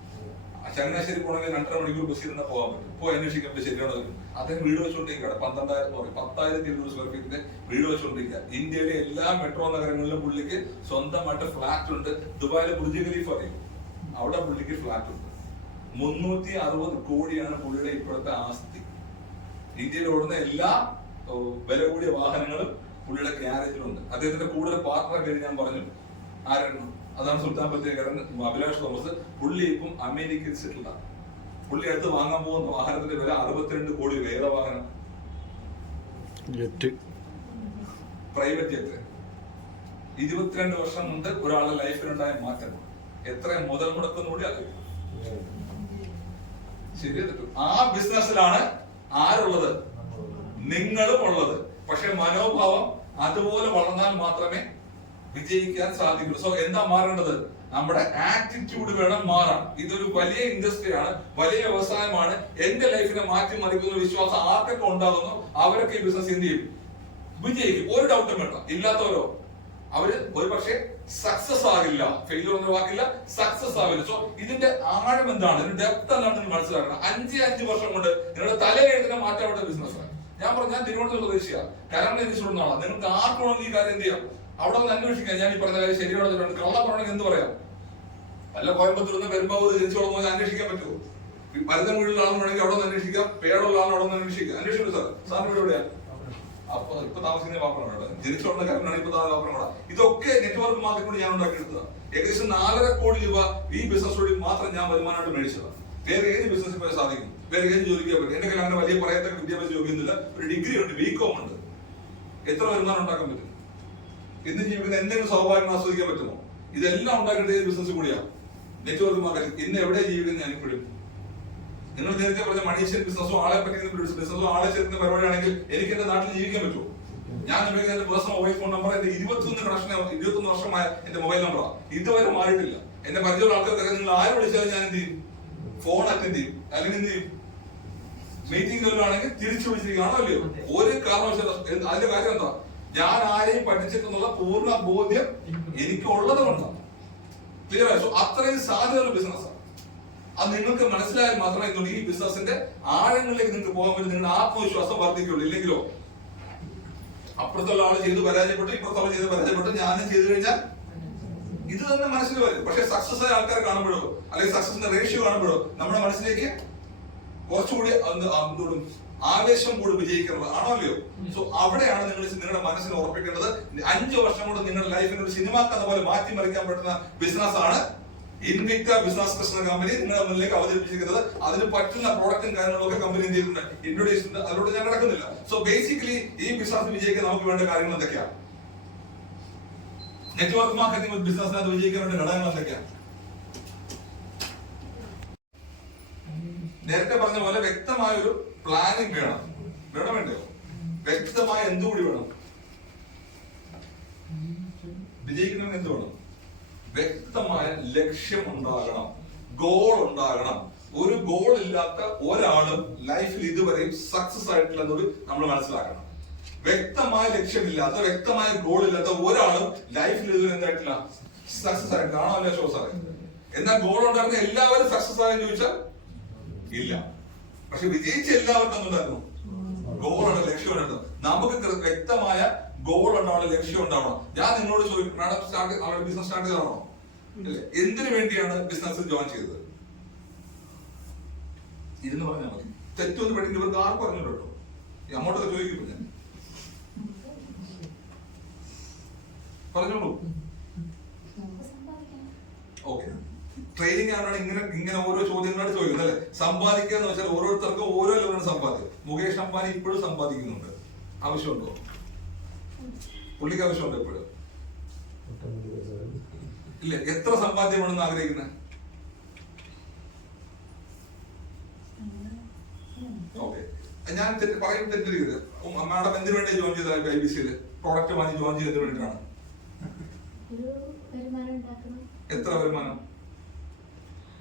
ചങ്ങനാശ്ശേരി പോകണമെങ്കിൽ 2.5 മണിക്കൂർ ബസ് ഇരുന്ന് പോകാൻ പറ്റും. പോയി അന്വേഷിക്കാൻ പറ്റും. ശരിയാണോ? അദ്ദേഹം വീട് വെച്ചുകൊണ്ടിരിക്കുകയാണ്. 10,200 സ്ക്വയർ ഫീറ്റിന്റെ വീട് വെച്ചുകൊണ്ടിരിക്കുക. ഇന്ത്യയിലെ എല്ലാ മെട്രോ നഗരങ്ങളിലും പുള്ളിക്ക് സ്വന്തമായിട്ട് ഫ്ലാറ്റ് ഉണ്ട്. ദുബായിലെ ബുർജ് ഖലീഫ അറിയും, അവിടെ പുള്ളിക്ക് ഫ്ലാറ്റ് ഉണ്ട്. 360 കോടിയാണ് പുള്ളിയുടെ ഇപ്പോഴത്തെ ആസ്തി. ഇന്ത്യയിൽ ഓടുന്ന എല്ലാ വില കൂടിയ വാഹനങ്ങളും പുള്ളിയുടെ ഗ്യാരേജിലുണ്ട്. അദ്ദേഹത്തിന്റെ കൂടുതൽ പാർട്ണർ പേര് ഞാൻ പറഞ്ഞു. ആരാണ്? അതാണ് സുൽത്താൻ ബത്തേരിക്കാരൻ അഭിലാഷ് തോമസ്. പുള്ളി ഇപ്പം അമേരിക്കയിൽ സെറ്റിൽഡാണ്. പുള്ളി അടുത്ത് വാങ്ങാൻ പോകുന്ന വാഹനത്തിന്റെ വില 62 കോടി രൂപ. ഏതാ വാഹനം? Private jet. 22 വർഷം കൊണ്ട് ഒരാളുടെ ലൈഫിലുണ്ടായ മാറ്റം എത്ര മുതൽ മുടക്കുന്ന കൂടി അറിയും. ശരി. ആ ബിസിനസ്സിലാണ് ആരുള്ളത്? നിങ്ങളും ഉള്ളത്. പക്ഷെ മനോഭാവം അതുപോലെ വളർന്നാൽ മാത്രമേ വിജയിക്കാൻ സാധിക്കൂ. സോ എന്താ മാറേണ്ടത്? നമ്മുടെ ആറ്റിറ്റ്യൂഡ് വേണം മാറാൻ. ഇതൊരു വലിയ ഇൻഡസ്ട്രിയാണ്, വലിയ വ്യവസായമാണ്. എന്റെ ലൈഫിനെ മാറ്റി മറിക്കുന്ന വിശ്വാസം ആർക്കൊക്കെ ഉണ്ടാകുന്നു അവരൊക്കെ ഈ ബിസിനസ് എന്ത് ചെയ്യും? വിജയിക്കും. ഒരു ഡൗട്ടും വേണ്ട. ഇല്ലാത്തവരോ അവര് ഒരു പക്ഷേ സക്സസ് ആകില്ല. ഫെയിലിയർ ഒന്നും വാക്കില്ല, സക്സസ് ആവില്ല. സോ ഇതിന്റെ ആഴം എന്താണ്? ഇതിന്റെ ഡെപ്ത് എന്താണ് നിങ്ങൾ മനസ്സിലാക്കണം. 5 വർഷം കൊണ്ട് നിങ്ങളുടെ തലയെഴുതിനെ മാറ്റാവേണ്ട ബിസിനസ്സാണ്. ഞാൻ പറഞ്ഞു, ഞാൻ തിരുവനന്തപുരം സ്വദേശിയാണ്. കരാറിനെ ഇൻസ്റ്റിറ്റ്യൂട്ട് ആളാണ്. നിങ്ങൾക്ക് ആർക്കും ഈ കാര്യം എന്ത് ചെയ്യാം? അവിടെ ഒന്ന് അന്വേഷിക്കാം. ഞാൻ ഈ പറഞ്ഞ കാര്യം ശരിയാണോ? കള്ള പറഞ്ഞെങ്കിൽ എന്ത് പറയാം? അല്ല കോയമ്പത്തൂർ നിന്ന് പെരുമ്പാവൂർ തിരിച്ചോളം അന്വേഷിക്കാൻ പറ്റുമോ? മരുന്ന വീട്ടിലുള്ള ആളാണെങ്കിൽ അവിടെ നിന്ന് അന്വേഷിക്കാം. പേടുള്ള ആളാണ് അവിടെ നിന്ന് അന്വേഷിക്കാം. അന്വേഷിച്ചു സാർ. സാറിന് വീട് എവിടെയാണ്? അപ്പൊ ഇപ്പൊ താമസിക്കുന്ന വാപ്പറമാണ്. ജനിച്ചോളുന്ന കാര്യമാണ് ഇപ്പൊ വാപ്പറമാണ്. ഇതൊക്കെ നെറ്റ്വർക്ക് മാർക്കറ്റ് കൊണ്ട് ഞാൻ ഉണ്ടാക്കിയെടുത്തതാണ്. ഏകദേശം 4.5 കോടി രൂപ ഈ ബിസിനസ് വഴി മാത്രം ഞാൻ വരുമാനമായിട്ട് മേടിച്ചതാണ്. വേറെ ഏത് ബിസിനസ് പോയാൽ സാധിക്കും? വേറെ ഏത് ജോലിക്ക് പറ്റും? എന്റെ കയ്യിൽ അങ്ങനെ വലിയ പറയത്തക്ക വിദ്യാഭ്യാസ യോഗ്യൊന്നുമില്ല. ഒരു ഡിഗ്രി ഉണ്ട്, ബികോം ഉണ്ട്. എത്ര വരുമാനം ഉണ്ടാക്കാൻ പറ്റും? ഇന്ന് ജീവിക്കുന്ന എന്തെങ്കിലും സൗഭാഗ്യം ആസ്വദിക്കാൻ പറ്റുമോ? ഇതെല്ലാം ഉണ്ടാക്കേണ്ട ഏത് ബിസിനസ് കൂടിയാണ്? Network marketing. ഇന്ന് എവിടെ ജീവിക്കുന്നത് ഞാൻ ഇപ്പോഴും? നിങ്ങൾ നേരത്തെ പറഞ്ഞ മണീഷ്യൻ ബിസിനസ്സോ ആളെ പറ്റുന്ന ബിസിനസ്സോ ആളെ ചേർക്കുന്ന പരിപാടിയാണെങ്കിൽ എനിക്ക് എന്റെ നാട്ടിൽ ജീവിക്കാൻ പറ്റുമോ? ഞാൻ ഉപയോഗിക്കുന്ന പേഴ്സണൽ മൊബൈൽ ഫോൺ നമ്പർ എന്റെ 21 വർഷമായ എന്റെ മൊബൈൽ നമ്പറാണ്. ഇതുവരെ മാറിയിട്ടില്ല. എന്റെ പരിചയമുള്ള ആൾക്കാർക്ക് നിങ്ങൾ ആര് വിളിച്ചാലും ഞാൻ എന്ത് ചെയ്യും? ഫോൺ അറ്റൻഡ് ചെയ്യും, അല്ലെങ്കിൽ എന്ത് ചെയ്യും, മീറ്റിംഗ് ആണെങ്കിൽ തിരിച്ചു വിളിച്ചിരിക്കുകയാണോ അല്ലയോ? ഒരു കാരണവശാലും അതിന്റെ കാര്യം എന്താ, ഞാൻ ആരെയും പഠിച്ചിട്ടെന്നുള്ള പൂർണ്ണ ബോധ്യം എനിക്കുള്ളത് കൊണ്ടാണ്. ക്ലിയർ ആയി? സോ അത്രയും സാധ്യതയുള്ള ബിസിനസ്സാണ്. അത് നിങ്ങൾക്ക് മനസ്സിലായാൽ മാത്രമേ ഈ ബിസിനസിന്റെ ആഴങ്ങളിലേക്ക് നിങ്ങൾക്ക് പോകാൻ വേണ്ടി നിങ്ങളുടെ ആത്മവിശ്വാസം വർദ്ധിക്കുള്ളൂ. ഇല്ലെങ്കിലോ അപ്പുറത്തുള്ള ആള് ചെയ്ത് പരാജയപ്പെട്ടു, ഇപ്പുറത്തുള്ള ചെയ്ത് പരാജയപ്പെട്ടു, ഞാനും ചെയ്തു കഴിഞ്ഞാൽ ഇത് തന്നെ മനസ്സിൽ വരും. പക്ഷെ സക്സസ് ആയ ആൾക്കാരെ കാണുമ്പോഴോ അല്ലെങ്കിൽ സക്സസിന്റെ റേഷ്യോ കാണുമ്പോഴോ നമ്മുടെ മനസ്സിലേക്ക് കുറച്ചുകൂടി ആവേശം കൂടി വിജയിക്കുന്നത് ആണോ അല്ലയോ? സോ അവിടെയാണ് നിങ്ങൾ നിങ്ങളുടെ മനസ്സിനെ ഉറപ്പിക്കേണ്ടത്. 5 വർഷം കൊണ്ട് നിങ്ങളുടെ ലൈഫിനെ ഒരു സിനിമ കഥ പോലെ മാറ്റിമറിക്കാൻ പറ്റുന്ന ബിസിനസ് ആണ് ഇൻവിക്ട ബിസിനസ് കൃഷ്ണ കമ്പനി നിങ്ങളുടെ മുന്നിലേക്ക് അവതരിപ്പിച്ചിരിക്കുന്നത്. അതിന് പറ്റുന്ന പ്രോഡക്റ്റും കാര്യങ്ങളൊക്കെ കമ്പനി എന്ത് ചെയ്തിട്ടുണ്ട്, ഇൻട്രൊഡ്യൂസ് ചെയ്തിട്ടുണ്ട്. അതിലൂടെ ഞാൻ കിടക്കുന്നില്ല. സോ ബേസിക്കലി ഈ ബിസിനസ് വിജയിക്കാൻ നമുക്ക് വേണ്ട കാര്യങ്ങൾ എന്തൊക്കെയാണ്? നെറ്റ്വർക്ക് മാർക്കറ്റിംഗ് ഒരു ബിസിനസ്സിനകത്ത് വിജയിക്കാൻ വേണ്ട ഘടകങ്ങൾ എന്തൊക്കെയാണ്? നേരത്തെ പറഞ്ഞ പോലെ വ്യക്തമായ ഒരു പ്ലാനിങ് വേണം. വേണ്ടോ? വ്യക്തമായ എന്തുകൂടി വേണം? വിജയിക്കണമെങ്കിൽ എന്ത് വേണം? വ്യക്തമായ ലക്ഷ്യം ഉണ്ടാകണം, ഗോൾ ഉണ്ടാകണം. ഒരു ഗോൾ ഇല്ലാത്ത ഒരാളും ലൈഫിൽ ഇതുവരെയും സക്സസ് ആയിട്ടില്ല എന്നൊരു നമ്മൾ മനസ്സിലാക്കണം. വ്യക്തമായ ലക്ഷ്യമില്ലാത്ത, വ്യക്തമായ ഗോൾ ഇല്ലാത്ത ഒരാളും ലൈഫിൽ ഇതുവരെ എന്തായിട്ടില്ല, സക്സസ് ആയിട്ടില്ല. ആണോ അല്ല ഷോ സാറേ? എന്നാൽ ഗോൾ ഉണ്ടായിരുന്ന എല്ലാവരും സക്സസ് ആയെന്ന് ചോദിച്ചാൽ ഇല്ല. പക്ഷെ വിജയിച്ച എല്ലാവർക്കും ഉണ്ടായിരുന്നു ഗോളാണ്, ലക്ഷ്യമുണ്ട്. നമുക്ക് വ്യക്തമായ ഗോൾ ഉണ്ടാവണം, ലക്ഷ്യം ഉണ്ടാവണം. ഞാൻ നിങ്ങളോട് ചോദിക്കും, മാഡം ബിസിനസ് സ്റ്റാർട്ട് ചെയ്താണോ? അല്ലേ? എന്തിനു വേണ്ടിയാണ് ബിസിനസ്സിൽ ജോയിൻ ചെയ്തത്? ഇരുന്ന് പറഞ്ഞാൽ മതി. തെറ്റൊന്നും പഠിക്കുന്ന ഇവർക്ക് ആർക്കും പറഞ്ഞിട്ടോ. അങ്ങോട്ടൊക്കെ ചോദിക്കും, ഞാൻ പറഞ്ഞോളൂ. ഓക്കെ, ട്രെയിനിങ് ആണ് ഇങ്ങനെ ഓരോ ചോദ്യങ്ങളാണ് ചോദിക്കുന്നത് അല്ലെ? സമ്പാദിക്കുക എന്ന് വെച്ചാൽ ഓരോരുത്തർക്കും ഓരോ ലെവലാണ് സമ്പാദ്യം. മുകേഷ് അംബാനി ഇപ്പോഴും സമ്പാദിക്കുന്നുണ്ട്. ആവശ്യമുണ്ടോ? പുള്ളിക്ക് ആവശ്യമുണ്ടോ ഇപ്പോഴും? ഇല്ല. എത്ര സമ്പാദ്യമാണെന്ന് ആഗ്രഹിക്കുന്നത്? ഓക്കെ, ഞാൻ പറയുന്നത് തെറ്റിരിക്കുന്നത്. മാഡം എന്തിനു വേണ്ടി ജോയിൻ ചെയ്ത IBCയിൽ? പ്രോഡക്റ്റ് വാങ്ങി ജോയിൻ ചെയ്തതിന് വേണ്ടിയിട്ടാണ്. എത്ര വരുമാനം?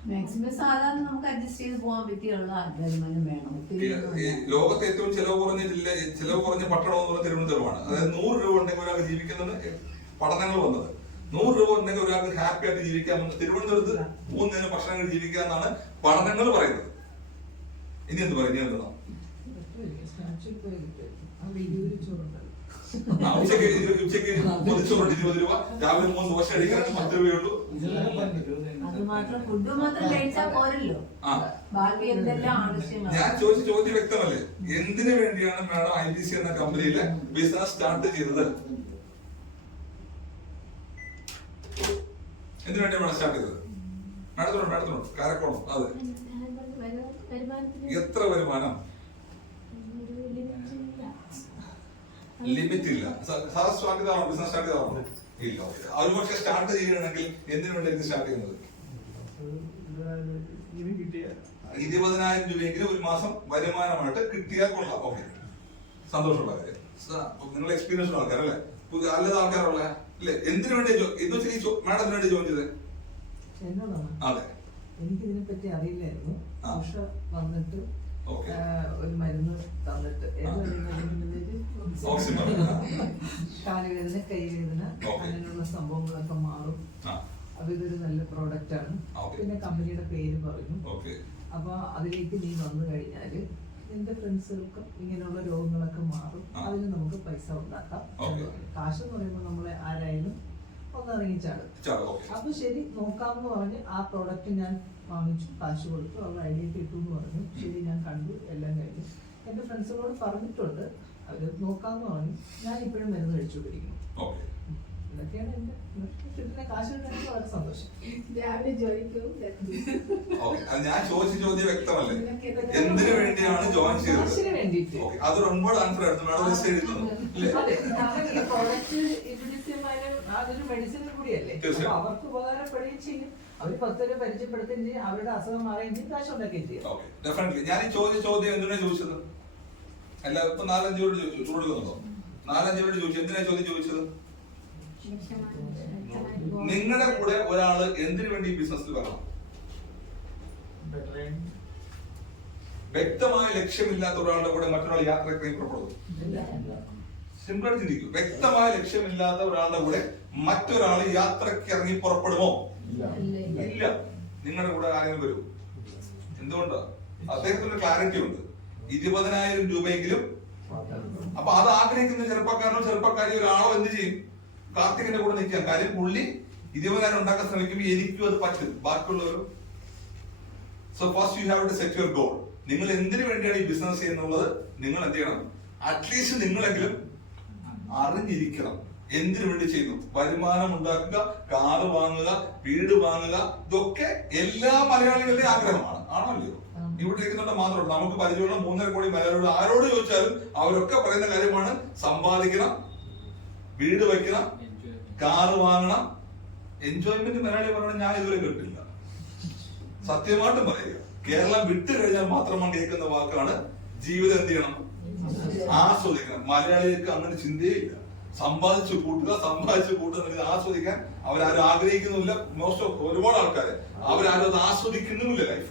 മാക്സിമം സാധാരണ നമുക്ക് അഡ്ജസ്റ്റ് ചെയ്ത് പോകാൻ പറ്റിയുള്ള വരുമാനം വേണം. ലോകത്തെ ഏറ്റവും ചെലവ് കുറഞ്ഞ പട്ടണം എന്ന് പറഞ്ഞാൽ തിരുവനന്തപുരമാണ്. അതായത് 100 രൂപ ഉണ്ടെങ്കിൽ ഒരാൾക്ക് ജീവിക്കുന്നത് പഠനങ്ങൾ വന്നത്. 100 രൂപ ഉണ്ടെങ്കിൽ ഒരാൾക്ക് ഹാപ്പി ആയിട്ട് ജീവിക്കാമെന്ന്, തിരുവനന്തപുരത്ത് 3 നേരം ഭക്ഷണം ജീവിക്കാമെന്നാണ് പഠനങ്ങൾ പറയുന്നത്. ഇനി എന്ത് പറയും? ഇനി എന്താ? ഉച്ചക്ക് പൊതിച്ചോറുണ്ട് 20 രൂപ, രാവിലെ 3 ദോശ അടിക്കാൻ 10 രൂപയുള്ളൂ. ഞാൻ ചോദിച്ച ചോദ്യം വ്യക്തമല്ലേ? എന്തിനു വേണ്ടിയാണ് മാഡം IBC എന്ന കമ്പനിയിലെ ബിസിനസ് സ്റ്റാർട്ട് ചെയ്തത്? എന്തിനു വേണ്ടിയാണ് മാഡം സ്റ്റാർട്ട് ചെയ്തത്? മാഡത്തിനോട് കാരക്കോണം. അതെ, എത്ര വരുമാനം? ലിമിറ്റ് ഇല്ല. സ്റ്റാർട്ട് ചെയ്താണോ ബിസിനസ് സ്റ്റാർട്ട് ചെയ്താണോ? ഇല്ല. അവർ പക്ഷെ സ്റ്റാർട്ട് ചെയ്യണമെങ്കിൽ എന്തിനു വേണ്ടിയായിരിക്കും സ്റ്റാർട്ട് ചെയ്യുന്നത്? 20,000 രൂപയെങ്കിലും ഒരു മാസം വരുമാനമായിട്ട് കിട്ടിയാൽ കൊള്ളാം. ഓക്കെ, സന്തോഷമുള്ള കാര്യം. നിങ്ങൾ എക്സ്പീരിയൻസ് ഉള്ള ആൾക്കാരല്ലേ, അല്ലാതെ ആൾക്കാരുള്ള അല്ലേ? എന്തിനു വേണ്ടി മാഡത്തിന് വേണ്ടി ജോയിൻ ചെയ്തത്? അതെ, എനിക്ക് ഇതിനെ പറ്റി അറിയില്ലായിരുന്നു. വന്നിട്ട് ഒരു മരുന്ന് തന്നിട്ട് കാലുവേദന, കൈവേദന, അങ്ങനെയുള്ള സംഭവങ്ങളൊക്കെ മാറും. അപ്പൊ ഇതൊരു നല്ല പ്രോഡക്റ്റ് ആണ്. പിന്നെ കമ്പനിയുടെ പേര് പറഞ്ഞു. അപ്പൊ അതിലേക്ക് നീ വന്നു കഴിഞ്ഞാല് നിന്റെ ഫ്രണ്ട്സുകൾക്കും ഇങ്ങനെയുള്ള രോഗങ്ങളൊക്കെ മാറും. അതിന് നമുക്ക് പൈസ ഉണ്ടാക്കാം. കാശ് എന്ന് പറയുമ്പോൾ നമ്മളെ ആരായാലും ഒന്നിറങ്ങിച്ചാടും. അപ്പൊ ശരി നോക്കാമെന്ന് പറഞ്ഞ് ആ പ്രോഡക്റ്റ് ഞാൻ വാങ്ങിച്ചു, കാശ് കൊടുത്തു. അവർ ഐഡിയ കിട്ടു എന്ന് പറഞ്ഞു. ശരി, ഞാൻ കണ്ടു, എല്ലാം കഴിഞ്ഞു. എന്റെ ഫ്രണ്ട്സുകളോട് പറഞ്ഞിട്ടുണ്ട്, അവര് നോക്കാമെന്ന് പറഞ്ഞു. ഞാൻ ഇപ്പോഴും മരുന്ന് കഴിച്ചുകൊണ്ടിരിക്കുന്നു. ഇതൊക്കെയാണ് എന്റെ കിട്ടുന്ന കാശ് കിട്ടാൻ വളരെ സന്തോഷം. ഞാൻ ചോദിച്ച ചോദ്യം വ്യക്തമല്ലേ? എന്തിനു വേണ്ടിയാണ് ജോയിൻ ചെയ്തത്? കാശിന് വേണ്ടിയിട്ട്. അതൊരു ഒൻപത് ആൻസർ ആയിരുന്നു മാഡം ലിസ്റ്റ് ചെയ്തു. ഈ പ്രോഡക്റ്റ് അതൊരു മെഡിസിനും കൂടിയല്ലേ, അപ്പൊ അവർക്ക് ഉപകാരപ്പെടുകയും ചെയ്യും. അവർ 10 പേരെ പരിചയപ്പെടുത്തുകയും ചെയ്യും, അവരുടെ അസുഖം മാറുകയും ചെയ്യും, കാശ് ഉണ്ടാക്കുകയും ചെയ്യും. ഞാൻ ഈ ചോദ്യം എന്തിനാ ചോദിച്ചത്? അല്ല, ഇപ്പൊ 4-5 പേരോട് കൊടുക്കുന്നുണ്ടോ? 4-5 പേരോട് ചോദിച്ചു. എന്തിനാ ചോദ്യം ചോദിച്ചത്? നിങ്ങളുടെ കൂടെ ഒരാള് എന്തിനു വേണ്ടി ബിസിനസ്സിൽ വരണം? വ്യക്തമായ ലക്ഷ്യമില്ലാത്ത ഒരാളുടെ കൂടെ മറ്റൊരാൾ യാത്രയ്ക്ക് പുറപ്പെടുന്നു. സിമ്പിൾ ആയിട്ട് ചിന്തിക്കും. വ്യക്തമായ ലക്ഷ്യമില്ലാത്ത ഒരാളുടെ കൂടെ മറ്റൊരാൾ യാത്രയ്ക്ക് ഇറങ്ങി പുറപ്പെടുമോ? ഇല്ല. നിങ്ങളുടെ കൂടെ ആരെങ്കിലും വരും? എന്തുകൊണ്ടാ? അദ്ദേഹത്തിന് ക്ലാരിറ്റി ഉണ്ട്. 20,000 രൂപയെങ്കിലും. അപ്പൊ അത് ആഗ്രഹിക്കുന്ന ചെറുപ്പക്കാരനോ ചെറുപ്പക്കാരിയോ ഒരാളോ എന്ത് ചെയ്യും? കാർത്തികന്റെ കൂടെ നിൽക്കാം. കാര്യം പുള്ളി 20,000 ഉണ്ടാക്കാൻ ശ്രമിക്കുമ്പോൾ എനിക്കും അത് പറ്റും, ബാക്കിയുള്ളവരും. So first you have to set your goal. നിങ്ങൾ എന്തിനു വേണ്ടിയാണ് ഈ ബിസിനസ് ചെയ്യുന്നത്? നിങ്ങൾ എന്ത് ചെയ്യണം? അറ്റ്ലീസ്റ്റ് നിങ്ങളെങ്കിലും അറിഞ്ഞിരിക്കണം എന്തിനു വേണ്ടി ചെയ്യുന്നു. വരുമാനം ഉണ്ടാക്കുക, കാറ് വാങ്ങുക, വീട് വാങ്ങുക, ഇതൊക്കെ എല്ലാ മലയാളികളുടെയും ആഗ്രഹമാണ്. ആണോ അല്ലയോ? ഇവിടെ ഇരിക്കുന്നുണ്ട് മാത്രമല്ല, നമുക്ക് പരിചയമുള്ള 3.5 കോടി മലയാളികൾ ആരോട് ചോദിച്ചാലും അവരൊക്കെ പറയുന്ന കാര്യമാണ് സമ്പാദിക്കണം, വീട് വയ്ക്കണം, കാറ് വാങ്ങണം. എൻജോയ്മെന്റ് മലയാളി പറയണം ഞാൻ ഇതുവരെ കേട്ടില്ല. സത്യമായിട്ടും പറയുക, കേരളം വിട്ടു കഴിഞ്ഞാൽ മാത്രമാണ് കേൾക്കുന്ന വാക്കാണ് ജീവിതം എന്ത് ചെയ്യണം, ആസ്വദിക്കണം. മലയാളികൾക്ക് അങ്ങനെ ചിന്തയില്ല. സമ്പാദിച്ചു കൂട്ടുക ആസ്വദിക്കാൻ അവരാരും ആഗ്രഹിക്കുന്നില്ല. മോസ്റ്റ് ഓഫ് ഒരുപാട് ആൾക്കാര് അവരാരും അത് ആസ്വദിക്കുന്നുമില്ല. ലൈഫ്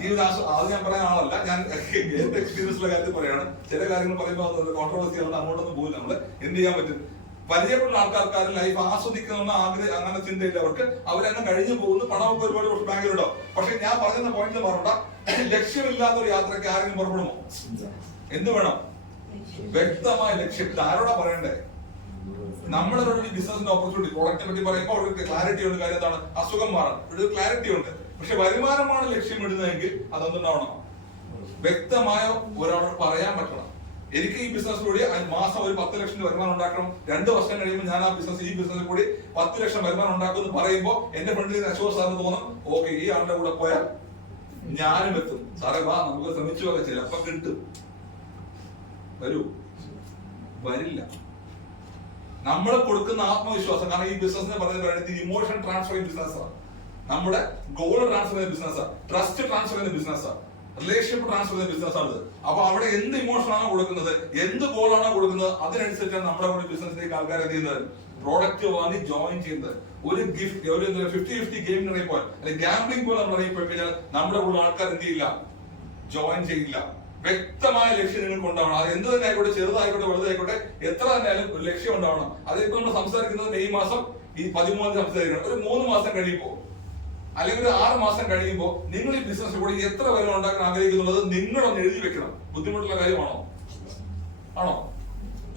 ജീവിതം അത് ഞാൻ പറയാൻ ആളല്ല, ഞാൻ എന്റെ എക്സ്പീരിയൻസിലെ കാര്യത്തിൽ പറയാണ്. ചില കാര്യങ്ങൾ പറയുമ്പോൾ കോൺട്രവേഴ്സി ആണ്, അങ്ങോട്ടൊന്നും പോയില്ല. നമ്മള് എന്ത് ചെയ്യാൻ പറ്റും? പരിചയപ്പെടുന്ന ആൾക്കാർക്ക് ലൈഫ് ആസ്വദിക്കുന്ന അങ്ങനെ ചിന്തയില്ല അവർക്ക്. അവരെന്നെ കഴിഞ്ഞു പോകുന്നു, പണമൊക്കെ ഒരുപാട് ബാങ്കിലുണ്ടോ. പക്ഷെ ഞാൻ പറയുന്ന പോയിന്റ് പറഞ്ഞ ലക്ഷ്യമില്ലാത്ത ഒരു യാത്രയ്ക്ക് ആരെങ്കിലും പുറപ്പെടുമോ? എന്ത് വേണം? വ്യക്തമായ ലക്ഷ്യം. ഇത് ആരോടാ പറയണ്ടേ? നമ്മളൊരു ബിസിനസിന്റെ ഓപ്പർച്യൂണിറ്റി പ്രോഡക്റ്റിനെ പറ്റി പറയുമ്പോൾ അവർക്ക് ക്ലാരിറ്റി ഉണ്ട്. കാര്യം എന്താണ്? അസുഖം മാറാം, ഒരു ക്ലാരിറ്റി ഉണ്ട്. പക്ഷെ വരുമാനമാണ് ലക്ഷ്യമിടുന്നതെങ്കിൽ അതൊന്നുണ്ടാവണം. വ്യക്തമായ ഒരാളോട് പറയാൻ പറ്റണം, എനിക്ക് ഈ ബിസിനസ്സിലൂടെ മാസം ഒരു 10 ലക്ഷം വരുമാനം ഉണ്ടാക്കണം. 2 വർഷം കഴിയുമ്പോൾ ഞാൻ ഈ ബിസിനസ്സിൽ കൂടി 10 ലക്ഷം വരുമാനം ഉണ്ടാക്കും എന്ന് പറയുമ്പോൾ എന്റെ ഫ്രണ്ടിൽ അശോക് സാറിന് തോന്നും, ഓക്കെ ഈ ആളുടെ കൂടെ പോയാൽ ഞാനും എത്തും. സാറേ വാ നമുക്ക് ശ്രമിച്ചു ഒക്കെ ചിലപ്പോ കിട്ടും. വരൂ? വരില്ല. നമ്മൾ കൊടുക്കുന്ന ആത്മവിശ്വാസം. കാരണം ഈ ബിസിനസിനെ പറയുന്നത് ഇമോഷൻ ട്രാൻസ്ഫർ ചെയ്യുന്ന ബിസിനസ്സാണ്, നമ്മുടെ ഗോൾ ട്രാൻസ്ഫർ ചെയ്യുന്ന ബിസിനസ്സാണ്, ട്രസ്റ്റ് ട്രാൻസ്ഫർ ചെയ്യുന്ന ബിസിനസ്സാണ്, റിലേഷൻഷിപ്പ് ട്രാൻസ്ഫർ ചെയ്യുന്ന ബിസിനസ്സാണ്. അപ്പൊ അവിടെ എന്ത് ഇമോഷൻ ആണോ കൊടുക്കുന്നത്, എന്ത് ഗോളാണോ കൊടുക്കുന്നത്, അതിനനുസരിച്ചാണ് നമ്മുടെ കൂടെ ബിസിനസ്സിലേക്ക് ആൾക്കാർ എന്ത് ചെയ്യുന്നത്? പ്രോഡക്റ്റ് വാങ്ങി ജോയിൻ ചെയ്യുന്നത്. ഒരു ഗിഫ്റ്റ്, ഒരു 50-50 ഗെയിം ഇറങ്ങിപ്പോയാൽ അല്ലെങ്കിൽ ഗാംബ്ലിംഗ് പോലെ നമ്മൾ ഇറങ്ങിപ്പോയി കഴിഞ്ഞാൽ നമ്മുടെ കൂടെ ആൾക്കാർ എന്ത് ചെയ്യില്ല? ജോയിൻ ചെയ്യില്ല. വ്യക്തമായ ലക്ഷ്യം നിങ്ങൾക്ക് ഉണ്ടാവണം. അത് എന്ത് തന്നെ ആയിക്കോട്ടെ, ചെറുതായിക്കോട്ടെ വലുതായിക്കോട്ടെ, എത്ര തന്നെ ആയാലും ഒരു ലക്ഷ്യം ഉണ്ടാവണം. അതിപ്പോ നമ്മൾ സംസാരിക്കുന്നത് ഈ മാസം ഈ 13 സംസാരിക്കണം. ഒരു 3 മാസം കഴിയുമ്പോ അല്ലെങ്കിൽ ഒരു 6 മാസം കഴിയുമ്പോൾ നിങ്ങൾ ഈ ബിസിനസ് കൂടി എത്ര വരുമാനം ഉണ്ടാക്കാൻ ആഗ്രഹിക്കുന്നുള്ളത് നിങ്ങളൊന്ന് എഴുതി വെക്കണം. ബുദ്ധിമുട്ടുള്ള കാര്യമാണോ? ആണോ?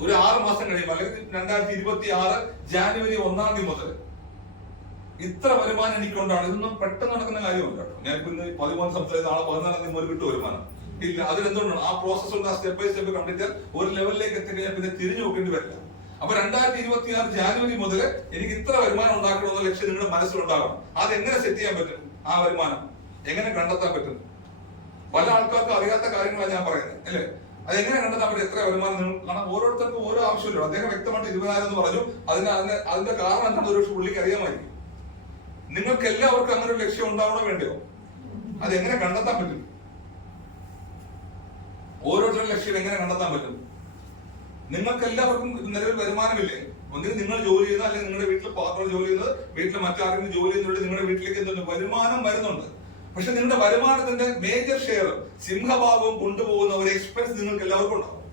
ഒരു 6 മാസം കഴിയുമ്പോൾ അല്ലെങ്കിൽ 2026 ജാനുവരി 1-ാം തീയതി മുതൽ ഇത്ര വരുമാനം എനിക്കുണ്ടാണ്. ഇതൊന്നും പെട്ടെന്ന് നടക്കുന്ന കാര്യമല്ല കേട്ടോ. ഞാൻ ഇപ്പൊ ഇന്ന് 13 സംസാരിച്ച നാളെ 14-ാം തീയതി മുതൽ കിട്ടും വരുമാനം ഇല്ല. അതിലെന്തുകൊണ്ടാണ്? ആ പ്രോസസ് ഉണ്ട്. ആ സ്റ്റെപ്പ് ബൈ സ്റ്റെപ്പ് കംപ്ലീറ്റ് ഒരു ലെവലിലേക്ക് എത്തിക്കഴിഞ്ഞാൽ പിന്നെ തിരിഞ്ഞു നോക്കേണ്ടി വരില്ല. അപ്പൊ 2026 ജാനുവരി മുതൽ എനിക്ക് ഇത്ര വരുമാനം ഉണ്ടാക്കണമെന്ന ലക്ഷ്യം നിങ്ങളുടെ മനസ്സിലുണ്ടാകണം. അതെങ്ങനെ സെറ്റ് ചെയ്യാൻ പറ്റും? ആ വരുമാനം എങ്ങനെ കണ്ടെത്താൻ പറ്റും? പല ആൾക്കാർക്കും അറിയാത്ത കാര്യങ്ങളാണ് ഞാൻ പറയുന്നത്, അല്ലേ? അതെങ്ങനെ കണ്ടെത്താൻ പറ്റും? എത്ര വരുമാനം നിങ്ങൾ? കാരണം ഓരോരുത്തർക്കും ഓരോ ആവശ്യമില്ല. അദ്ദേഹം വ്യക്തമായിട്ട് 20,000 എന്ന് പറഞ്ഞു. അതിന്റെ കാരണം എന്താണെന്ന് ഒരു പുള്ളിക്ക് അറിയാമായിരിക്കും. നിങ്ങൾക്ക് എല്ലാവർക്കും അങ്ങനെ ഒരു ലക്ഷ്യം ഉണ്ടാവണോ വേണ്ടയോ? അതെങ്ങനെ കണ്ടെത്താൻ പറ്റും? ഓരോരുത്തരുടെ ലക്ഷ്യം എങ്ങനെ കണ്ടെത്താൻ പറ്റും? നിങ്ങൾക്ക് എല്ലാവർക്കും നിലവിൽ വരുമാനമില്ലേ? ഒന്നുകിൽ നിങ്ങൾ ജോലി ചെയ്യുന്ന, അല്ലെങ്കിൽ നിങ്ങളുടെ വീട്ടിൽ പാർട്ണർ ജോലി ചെയ്യുന്നത്, വീട്ടിൽ മറ്റാരെങ്കിലും ജോലി ചെയ്യുന്നത്, നിങ്ങളുടെ വീട്ടിലേക്ക് എന്തുണ്ട്? വരുമാനം വരുന്നുണ്ട്. പക്ഷെ നിങ്ങളുടെ വരുമാനത്തിന്റെ മേജർ ഷെയർ, സിംഹഭാഗവും കൊണ്ടുപോകുന്ന ഒരു എക്സ്പെൻസ് നിങ്ങൾക്ക് എല്ലാവർക്കും ഉണ്ടാവും.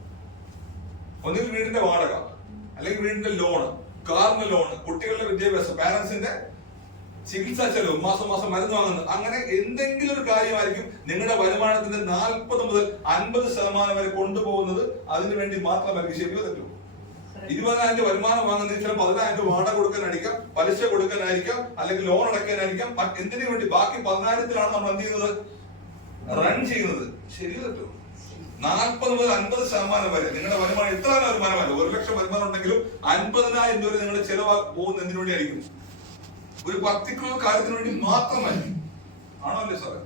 ഒന്നുകിൽ വീടിന്റെ വാടക, അല്ലെങ്കിൽ വീടിന്റെ ലോണ്, കാറിന്റെ ലോണ്, കുട്ടികളുടെ വിദ്യാഭ്യാസം, പാരന്റ്സിന്റെ ചികിത്സാ ചെലവ്, മാസം മാസം മരുന്ന് വാങ്ങുന്നത്, അങ്ങനെ എന്തെങ്കിലും ഒരു കാര്യമായിരിക്കും നിങ്ങളുടെ വരുമാനത്തിന്റെ 40 മുതൽ 50% വരെ കൊണ്ടുപോകുന്നത്. അതിനു വേണ്ടി മാത്രമായിരിക്കും. ശരിയോ തെറ്റോ? 20,000 വരുമാനം വാങ്ങുന്നതിന് ചില 10,000 വാടക കൊടുക്കാനായിരിക്കാം, പലിശ കൊടുക്കാനായിരിക്കാം, അല്ലെങ്കിൽ ലോൺ അടയ്ക്കാനായിരിക്കാം. എന്തിനു വേണ്ടി? ബാക്കി 10,000-ത്തിലാണ് നമ്മൾ എന്ത് ചെയ്യുന്നത്? റൺ ചെയ്യുന്നത്. ശരിയോ തെറ്റോ? 40 മുതൽ 50% വരെ നിങ്ങളുടെ വരുമാനം, എത്ര വരുമാനമല്ല, 1 ലക്ഷം വരുമാനം ഉണ്ടെങ്കിലും 50,000 രൂപ നിങ്ങളുടെ ചെലവ് പോകുന്നത് എന്തിനു വേണ്ടിയായിരിക്കും? ഒരു പർട്ടിക്കുലർ കാര്യത്തിന് വേണ്ടി മാത്രമായിരിക്കും. ആണോ അല്ലേ സാറേ?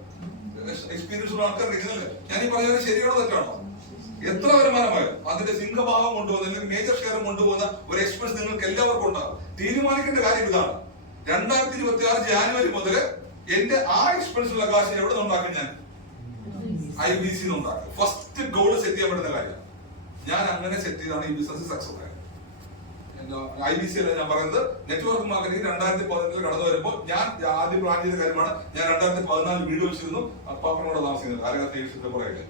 എക്സ്പീരിയൻസ് ഉള്ള ആൾക്കാർ ഇരിക്കുന്നില്ലേ? ഞാൻ ഈ പറഞ്ഞത് ശരിയാണോ തെറ്റാണോ? എത്ര വരുമാനമായോ അതിന്റെ സിംഹഭാഗം കൊണ്ടുപോകുന്ന, അല്ലെങ്കിൽ മേജർ ഷെയർ കൊണ്ടുപോകുന്ന ഒരു എക്സ്പെൻസ് നിങ്ങൾക്ക് എല്ലാവർക്കും ഉണ്ടാകും. തീരുമാനിക്കേണ്ട കാര്യം ഇതാണ്. 2026 ജാനുവരി മുതൽ എന്റെ ആ എക്സ്പെൻസിലുള്ള കാശ് എവിടെ നിന്നുണ്ടാക്കും? ഞാൻ IBC ഉണ്ടാക്കും. ഫസ്റ്റ് ഗോൾ സെറ്റ് ചെയ്യാൻ പറ്റുന്ന കാര്യം. ഞാൻ അങ്ങനെ സെറ്റ് ചെയ്താണ് ഈ ബിസിനസ് സക്സസ് ആയത്. IBC അല്ല ഞാൻ പറയുന്നത്. നെറ്റ്വർക്ക് മാർക്കറ്റിംഗ് 2018 കടന്നു വരുമ്പോൾ ഞാൻ ആദ്യം പ്ലാൻ ചെയ്ത കാര്യമാണ്. ഞാൻ 2014 വീട് വെച്ചിരുന്നു, പാപ്പനോട് താമസിക്കുന്നത് കാലഘട്ടത്തിൽ പുറകെ.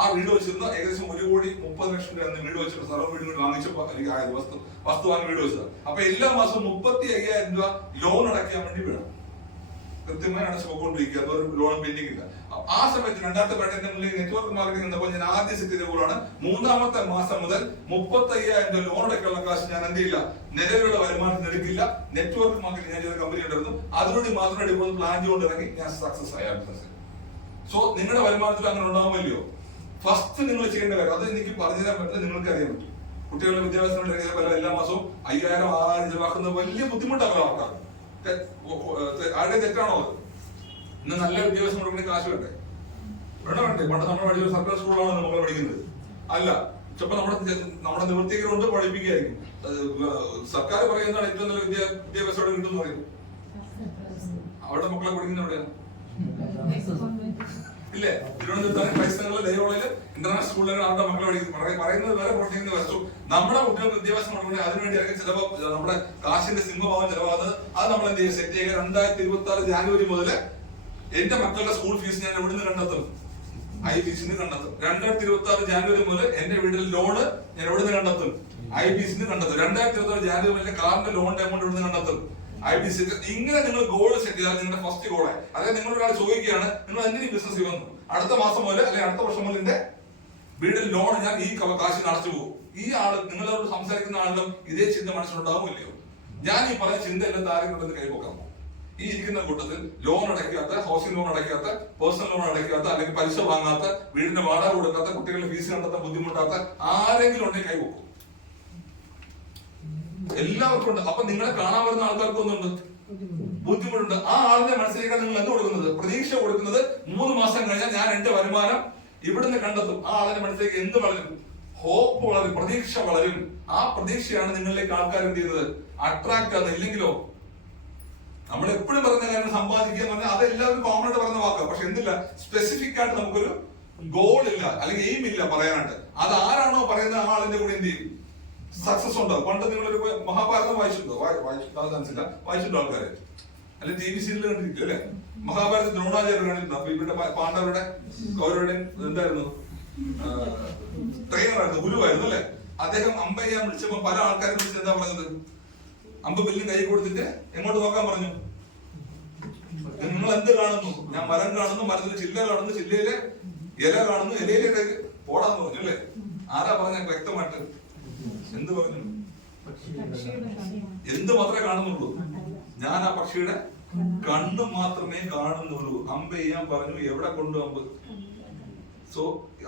ആ വീട് വെച്ചിരുന്ന ഏകദേശം 1,30,00,000 രൂപ വീട് വെച്ചിട്ട് സ്ഥലം വീട് വാങ്ങിച്ചപ്പോൾ എനിക്ക് ആയത് വസ്തു വാങ്ങി വീട് വെച്ചത്. അപ്പൊ എല്ലാ മാസവും 35,000 രൂപ ലോൺ അടയ്ക്കാൻ വേണ്ടി വേണം. കൃത്യമായി അടച്ചു പോയിക്കൊണ്ടിരിക്കുക, അതൊരു ലോൺ പെൻഡിംഗ് ഇല്ല. ആ സമയത്ത് 2018 നെറ്റ്വർക്ക് മാർക്കറ്റിംഗ് എന്നപ്പോൾ ഞാൻ ആദ്യം സെറ്റ് ചെയ്ത കൂടാണ് 3ാമത്തെ മാസം മുതൽ 35,000 രൂപ ലോൺ അടയ്ക്കാനുള്ള കാശ് ഞാൻ എന്ത് ചെയ്യില്ല, നിലവിലുള്ള വരുമാനത്തിന് എടുക്കില്ല. നെറ്റ്വർക്ക് മാർക്കറ്റിംഗ് ഞാൻ ചെയ്ത കമ്പനി ഉണ്ടായിരുന്നു, അതിനോട് മാത്രം ഇപ്പോൾ പ്ലാൻ ചെയ്തുകൊണ്ട് ഇറങ്ങി ഞാൻ സക്സസ് ആയ ബിസിനസ്. സോ നിങ്ങളുടെ വരുമാനത്തിൽ അങ്ങനെ ഉണ്ടാവുമല്ലോ. ഫസ്റ്റ് നിങ്ങൾ ചെയ്യേണ്ട കാര്യം അത് എനിക്ക് പറഞ്ഞു തരാൻ പറ്റില്ല, നിങ്ങൾക്ക് അറിയാൻ പറ്റും. കുട്ടികളുടെ വിദ്യാഭ്യാസത്തിന് എല്ലാ മാസവും 5,000 6,000 ചെലവാക്കുന്നത് വലിയ ബുദ്ധിമുട്ടാണ് ആൾക്കാർക്ക്. ആരുടെ തെറ്റാണോ അത്? ഇന്ന് നല്ല വിദ്യാഭ്യാസം കൊടുക്കണമെങ്കിൽ കാശ് വേണ്ടേ? വേണ്ടേ? പണ്ട് നമ്മൾ പഠിച്ച സർക്കാർ സ്കൂളാണ് നമ്മൾ പഠിക്കുന്നത്. അല്ല, ചിലപ്പോൾ നമ്മുടെ നിവൃത്തികൾ കൊണ്ട് പഠിപ്പിക്കുകയായിരിക്കും. സർക്കാർ പറയുന്നതാണ് ഏറ്റവും നല്ല വിദ്യാഭ്യാസം അവിടെ കിട്ടുമെന്ന് പറയുന്നത്. അവിടെ മക്കളെ പഠിക്കുന്ന എവിടെയാണ്? ഇല്ലേ? തിരുവനന്തപുരത്താണ് ക്രൈസ്തവ ലൈവോളില് ഇന്റർനാഷണൽ സ്കൂളിലാണ് അവരുടെ മക്കളെ പഠിക്കുന്നത്. പറയുന്നത് വേറെ പ്രവർത്തിക്കുന്നത് വരച്ചു. നമ്മുടെ കുട്ടികൾക്ക് വിദ്യാഭ്യാസം കൊടുക്കണമെങ്കിൽ അതിനുവേണ്ടി ആയിരിക്കും ചിലപ്പോൾ നമ്മുടെ കാശിന്റെ സിംഹഭാവം ചെലവാകുന്നത്. അത് നമ്മൾ എന്ത് ചെയ്യും? സെറ്റ് ചെയ്യുക. 2026 ജാനുവരി മുതൽ എന്റെ മക്കളുടെ സ്കൂൾ ഫീസ് ഞാൻ എവിടുന്ന് കണ്ടെത്തും? IBC കണ്ടെത്തും. 2026 ജാനുവരി മുതൽ എന്റെ വീട്ടിൽ ലോണ് ഞാൻ എവിടുന്ന് കണ്ടെത്തും? IBC കണ്ടെത്തും. 2026 ജാനുവരി മുതൽ കാറിന്റെ ലോണിന്റെ എമൗണ്ട് എവിടുന്ന് കണ്ടെത്തും? IBC. ഇങ്ങനെ നിങ്ങൾ ഗോൾ സെറ്റ് ചെയ്താൽ നിങ്ങളുടെ ഫസ്റ്റ് ഗോളായി. അതായത് നിങ്ങളൊരു ആൾ ചോദിക്കുകയാണ്, നിങ്ങൾ എന്തിനു ബിസിനസ് ചെയ്യുന്നു? അടുത്ത മാസം മുതൽ അല്ലെങ്കിൽ അടുത്ത വർഷം മുതൽ എന്റെ വീട്ടിൽ ലോൺ ഞാൻ ഈ കാശിന് അടച്ചു പോകും. ഈ ആള് നിങ്ങളോട് സംസാരിക്കുന്ന ആളും ഇതേ ചിന്ത മനസ്സിലുണ്ടാവുമില്ലയോ? ഞാൻ ഈ പറഞ്ഞ ചിന്ത എല്ലാം താരങ്ങളുണ്ടെന്ന് കൈപോക്കാം. ഈ ഇരിക്കുന്ന കൂട്ടത്തിൽ ലോൺ അടയ്ക്കാത്ത, ഹൗസിംഗ് ലോൺ അടയ്ക്കാത്ത, പേഴ്സണൽ ലോൺ അടയ്ക്കാത്ത, അല്ലെങ്കിൽ പലിശ വാങ്ങാത്ത, വീടിന്റെ വാടക കൊടുക്കാത്ത, കുട്ടികളുടെ ഫീസ് കണ്ടെത്താൻ ബുദ്ധിമുട്ടാത്ത ആരെങ്കിലും ഉണ്ടെങ്കിൽ കൈപോക്കും. എല്ലാവർക്കും ഉണ്ട്. അപ്പൊ നിങ്ങളെ കാണാൻ വരുന്ന ആൾക്കാർക്ക് ഒന്നുണ്ട്, ബുദ്ധിമുട്ടുണ്ട്. ആ ആളിന്റെ മനസ്സിലേക്കാണ് നിങ്ങൾ എന്ത് കൊടുക്കുന്നത്? പ്രതീക്ഷ കൊടുക്കുന്നത്. 3 മാസം കഴിഞ്ഞാൽ ഞാൻ എന്റെ വരുമാനം ഇവിടുന്ന് കണ്ടെത്തും. ആ ആളിന്റെ മനസ്സിലേക്ക് എന്ത് വളരും? ഹോപ്പ് വളരും, പ്രതീക്ഷ വളരും. ആ പ്രതീക്ഷയാണ് നിങ്ങളിലേക്ക് ആൾക്കാർ എന്ത് ചെയ്യുന്നത്? അട്രാക്ട് ആകുന്നത്. ഇല്ലെങ്കിലോ നമ്മൾ എപ്പോഴും പറയുന്ന കാര്യം സമ്പാദിക്കുക എന്ന് പറഞ്ഞാൽ അത് എല്ലാവരും കോമൺ ആയിട്ട് പറയുന്ന വാക്കാണ്. പക്ഷെ എന്തില്ല, സ്പെസിഫിക് ആയിട്ട് നമുക്കൊരു ഗോൾ ഇല്ല, അല്ലെങ്കിൽ എയിം ഇല്ല പറയാനായിട്ട്. അത് ആരാണോ പറയുന്നത് ആ ആളിന്റെ കൂടെ എന്ത് ചെയ്യും? സക്സസ് ഉണ്ടാവും. പണ്ട് നിങ്ങളൊരു മഹാഭാരതം വായിച്ചിട്ടുണ്ടോ? വായിച്ചിട്ടുണ്ടോ ആൾക്കാരെ? അല്ലെങ്കിൽ TV സീരിയൽ കണ്ടിരിക്കും അല്ലെ? മഹാഭാരത ദ്രോണാചാര്യ കണ്ടിട്ടുണ്ടോ? ഇവിടെ പാണ്ഡവരുടെ കൗരവരുടെയും എന്തായിരുന്നു? ട്രെയിനറായിരുന്നു, ഗുരുവായിരുന്നു അല്ലെ? അദ്ദേഹം അമ്പ ചെയ്യാൻ വിളിച്ചപ്പോ പല ആൾക്കാരെ വിളിച്ച് എന്താ പറഞ്ഞത്? അമ്പ് ബില്ലും കൈ കൊടുത്തിട്ട് എങ്ങോട്ട് നോക്കാൻ പറഞ്ഞു? നിങ്ങൾ എന്ത് കാണുന്നു? ഞാൻ മരം കാണുന്നു, മരത്തിലെ ചില്ല കാണുന്നു, ചില്ലയിലെ ഇല കാണുന്നു, ഇലയിലേക്ക് പോടാന്ന് പറഞ്ഞു അല്ലെ? ആരാ പറഞ്ഞ വ്യക്തമായിട്ട്? എന്ത് പറഞ്ഞു? എന്ത് മാത്രമേ കാണുന്നുള്ളൂ? ഞാൻ ആ പക്ഷിയുടെ കണ്ണ് മാത്രമേ കാണുന്നുള്ളൂ. അമ്പ ചെയ്യാൻ പറഞ്ഞു, എവിടെ കൊണ്ടു അമ്പ്? സോ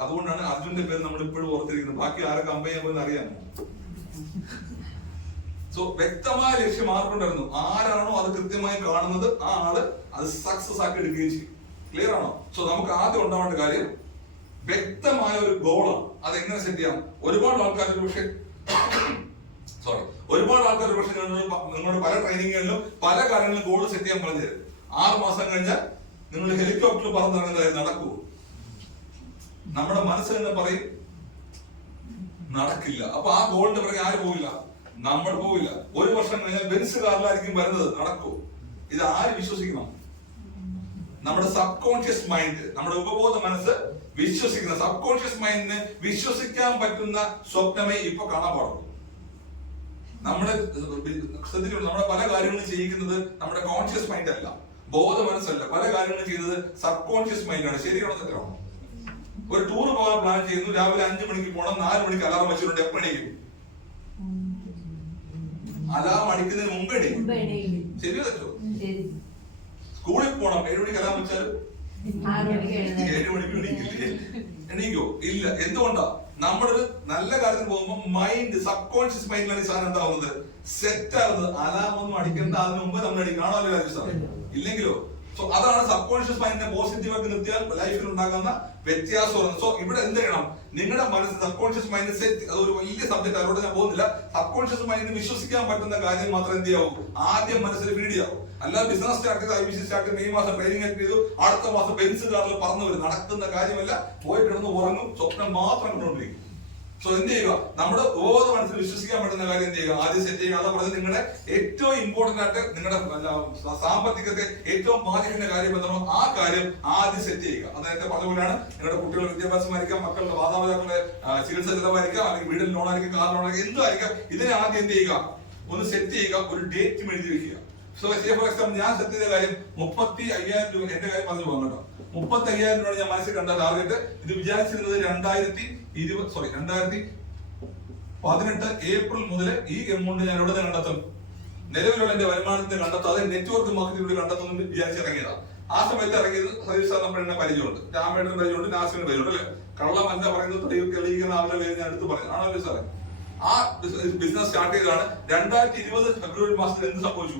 അതുകൊണ്ടാണ് അർജുന്റെ പേര് നമ്മൾ ഇപ്പോഴും ഓർത്തിരിക്കുന്നത്. ബാക്കി ആരൊക്കെ അമ്പ ചെയ്യാൻ പോയെന്ന് അറിയാമോ? സോ വ്യക്തമായ ലക്ഷ്യം ആർക്കുണ്ടായിരുന്നു? ആരാണോ അത് കൃത്യമായി കാണുന്നത് ആ ആള് അത് സക്സസ് ആക്കി എടുക്കുകയും ചെയ്യും. ക്ലിയർ ആണോ? സോ നമുക്ക് ആദ്യം ഉണ്ടാവേണ്ട കാര്യം വ്യക്തമായ ഒരു ഗോളാണ്. അതെങ്ങനെ സെറ്റ് ചെയ്യാം? ഒരുപാട് ആൾക്കാർ പക്ഷേ നിങ്ങളുടെ പല ട്രെയിനിങ്ങുകളിലും പല കാര്യങ്ങളിലും ഗോൾ സെറ്റ് ചെയ്യാൻ പറഞ്ഞു തരും. 6 മാസം കഴിഞ്ഞാൽ നിങ്ങൾ ഹെലികോപ്റ്റർ പറന്നിറങ്ങുന്ന കാര്യം നടക്കുമോ? നമ്മുടെ മനസ്സ് തന്നെ പറയും നടക്കില്ല. അപ്പൊ ആ ഗോളിന്റെ പിറകെ ആര് പോവില്ല? നമ്മൾ പോവില്ല. 1 വർഷം കഴിഞ്ഞാൽ ബെൻസ് കാറിലായിരിക്കും വരുന്നത്. നടക്കൂ? ഇത് ആര് വിശ്വസിക്കണം? നമ്മുടെ സബ് കോൺഷ്യസ് മൈൻഡ്, നമ്മുടെ ഉപബോധ മനസ്സ് വിശ്വസിക്കുന്ന, സബ് കോൺഷ്യസ് മൈൻഡിന് വിശ്വസിക്കാൻ പറ്റുന്ന സ്വപ്നമേ ഇപ്പൊ കാണാൻ പാടുള്ളൂ. നമ്മള് ശ്രദ്ധിച്ചു, നമ്മുടെ പല കാര്യങ്ങളും ചെയ്യിക്കുന്നത് നമ്മുടെ കോൺഷ്യസ് മൈൻഡ് അല്ല, ബോധ മനസ്സല്ല. പല കാര്യങ്ങളും ചെയ്യുന്നത് സബ് കോൺഷ്യസ് മൈൻഡാണ്. ശരിയാണോ തെറ്റാണോ? ഒരു ടൂർ പോകാൻ പ്ലാൻ ചെയ്യുന്നു, രാവിലെ 5 മണിക്ക് പോകണം, 4 മണിക്ക് അലാറം വെച്ചിട്ടുണ്ട്. എപ്പോ എണീക്കും? അലാറം അടിക്കുന്നതിന് മുമ്പ് എണീക്കും. ശരിയോ തെറ്റോ? സ്കൂളിൽ പോണം, 7 മണിക്ക് അലാറം വെച്ചാലും 7 മണിക്ക് എണീക്കില്ലേ? എണീക്കോ? ഇല്ല. എന്തുകൊണ്ടാ? നമ്മുടെ ഒരു നല്ല കാര്യത്തിന് പോകുമ്പോൾ മൈൻഡ്, സബ് കോൺഷ്യസ് മൈൻഡിലാണ് ഈ സാധനം ഉണ്ടാവുന്നത്, സെറ്റ് ആവുന്നത്. അലാം ഒന്നും അടിക്കേണ്ട അതിന് മുമ്പ് നമ്മൾ അടിക്കണം. ആണോ രാജസ്ഥാൻ? ഇല്ലെങ്കിലോ? സോ അതാണ് സബ് കോൺഷ്യസ് മൈൻഡിനെ പോസിറ്റീവാക്കി നിർത്തിയാൽ ലൈഫിൽ ഉണ്ടാകുന്ന വ്യത്യാസം. സോ ഇവിടെ എന്ത് ചെയ്യണം? നിങ്ങളുടെ മനസ്സ് സബ് കോൺഷ്യസ് മൈൻഡ് സെറ്റ്, അതൊരു വലിയ സബ്ജക്ട്, അതിലൂടെ ഞാൻ പോകുന്നില്ല. സബ് കോൺഷ്യസ് മൈൻഡിന് വിശ്വസിക്കാൻ പറ്റുന്ന കാര്യം മാത്രം എന്ത് ചെയ്യാവും? ആദ്യം മനസ്സിൽ ഫീഡ് ചെയ്യാവും. അല്ലാതെ ബിസിനസ് സ്റ്റാർട്ട് ചെയ്ത് IBC സ്റ്റാർട്ട് ചെയ്ത് 7 മാസം ട്രെയിനിങ് ഒക്കെ ചെയ്തു, അടുത്ത മാസം ബെൻസ് കാറിൽ പറന്നു വരും. നടക്കുന്ന കാര്യമല്ല. പോയി കിടന്ന് ഉറങ്ങും, സ്വപ്നം മാത്രം കണ്ടുകൊണ്ടിരിക്കും. സോ എന്ത് ചെയ്യുക, നമ്മുടെ ഉപബോധ മനസ്സിൽ വിശ്വസിക്കാൻ പറ്റുന്ന കാര്യം എന്ത് ചെയ്യുക, ആദ്യം സെറ്റ് ചെയ്യുക. അതാ പറഞ്ഞത് നിങ്ങളുടെ ഏറ്റവും ഇമ്പോർട്ടന്റ് ആയിട്ട് നിങ്ങളുടെ സാമ്പത്തികത്തെ ഏറ്റവും ബാധിക്കുന്ന കാര്യം എന്താണോ ആ കാര്യം ആദ്യം സെറ്റ് ചെയ്യുക. അത് നേരത്തെ പറഞ്ഞ പോലെയാണ് നിങ്ങളുടെ കുട്ടികളുടെ വിദ്യാഭ്യാസമായിരിക്കാം, മക്കളുടെ മാതാപിതാക്കളുടെ ചികിത്സ ചെലവായിരിക്കാം, അല്ലെങ്കിൽ വീടിൽ ലോണായിരിക്കും, കാർ ലോണായിരിക്കും, എന്തായിരിക്കാം, ഇതിനെ ആദ്യം എന്ത് ചെയ്യുക, ഒന്ന് സെറ്റ് ചെയ്യുക, ഒരു ഡേറ്റ് എഴുതി വെക്കുക. സോ ഫോർ എക്സാമ്പിൾ ഞാൻ സെറ്റ് ചെയ്ത കാര്യം 35,000 രൂപ, എന്റെ കാര്യം പറഞ്ഞു പോകാം കേട്ടോ. 35,000 രൂപ ഞാൻ മനസ്സിൽ കണ്ട ടാർഗറ്റ്. ഇത് വിചാരിച്ചിരുന്നത് 2018 ഏപ്രിൽ മുതൽ ഈ എമൗണ്ട് ഞാൻ എവിടെ നിന്ന് കണ്ടെത്തും, നിലവിലുള്ള എന്റെ വരുമാനത്തിന് കണ്ടെത്താതെ നെറ്റ്വർക്ക് മാർക്കറ്റിലൂടെ കണ്ടെത്തുന്നു വിചാരിച്ചിറങ്ങിയതാണ്. ആ സമയത്ത് ഇറങ്ങിയത് സതീഷ് സാർ നമ്മുടെ പരിചയമുണ്ട്, രാമേട്ടന് പരിചയമുണ്ട്, നാസിന് പരിചയമുണ്ട് അല്ലെ. കള്ളം എന്താ പറയുന്നത്, തെളിയിക്കുന്ന ആളുടെ പേര് ഞാൻ എടുത്ത് പറഞ്ഞു ആണല്ലോ സാറേ. ആ ബിസിനസ് സ്റ്റാർട്ട് ചെയ്തതാണ് 2020 ഫെബ്രുവരി മാസത്തിൽ. എന്ത് സംഭവിച്ചു,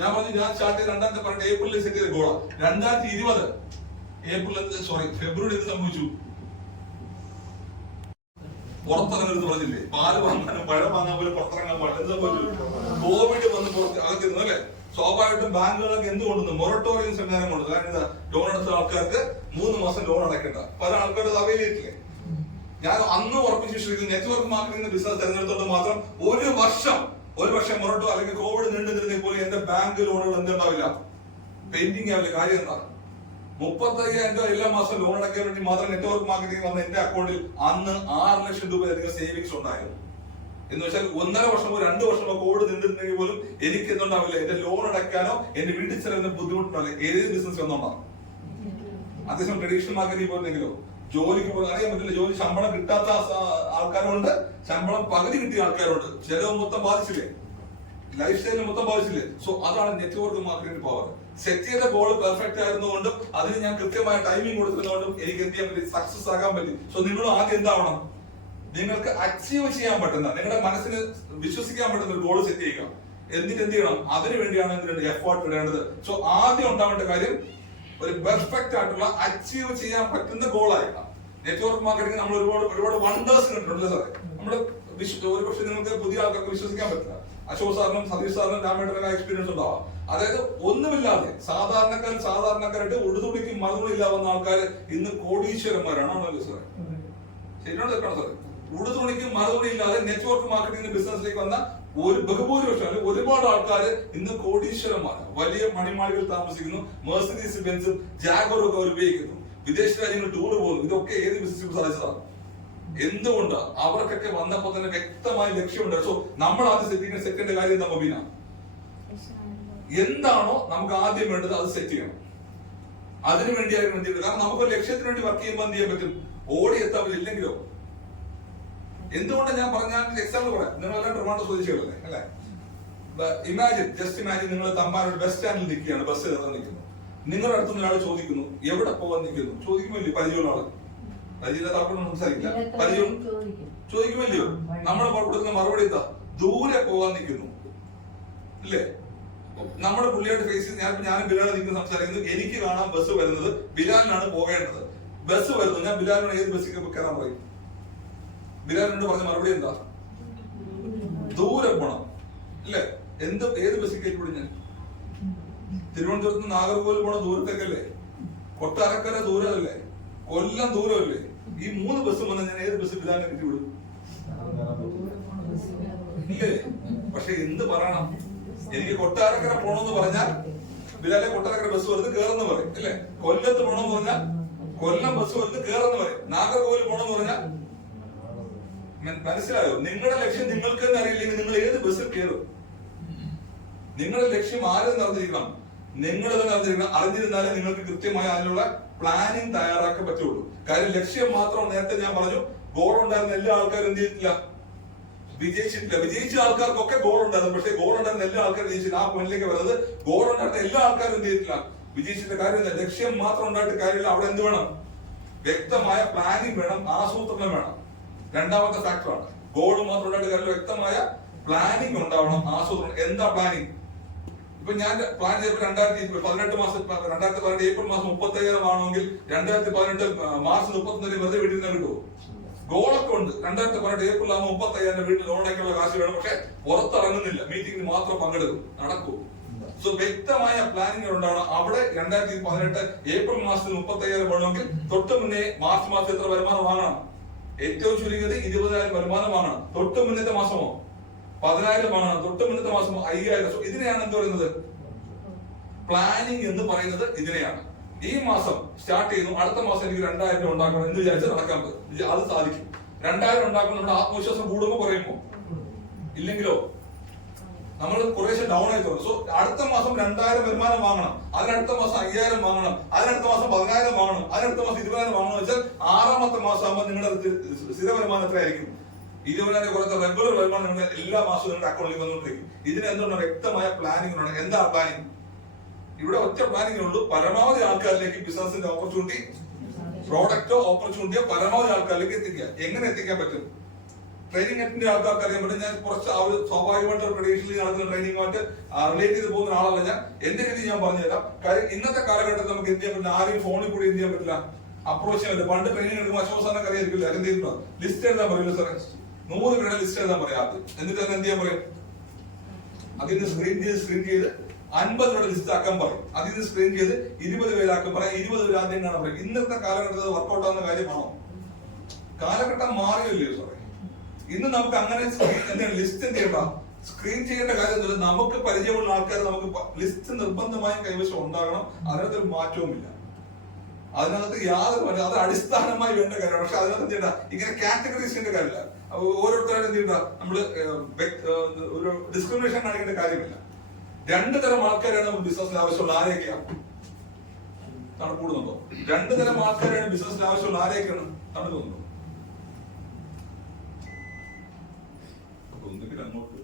ഞാൻ പറഞ്ഞു ഞാൻ സ്റ്റാർട്ട് ചെയ്ത് 2018 ഏപ്രിലിൽ സെറ്റ് ചെയ്ത ഗോളാ. 2020 ഫെബ്രുവരി എന്ത് സംഭവിച്ചു, പുറത്തിറങ്ങരുത് പറഞ്ഞില്ലേ, പാല് വാങ്ങാനും പഴം വാങ്ങാൻ പോലും പുറത്തിറങ്ങാൻ പാടില്ല. എന്ത് സംഭവിച്ചു, കോവിഡ് വന്ന് അകത്തിരുന്നു അല്ലെ. സ്വാഭാവികമായിട്ടും ബാങ്കുകളൊക്കെ എന്ത് കൊണ്ടുവന്നു, മൊറട്ടോറിയം സംവിധാനം കൊണ്ടു. കാരണം എന്താ, ലോൺ എടുത്ത ആൾക്കാർക്ക് 3 മാസം ലോൺ അടയ്ക്കേണ്ട, പല ആൾക്കാരും അവൈൽ ചെയ്തിട്ടില്ലേ. ഞാൻ അന്ന് ഉറപ്പിച്ച് വിശ്വസിക്കുന്നു, നെറ്റ്വർക്ക് മാർക്കറ്റിംഗ് ബിസിനസ് തെരഞ്ഞെടുത്തോണ്ട് മാത്രം ഒരു വർഷം മൊറട്ടോ അല്ലെങ്കിൽ കോവിഡ് നീണ്ടുനിരുന്നേ പോലും എന്റെ ബാങ്ക് ലോണുകൾ എന്തുണ്ടാവില്ല, പെയിന്റിംഗ് ആവില്ല. കാര്യം എന്താ, 35,000 രൂപ എല്ലാ മാസം ലോൺ അടയ്ക്കാൻ വേണ്ടി മാത്രം നെറ്റ്വർക്ക് മാർക്കറ്റിംഗ് വന്ന എന്റെ അക്കൗണ്ടിൽ അന്ന് 6 ലക്ഷം രൂപയധികം സേവിങ്സ് ഉണ്ടായിരുന്നു. എന്ന് വെച്ചാൽ 1.5 വർഷമോ 2 വർഷമോ കോവിഡ് നീണ്ടിരുന്നെങ്കിൽ പോലും എനിക്ക് എന്തുണ്ടാവില്ല, എന്റെ ലോൺ അടയ്ക്കാനോ എന്റെ വീട്ടിൽ ചെലവിന് ബുദ്ധിമുട്ടുണ്ടാവില്ല. ഏത് ബിസിനസ് ഒന്നുണ്ടാവും. അതേസമയം ട്രഡീഷണൽ മാർക്കറ്റിംഗ് പോലെങ്കിലോ ജോലിക്ക് പോകാൻ അറിയാൻ പറ്റില്ല, ജോലി ശമ്പളം കിട്ടാത്ത ആൾക്കാരുണ്ട്, ശമ്പളം പകുതി കിട്ടിയ ആൾക്കാരുണ്ട്, ചെലവ് മൊത്തം ബാധിച്ചില്ലേ, ലൈഫ് സ്റ്റൈലിന് മൊത്തം ബാധിച്ചില്ലേ. സോ അതാണ് നെറ്റ്വർക്ക് മാർക്കറ്റിംഗ് പവർ. സെറ്റ് ചെയ്ത ഗോൾ പെർഫെക്റ്റ് ആയിരുന്നുകൊണ്ടും അതിന് ഞാൻ കൃത്യമായ ടൈമിംഗ് കൊടുക്കുന്നതുകൊണ്ടും എനിക്ക് എന്ത് ചെയ്യാൻ പറ്റി, സക്സസ് ആകാൻ പറ്റി. സോ നിങ്ങൾ ആദ്യം എന്താവണം, നിങ്ങൾക്ക് അച്ചീവ് ചെയ്യാൻ പറ്റുന്ന, നിങ്ങളുടെ മനസ്സിന് വിശ്വസിക്കാൻ പറ്റുന്ന ഒരു ഗോൾ സെറ്റ് ചെയ്യുക. എന്നിട്ട് എന്ത് ചെയ്യണം, അതിനു വേണ്ടിയാണ് ഇതിന്റെ എഫേർട്ട് ഇടേണ്ടത്. സോ ആദ്യം ഉണ്ടാവേണ്ട കാര്യം ഒരു പെർഫെക്റ്റ് ആയിട്ടുള്ള അച്ചീവ് ചെയ്യാൻ പറ്റുന്ന ഗോൾ ആയിരിക്കണം. നെറ്റ്വർക്ക് മാർക്കറ്റിംഗ് നമ്മൾ ഒരുപാട് വണ്ടേഴ്സ് കണ്ടിട്ടുണ്ട് സാറേ. നമ്മുടെ ഒരു പക്ഷേ നിങ്ങൾക്ക് പുതിയ ആൾക്കാർക്ക് വിശ്വസിക്കാൻ പറ്റില്ല. അശോക് സാറിനും സതീഷ് സാറിനും രാമേട്ടനും എക്സ്പീരിയൻസ് ഉണ്ടാവാം. അതായത് ഒന്നുമില്ലാതെ സാധാരണക്കാരായിട്ട് ഉടുതുണിക്കും മറുതുണിയില്ല വന്ന ആൾക്കാർ ഇന്ന് കോടീശ്വരന്മാരാണ്. ആണല്ലോ സാറേ, ശരിയാണോ തെറ്റാണോ സാറേ? ഉടുതുണിക്കും മറുതുണി ഇല്ലാതെ നെറ്റ്വർക്ക് മാർക്കറ്റിംഗ് ബിസിനസ്സിലേക്ക് വന്ന ഒരു ബഹുഭൂരിപക്ഷം അല്ലെങ്കിൽ ഒരുപാട് ആൾക്കാർ ഇന്ന് കോടീശ്വരന്മാരാണ്. വലിയ മണിമാളികൾ താമസിക്കുന്നു, മെർസിഡീസ് ബെൻസും ജാഗോറും ഒക്കെ അവർ ഉപയോഗിക്കുന്നു, വിദേശ രാജ്യങ്ങൾ ടൂർ പോകുന്നു. ഇതൊക്കെ ഏത് ബിസിനസ് സാധിച്ചതാണ്? എന്തുകൊണ്ട്? അവർക്കൊക്കെ വന്നപ്പോ തന്നെ വ്യക്തമായ ലക്ഷ്യമുണ്ട്. സോ നമ്മൾ ആദ്യം സെറ്റ് ചെയ്യേണ്ട കാര്യം എന്താ മബീന? എന്താണോ നമുക്ക് ആദ്യം വേണ്ടത് അത് സെറ്റ് ചെയ്യണം. അതിനു വേണ്ടിയായിരുന്നു എന്ത് ചെയ്യുന്നത്? കാരണം നമുക്കൊരു ലക്ഷ്യത്തിന് വേണ്ടി വർക്ക് ചെയ്യുമ്പോൾ എന്ത് ചെയ്യാൻ പറ്റും, ഓടി എത്താൻ പറ്റും. ഇല്ലെങ്കിലോ എന്തുകൊണ്ട് ഞാൻ പറഞ്ഞാൽ എക്സാമ്പിൾ പറയാം. നിങ്ങളെല്ലാം ട്രിവാൻഡ്രം സ്വദേശികളല്ലേ അല്ലെ? ജസ്റ്റ് ഇമാജിൻ നിങ്ങൾ തമ്പാനൂർ ബസ് സ്റ്റാൻഡിൽ നിൽക്കുകയാണ്, ബസ് കയറാൻ നിൽക്കുന്നു. നിങ്ങളുടെ അടുത്തുനിന്ന് ഒരാൾ ചോദിക്കുന്നു എവിടെ പോകാൻ നിൽക്കുന്നു. ചോദിക്കുമല്ലോ പരിചയമുള്ള ആള്, പരിചയമില്ലാത്ത ആൾക്കൊന്നും സംസാരിക്കില്ല. പരിചയം ചോദിക്കുമല്ലോ. നമ്മൾ കൊടുക്കുന്ന മറുപടി എന്താ? ദൂരെ പോകാൻ നിൽക്കുന്നു ഇല്ലേ? നമ്മുടെ പുള്ളിയായിട്ട് ഫേസ് ചെയ്ത് ഞാനും ബിലാൽ നിൽക്കുന്ന സംസാരിക്കുന്നു. എനിക്ക് കാണാൻ ബസ് വരുന്നത്, ബിലാലിനാണ് പോകേണ്ടത്. ബസ് വരുന്നു, ഞാൻ ബിലാലിനോട് ഏത് ബസ്സിൽ കയറാൻ പറയും? ബിലാലിനോട് പറഞ്ഞ മറുപടി എന്താ? ദൂരെ പോണം അല്ലേ? ഏത് ബസ്സിൽ കയറ്റിവിടും ഞാൻ? തിരുവനന്തപുരത്ത് നിന്ന് നാഗർകോവിൽ പോണ ദൂരത്തേക്കല്ലേ? കൊട്ടാരക്കര ദൂരമല്ലേ? കൊല്ലം ദൂരമല്ലേ? ഈ 3 ബസ്സും വന്നാൽ ഞാൻ ഏത് ബസ് ബിലാലിനെ കയറ്റിവിടും? ഇല്ലേ? പക്ഷെ എന്ത് പറയണം, എനിക്ക് കൊട്ടാരക്കര പോണെന്ന് പറഞ്ഞാൽ ബിലാലെ കൊട്ടാരക്കര ബസ് വരുന്നത് കേറെന്ന് പറയും അല്ലേ? കൊല്ലത്ത് പോണെന്ന് പറഞ്ഞാൽ കൊല്ലം ബസ് വരുന്നത് കേറെന്ന് പറയും. നാഗർകോവിൽ പോണെന്ന് പറഞ്ഞാൽ മനസ്സിലായോ? നിങ്ങളുടെ ലക്ഷ്യം നിങ്ങൾക്ക് തന്നെ അറിയില്ലെങ്കിൽ നിങ്ങൾ ഏത് ബസ്സിൽ കയറും? നിങ്ങളുടെ ലക്ഷ്യം ആരെന്ന് അറിഞ്ഞിരിക്കണം, നിങ്ങൾ തന്നെ അറിഞ്ഞിരിക്കണം. അറിഞ്ഞിരുന്നാലേ നിങ്ങൾക്ക് കൃത്യമായി അതിനുള്ള പ്ലാനിങ് തയ്യാറാക്കാൻ പറ്റുള്ളൂ. കാര്യം ലക്ഷ്യം മാത്രം, നേരത്തെ ഞാൻ പറഞ്ഞു, ഗോൾ ഉണ്ടായിരുന്ന എല്ലാ ആൾക്കാരും എന്ത് ചെയ്തിട്ടില്ല, വിജയിച്ചിട്ടില്ല. വിജയിച്ച ആൾക്കാർക്കൊക്കെ ഗോൾ ഉണ്ടായിരുന്നു, പക്ഷേ ഗോൾ ഉണ്ടായിരുന്ന എല്ലാ ആൾക്കാരും വിജയിച്ചില്ല. ആ പോയിന്റിലേക്ക് വരുന്നത്, ഗോൾ ഉണ്ടായിരുന്ന എല്ലാ ആൾക്കാരും എന്ത് ചെയ്തിട്ടില്ല, വിജയിച്ചിട്ട് കാര്യമില്ല. ലക്ഷ്യം മാത്രം ഉണ്ടായിട്ട് കാര്യമില്ല. അവിടെ എന്ത് വേണം? വ്യക്തമായ പ്ലാനിങ് വേണം, ആസൂത്രണം വേണം. രണ്ടാമത്തെ ഫാക്ടറാണ്. ഗോൾ മാത്രം ഉണ്ടായിട്ട് കാര്യമില്ല, വ്യക്തമായ പ്ലാനിങ് ഉണ്ടാവണം, ആസൂത്രണം. എന്താ പ്ലാനിങ്? ഇപ്പൊ ഞാൻ പ്ലാൻ ചെയ്തപ്പോൾ 2018 ഏപ്രിൽ മാസം 35,000 ആണെങ്കിൽ 2018 മാർച്ച് 31 വെറുതെ വീട്ടിൽ നിന്ന് കിട്ടുമോ? ഗോളൊക്കെ ഉണ്ട്. 2018 ഏപ്രിൽ ആകുമ്പോൾ 35,000 വീട്ടിൽ ലോണൊക്കെയുള്ള കാശ് വേണം, പക്ഷെ പുറത്തിറങ്ങുന്നില്ല, മീറ്റിംഗിന് മാത്രം പങ്കെടുക്കും. നടക്കൂ? സോ വ്യക്തമായ പ്ലാനിങ് ഉണ്ടാവണം. അവിടെ 2018 ഏപ്രിൽ മാസത്തിൽ 35,000 വേണമെങ്കിൽ തൊട്ട് മുന്നേ മാർച്ച് മാസത്തിൽ എത്ര വരുമാനം വാങ്ങണം? ഏറ്റവും ചുരുങ്ങിയത് 20,000 വരുമാനമാണ്. തൊട്ട് മുന്നത്തെ മാസമോ 10,000 ആണ്, തൊട്ട് മുന്നത്തെ മാസമോ 5,000. ഇതിനെയാണ് എന്ത് പറയുന്നത്? പ്ലാനിങ് എന്ന് പറയുന്നത് ഇതിനെയാണ്. ഈ മാസം സ്റ്റാർട്ട് ചെയ്യുന്നു, അടുത്ത മാസം എനിക്ക് 2,000 രൂപ ഉണ്ടാക്കണം എന്ന് വിചാരിച്ചാൽ നടക്കാൻ പറ്റും, അത് സാധിക്കും. 2,000 ഉണ്ടാക്കുമ്പോൾ നമ്മുടെ ആത്മവിശ്വാസം കൂടുമ്പോ കുറയുമോ? ഇല്ലെങ്കിലോ നമ്മൾ കുറേശ്ശെ ഡൗൺ ആയി തോന്നും. സോ അടുത്ത മാസം 2,000 വരുമാനം വാങ്ങണം, അതിനടുത്ത മാസം 5,000 വാങ്ങണം, അതിനടുത്ത മാസം 10,000 വാങ്ങണം, അതിനടുത്ത മാസം 20,000 വാങ്ങണം വെച്ചാൽ 6ാമത്തെ മാസം ആകുമ്പോൾ നിങ്ങളുടെ സ്ഥിര വരുമാനം എത്രയായിരിക്കും? 20,000 കുറച്ച് റെഗുലർ വരുമാനം നിങ്ങളുടെ എല്ലാ മാസവും നിങ്ങളുടെ അക്കൗണ്ടിൽ വന്നുകൊണ്ടിരിക്കും. ഇതിന് എന്താണ് വ്യക്തമായ പ്ലാനിംഗ് ഉണ്ട്. എന്താ പ്ലാനിംഗ്? ഇവിടെ ഒറ്റ പ്ലാനിംഗ് ഉള്ളൂ, പരമാവധി ആൾക്കാരിലേക്ക് ബിസിനസിന്റെ ഓപ്പർച്യൂണിറ്റി, പ്രോഡക്റ്റോ ഓപ്പർച്യൂണിറ്റിയോ പരമാവധി ആൾക്കാരിലേക്ക് എത്തിക്കുക. എങ്ങനെ എത്തിക്കാൻ പറ്റും? ട്രെയിനിങ് നെറ്റിന്റെ ആൾക്കാർക്ക് അറിയാൻ പറ്റും. ഞാൻ കുറച്ച് സ്വാഭാവികമായിട്ട് ട്രഡീഷണലി നടത്തുന്ന ട്രെയിനിങ്ങുമായിട്ട് റിലേറ്റ് ചെയ്ത് പോകുന്ന ആളല്ല ഞാൻ. എന്റെ രീതി ഞാൻ പറഞ്ഞുതരാം. കാര്യം ഇന്നത്തെ കാലഘട്ടത്തിൽ നമുക്ക് എന്ത് ചെയ്യാൻ പറ്റില്ല, ആരെയും ഫോണിൽ കൂടി എന്ത് ചെയ്യാൻ പറ്റില്ല, അപ്രോച്ച് ചെയ്യാൻ പറ്റില്ല. പണ്ട് ട്രെയിനിങ് എടുക്കുമ്പോൾ അശോസാനൊക്കെ അറിയായിരിക്കില്ല, എന്ത് ചെയ്യുന്നു, ലിസ്റ്റ് എഴുതാൻ പറയില്ല സാറേ, 100 പേരുടെ ലിസ്റ്റ് എഴുതാൻ പറയാം. എന്നിട്ട് തന്നെ എന്ത് ചെയ്യാൻ പറയും, അതിന് സ്ക്രീൻ ചെയ്ത് 50 പേരുടെ ലിസ്റ്റ് ആക്കാൻ പറയും. അതിന് സ്ക്രീൻ ചെയ്ത് 20 പേരാക്കാൻ പറയാം. 20 പേര് ആദ്യം കാണാൻ പറയും. ഇന്നത്തെ കാലഘട്ടത്തിൽ വർക്ക്ഔട്ട് ആവുന്ന കാര്യമാണോ? കാലഘട്ടം മാറിയില്ലയോ സാറേ? ഇന്ന് നമുക്ക് അങ്ങനെ ലിസ്റ്റ് എന്ത് ചെയ്യണ്ട, സ്ക്രീൻ ചെയ്യേണ്ട കാര്യം നമുക്ക് പരിചയമുള്ള ആൾക്കാർ നമുക്ക് ലിസ്റ്റ് നിർബന്ധമായും കൈവശം ഉണ്ടാകണം. അതിനകത്തൊരു മാറ്റവുമില്ല. അതിനകത്ത് യാതൊരു അത് അടിസ്ഥാനമായി വേണ്ട കാര്യമാണ്. പക്ഷെ അതിനകത്ത് എന്ത് ചെയ്യണ്ട, ഇങ്ങനെ കാറ്റഗറൈസ് ചെയ്യേണ്ട കാര്യമില്ല. ഓരോരുത്തരും എന്ത് ചെയ്യണ്ട, നമ്മള് ഒരു ഡിസ്ക്രിമിനേഷൻ കാണിക്കേണ്ട കാര്യമില്ല. 2 തരം ആൾക്കാരാണ് നമുക്ക് ബിസിനസ്സിന് ആവശ്യമുള്ള. ആരെയൊക്കെയാണ് കൂടുന്നുണ്ടോ? 2 തരം ആൾക്കാരാണ് ബിസിനസ്സിന് ആവശ്യമുള്ള. ആരെയൊക്കെയാണ് തണുക്കുന്നുണ്ടോ? ഒന്നുകിൽ അങ്ങോട്ട്